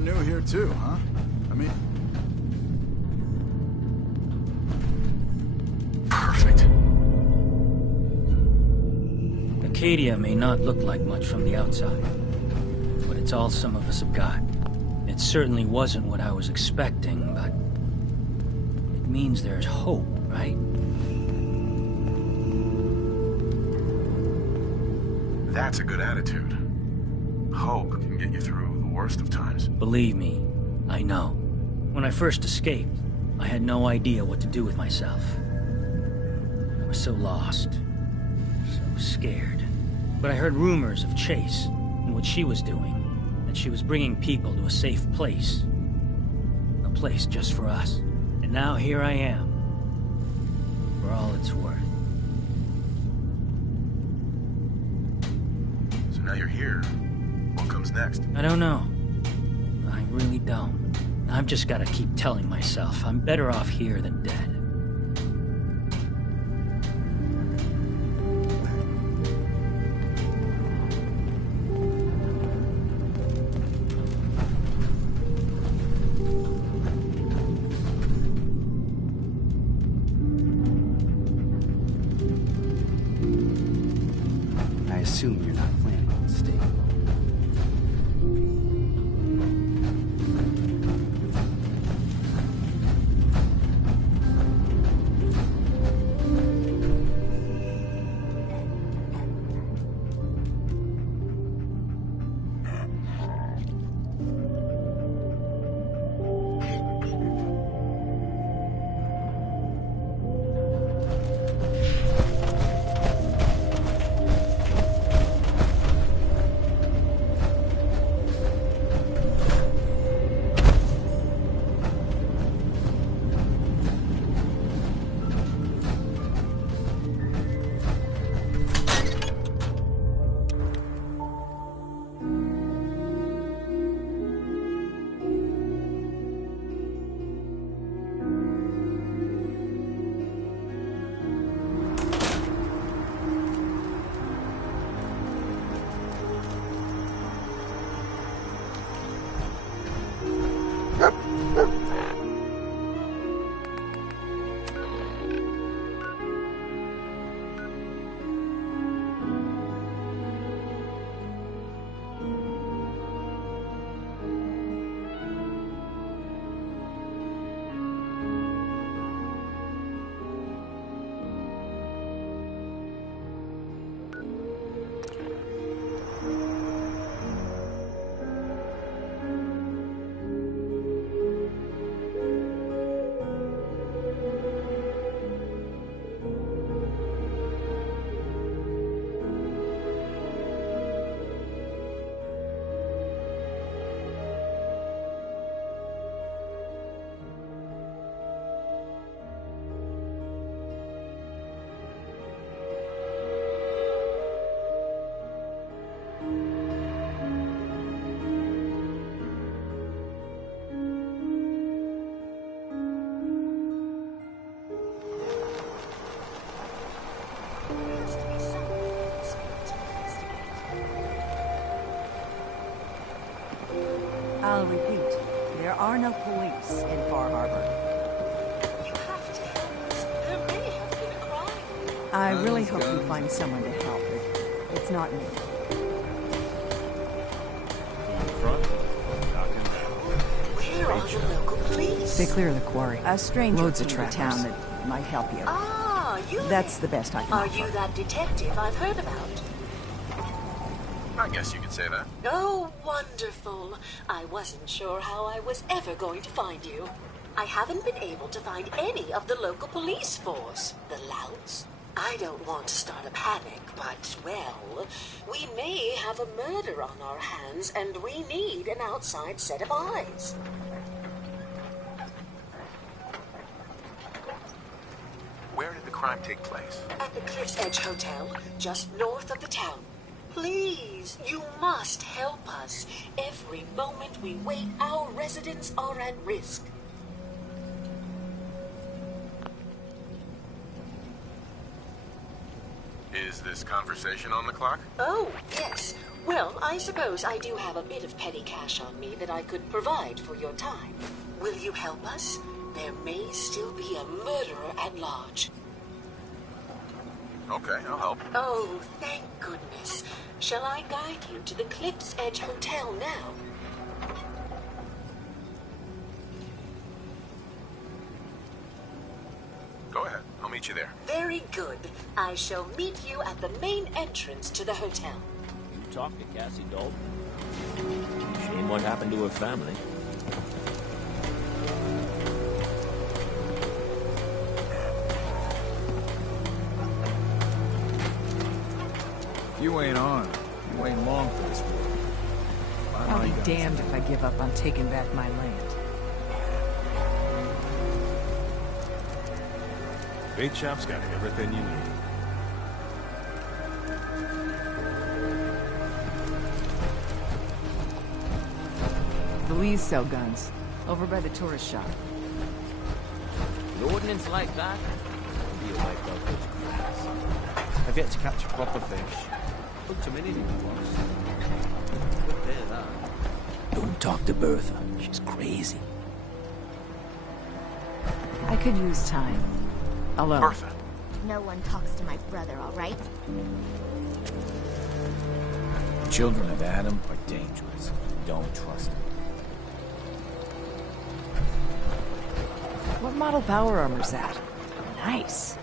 new here too, huh? I mean... Perfect. Acadia may not look like much from the outside, but it's all some of us have got. It certainly wasn't what I was expecting, but it means there's hope, right? That's a good attitude. Hope can get you through the worst of times. Believe me, I know. When I first escaped, I had no idea what to do with myself. I was so lost, so scared. But I heard rumors of Chase and what she was doing, that she was bringing people to a safe place. A place just for us. And now here I am, for all it's worth. So now you're here. What comes next? I don't know. I really don't. I've just got to keep telling myself I'm better off here than dead. I assume you're not planning on staying. I'll repeat, there are no police in Far Harbor. You have to help us. There may have been a crime. I really hope you find someone to help. It's not me. Where are the local police? They clear the quarry. A stranger Loads of from the trackers. town that might help you. Ah, you. That's the best I can Are offer. you that detective I've heard about? I guess you could say that. Oh, wonderful. I wasn't sure how I was ever going to find you. I haven't been able to find any of the local police force. The louts. I don't want to start a panic, but, well, we may have a murder on our hands, and we need an outside set of eyes. Where did the crime take place? At the Cliff's Edge Hotel, just north of the town. Please, you must help us. Every moment we wait, our residents are at risk. Is this conversation on the clock? Oh, yes. Well, I suppose I do have a bit of petty cash on me that I could provide for your time. Will you help us? There may still be a murderer at large. Okay, I'll help. Oh, thank goodness. Shall I guide you to the Cliff's Edge Hotel now? Go ahead. I'll meet you there. Very good. I shall meet you at the main entrance to the hotel. You talked to Cassie Dalton. Shame what happened to her family. If you ain't on, you ain't long for this war. I'll be damned if I give up on taking back my land. Bait shop's got everything you need. The Lees sell guns. Over by the tourist shop. An ordinance like that? Be wiped out those cracks. I've yet to catch a proper fish. Hooked him in once. Good day, that. Don't talk to Bertha. She's crazy. I could use time. Alone. Bertha. No one talks to my brother, all right? The children of Adam are dangerous. Don't trust them. What model power armor's that? Nice.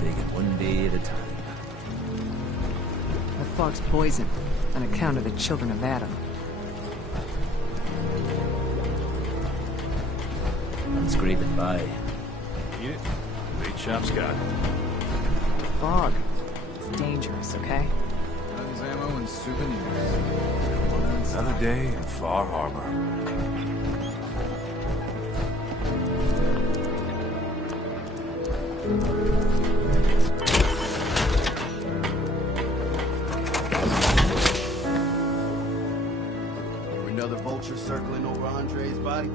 Take it one day at a time. The fog's poison, on account of the children of Adam. I'm scraping by. Eat it. Bait shop's got it. Fog. It's dangerous, okay? Guns, ammo, and souvenirs. Another day in Far Harbor. Another vulture circling over Andre's body?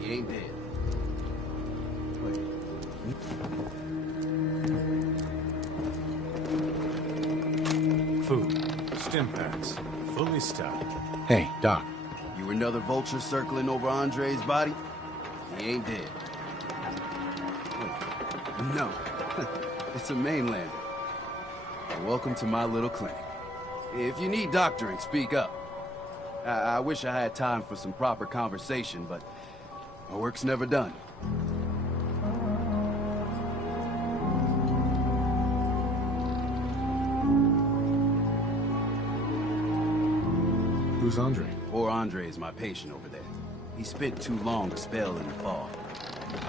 He ain't dead. Wait. Food. Stim packs. Fully stocked. Hey, Doc. You another vulture circling over Andre's body? He ain't dead. Wait. No. It's a mainlander. Welcome to my little clinic. If you need doctoring, speak up. I wish I had time for some proper conversation, but my work's never done. Who's Andre? Poor Andre is my patient over there. He spent too long a spell in the fog.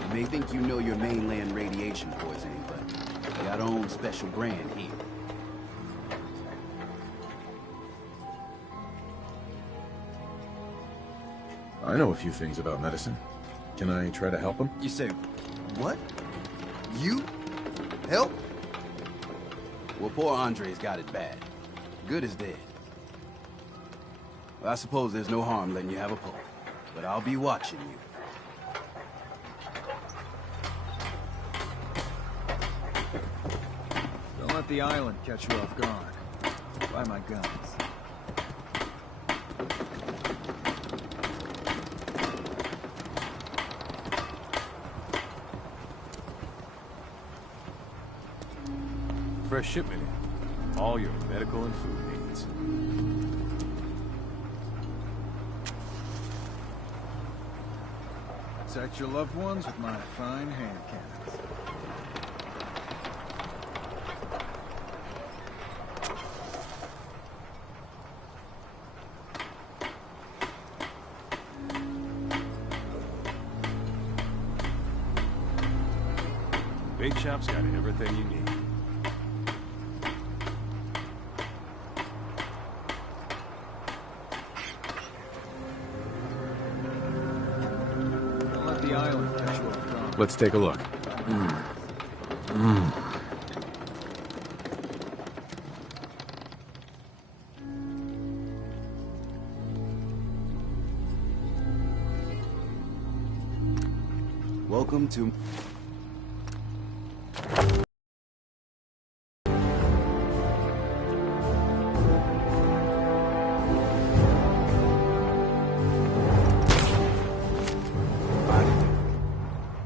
You may think you know your mainland radiation poisoning, but we got our own special brand here. I know a few things about medicine. Can I try to help him? You say, what? You? Help? Well, poor Andre's got it bad. Good is dead. Well, I suppose there's no harm letting you have a poke, but I'll be watching you. Don't let the island catch you off guard. Buy my guns. Fresh shipment in. All your medical and food needs. Protect your loved ones with my fine hand cannons. Bait shop's got everything you need. Don't let the island catch you off guard. Let's take a look. Welcome to...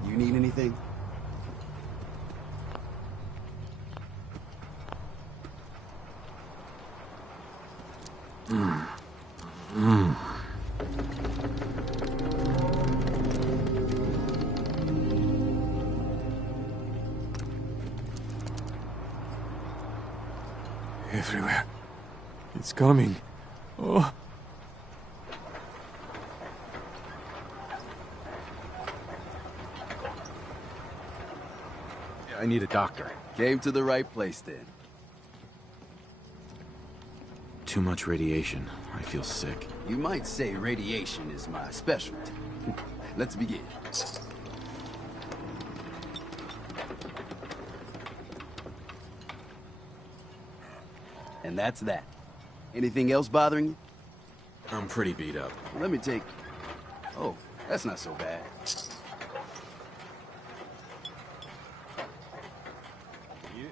You need anything? Everywhere. It's coming. Oh. I need a doctor. Came to the right place then. Too much radiation. I feel sick. You might say radiation is my specialty. Let's begin. And that's that. Anything else bothering you? I'm pretty beat up. Let me take... Oh, that's not so bad. Yeah,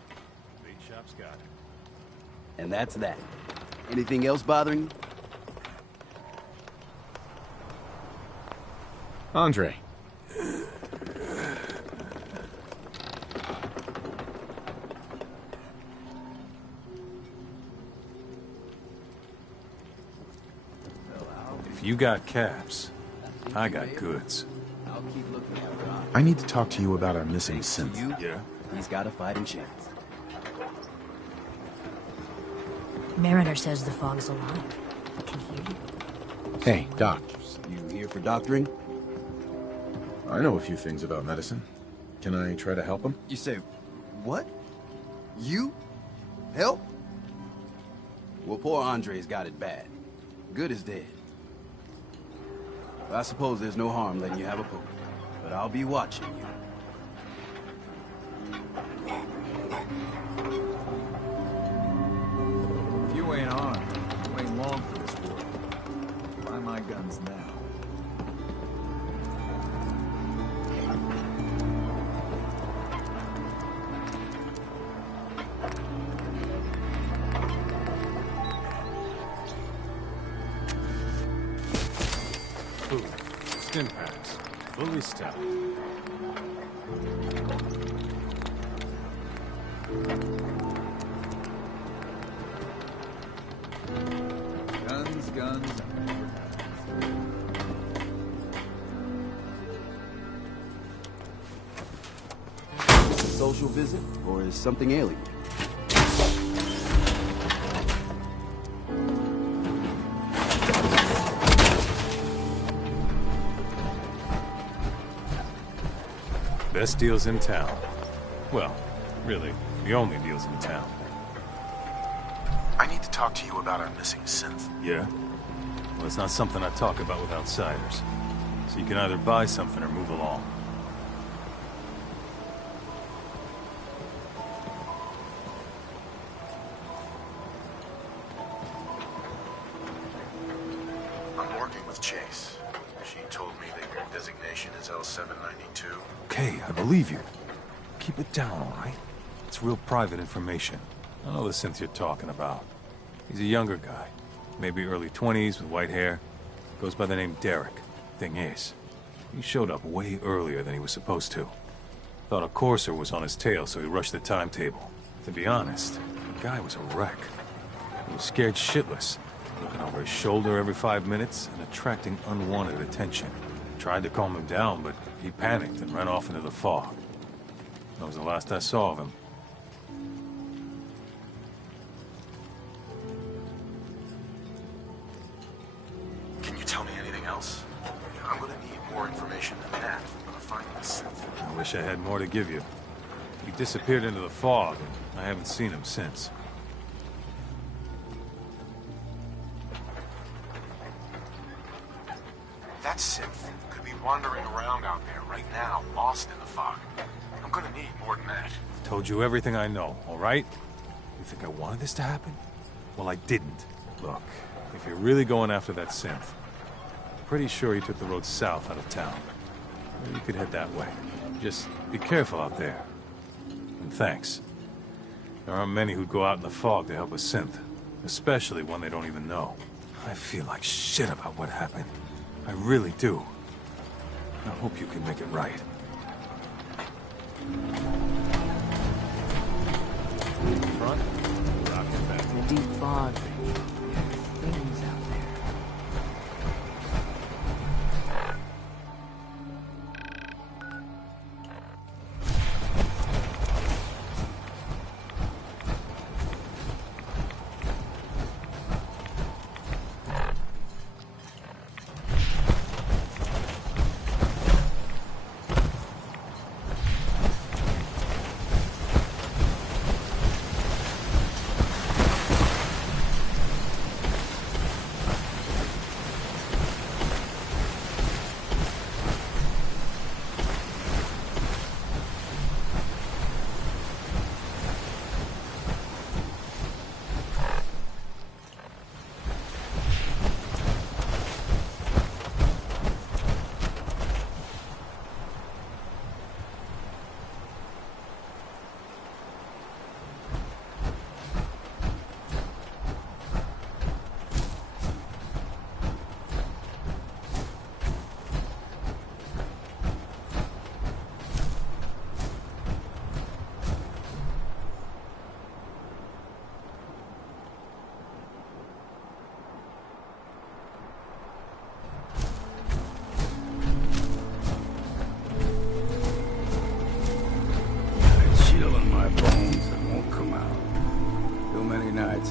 big shop's got it. And that's that. Anything else bothering you? Andre. If you got caps, I got goods. I'll keep looking at her. I need to talk to you about our missing synth. Yeah? He's got a fighting chance. Mariner says the fog's alive. I can hear you. Hey, Doc. You here for doctoring? I know a few things about medicine. Can I try to help him? You say, what? You? Help? Well, poor Andre's got it bad. Good is dead. I suppose there's no harm letting you have a poke, but I'll be watching you. If you ain't armed, you ain't long for this world. Buy my guns now. Food, stim packs, fully stocked. Guns, guns, Social visit, or is something alien? Best deals in town. Well, really, the only deals in town. I need to talk to you about our missing synth. Yeah? Well, it's not something I talk about with outsiders. So you can either buy something or move along. I'm working with Chase. She told me that your designation is L792. Okay, I believe you. Keep it down, all right? It's real private information. I know the synth you're talking about. He's a younger guy. Maybe early 20s with white hair. Goes by the name Derek. Thing is, he showed up way earlier than he was supposed to. Thought a courser was on his tail, so he rushed the timetable. To be honest, the guy was a wreck. He was scared shitless, looking over his shoulder every 5 minutes and attracting unwanted attention. Tried to calm him down, but he panicked and ran off into the fog. That was the last I saw of him. Can you tell me anything else? I'm gonna need more information than that if I'm gonna find this synth. I wish I had more to give you. He disappeared into the fog, and I haven't seen him since. That synth could be wandering around out there right now, lost in the fog. I'm gonna need more than that. I've told you everything I know, all right? You think I wanted this to happen? Well, I didn't. Look, if you're really going after that synth, I'm pretty sure he took the road south out of town. Maybe you could head that way. Just be careful out there. And thanks. There aren't many who'd go out in the fog to help a synth, especially one they don't even know. I feel like shit about what happened. I really do. I hope you can make it right. Front, rocket back. The deep fog. There are things out there.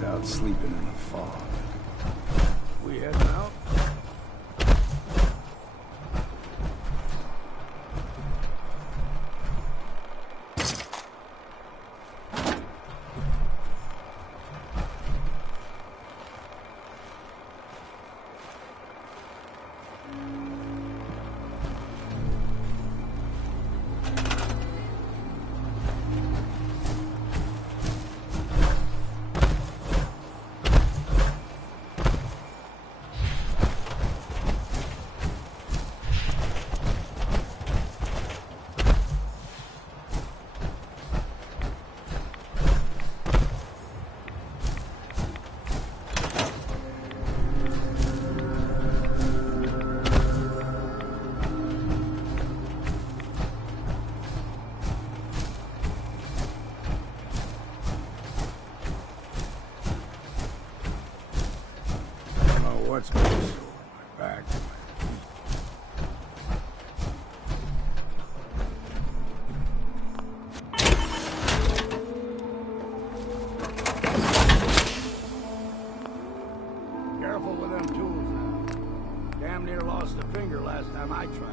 Out sleeping in the fog. We heading out? What's my sword? My back, Careful with them tools now. Damn near lost a finger last time I tried.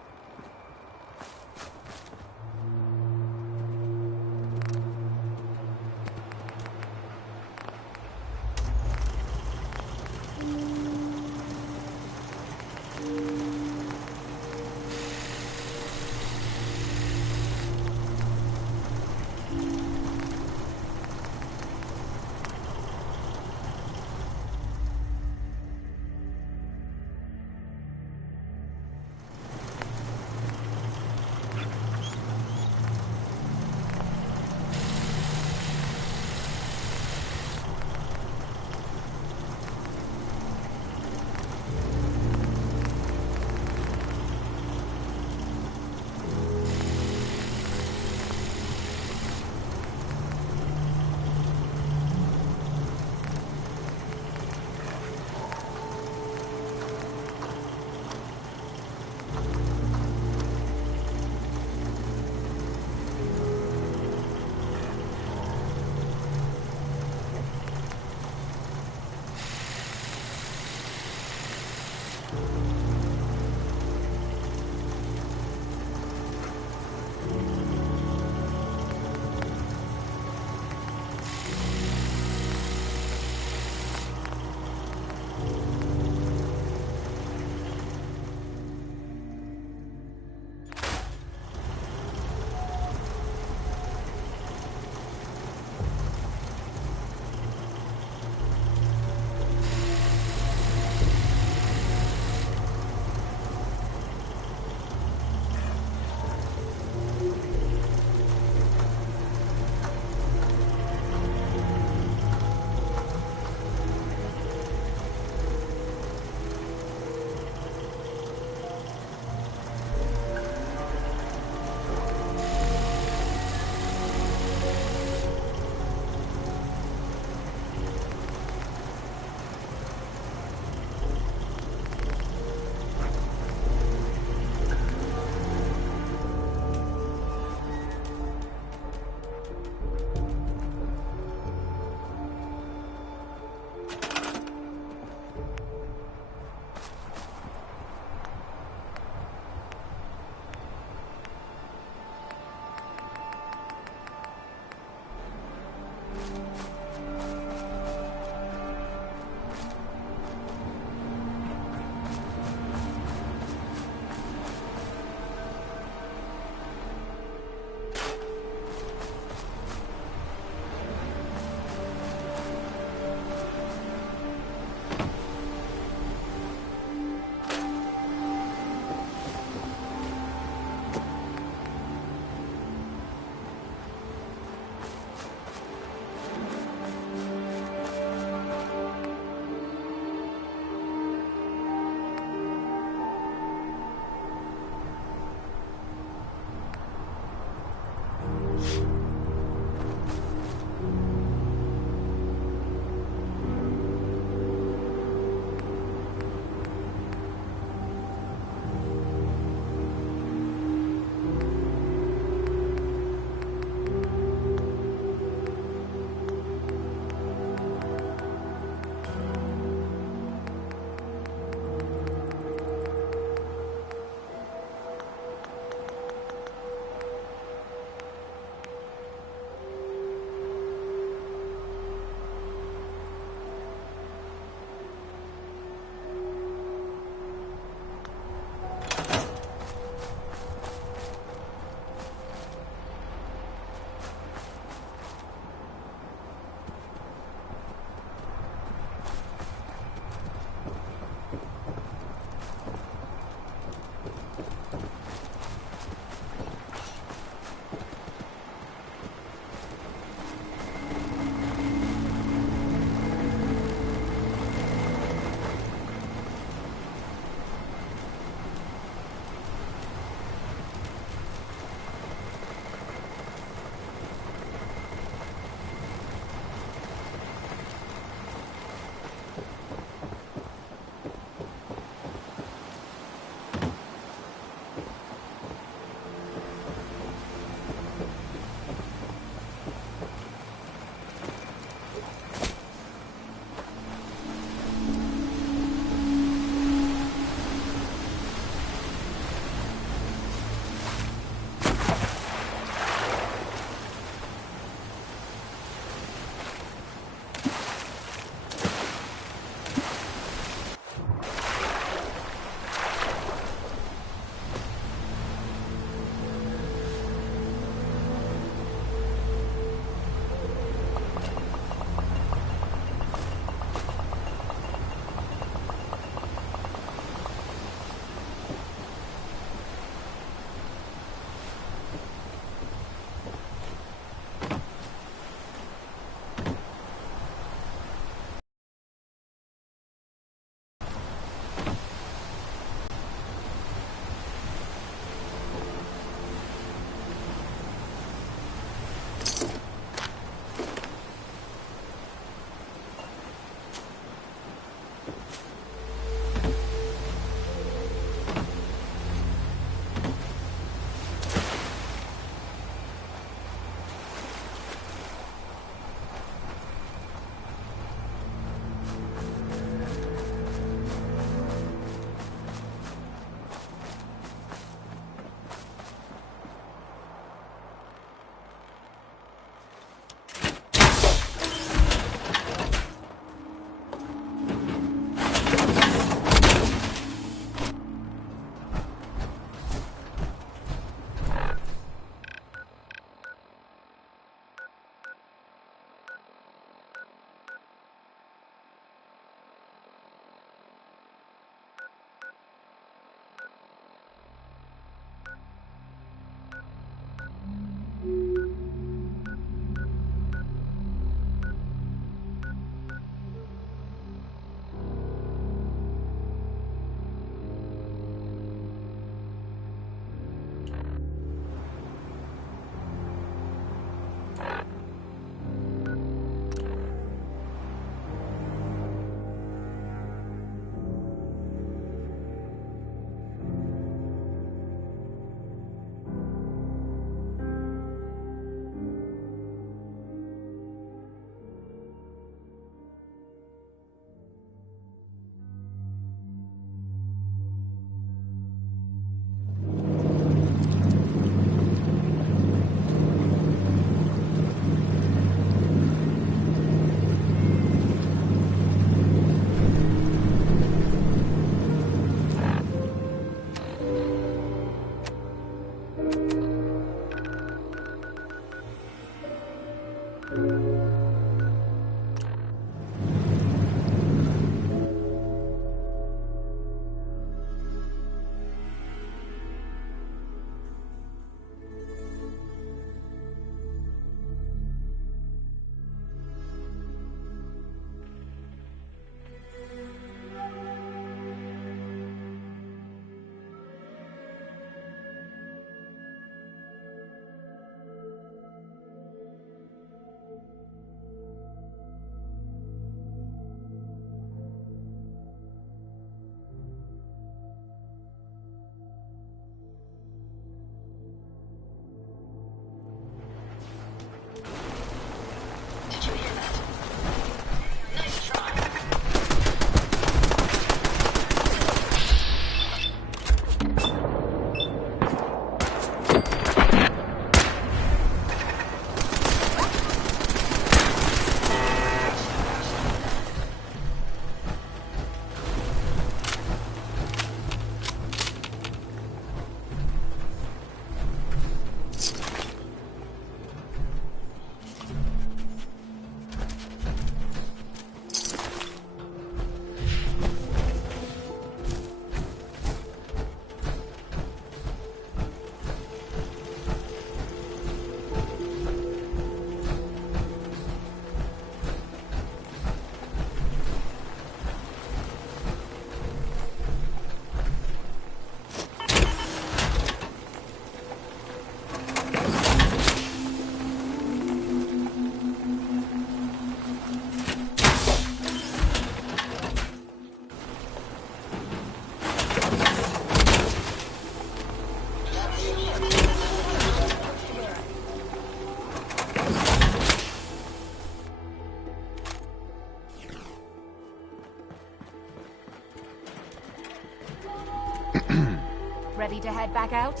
Ready to head back out?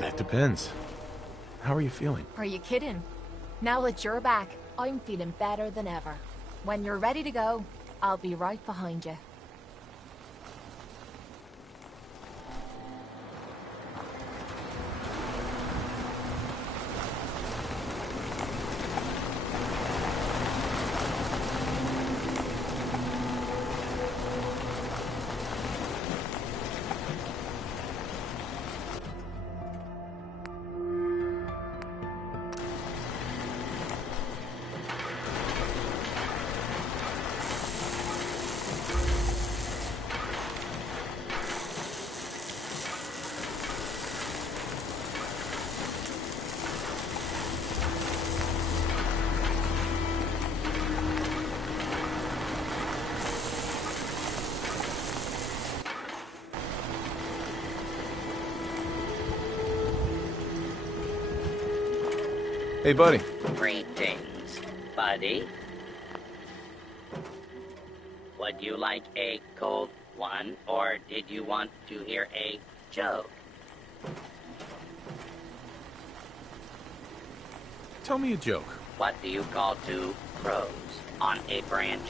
That depends. How are you feeling? Are you kidding? Now that you're back, I'm feeling better than ever. When you're ready to go, I'll be right behind you. Hey, buddy. Greetings, buddy. Would you like a cold one, or did you want to hear a joke? Tell me a joke. What do you call two crows on a branch?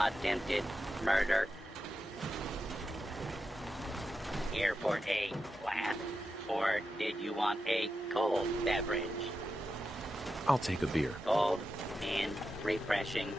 Attempted murder. Here for a laugh, or did you want a cold beverage? I'll take a beer. Cold and refreshing.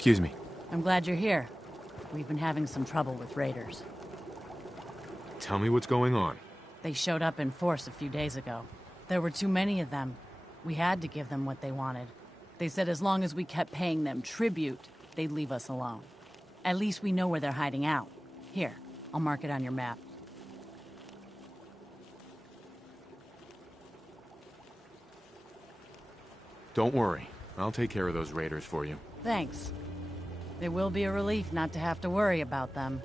Excuse me. I'm glad you're here. We've been having some trouble with raiders. Tell me what's going on. They showed up in force a few days ago. There were too many of them. We had to give them what they wanted. They said as long as we kept paying them tribute, they'd leave us alone. At least we know where they're hiding out. Here, I'll mark it on your map. Don't worry. I'll take care of those raiders for you. Thanks. It will be a relief not to have to worry about them.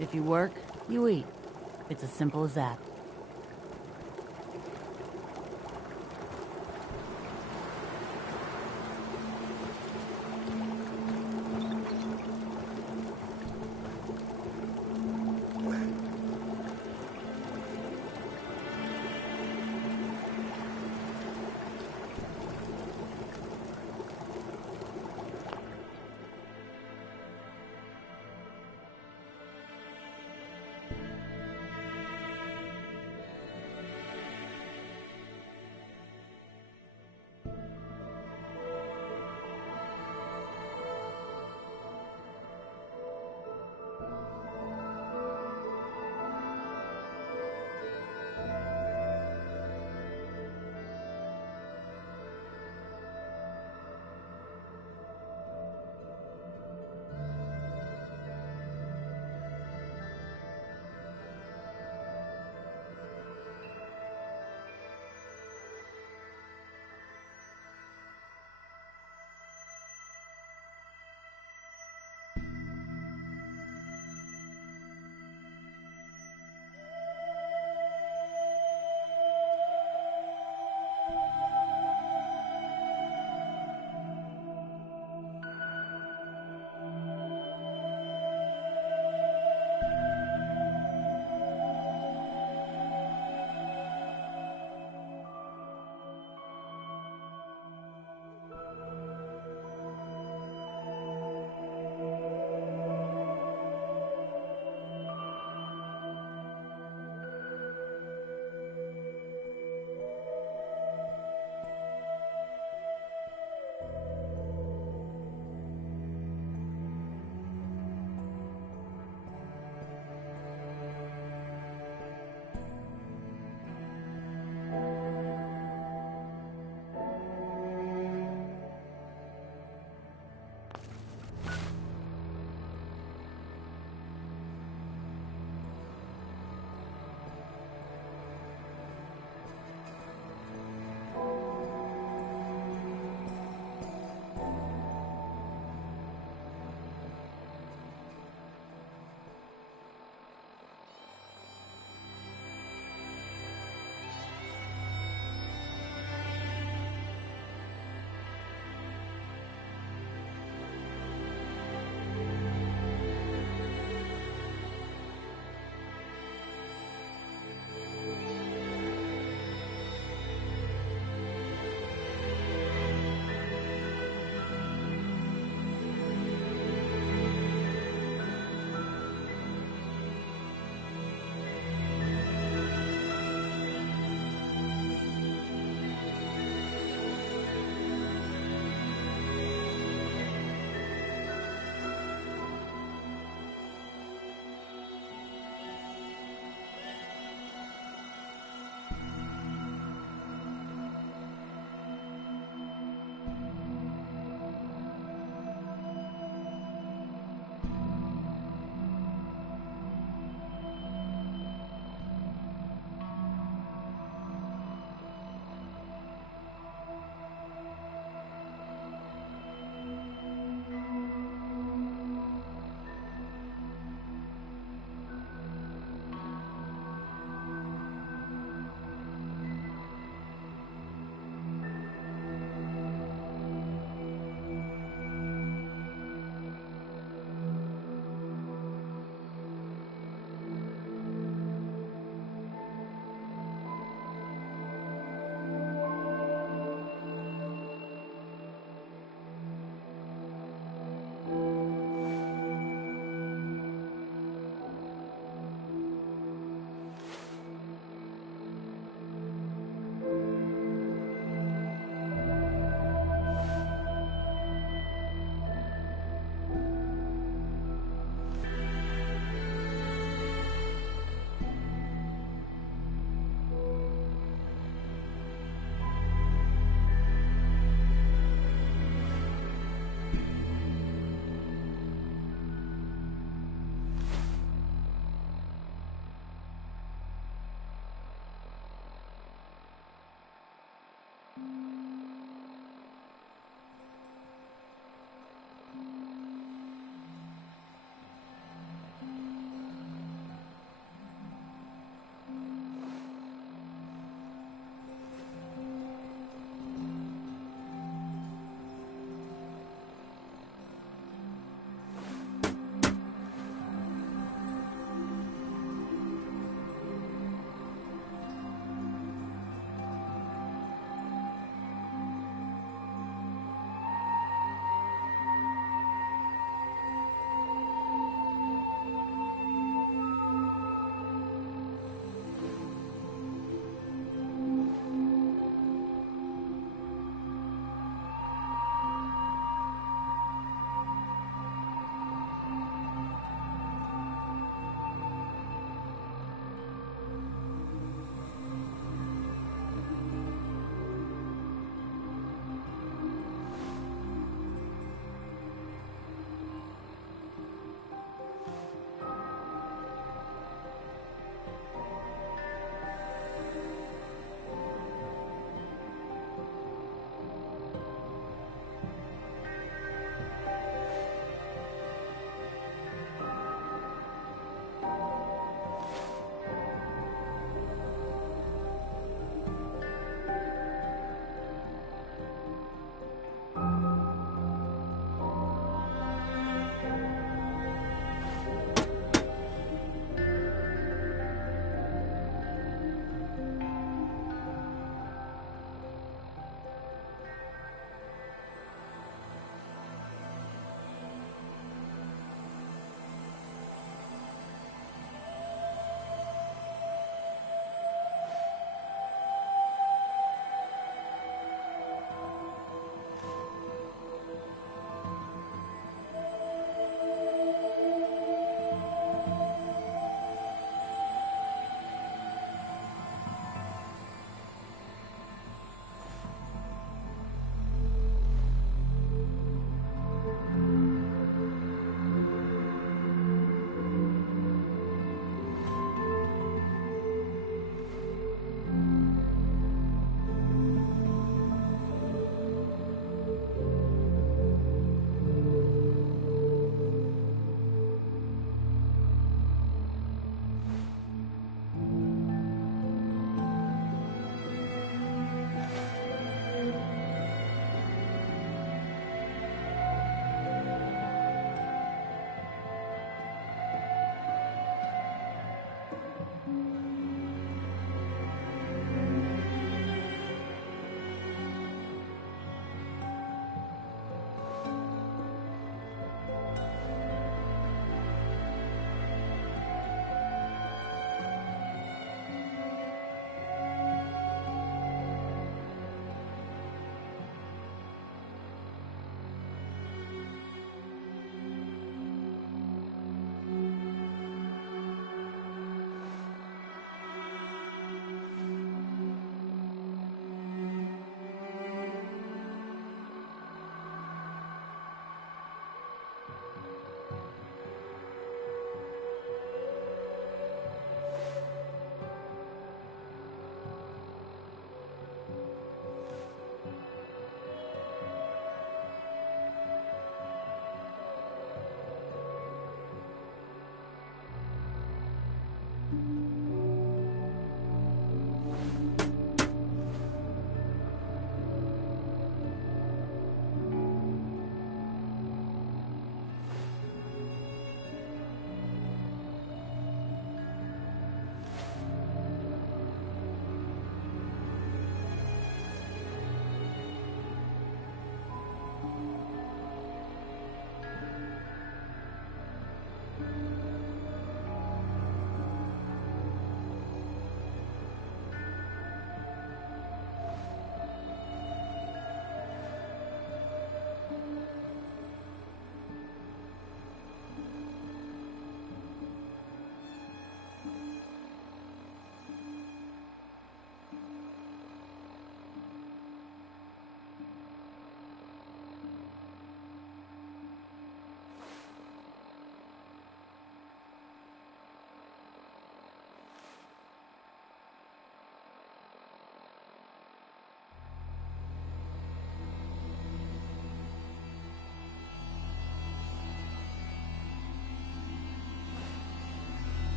If you work, you eat. It's as simple as that.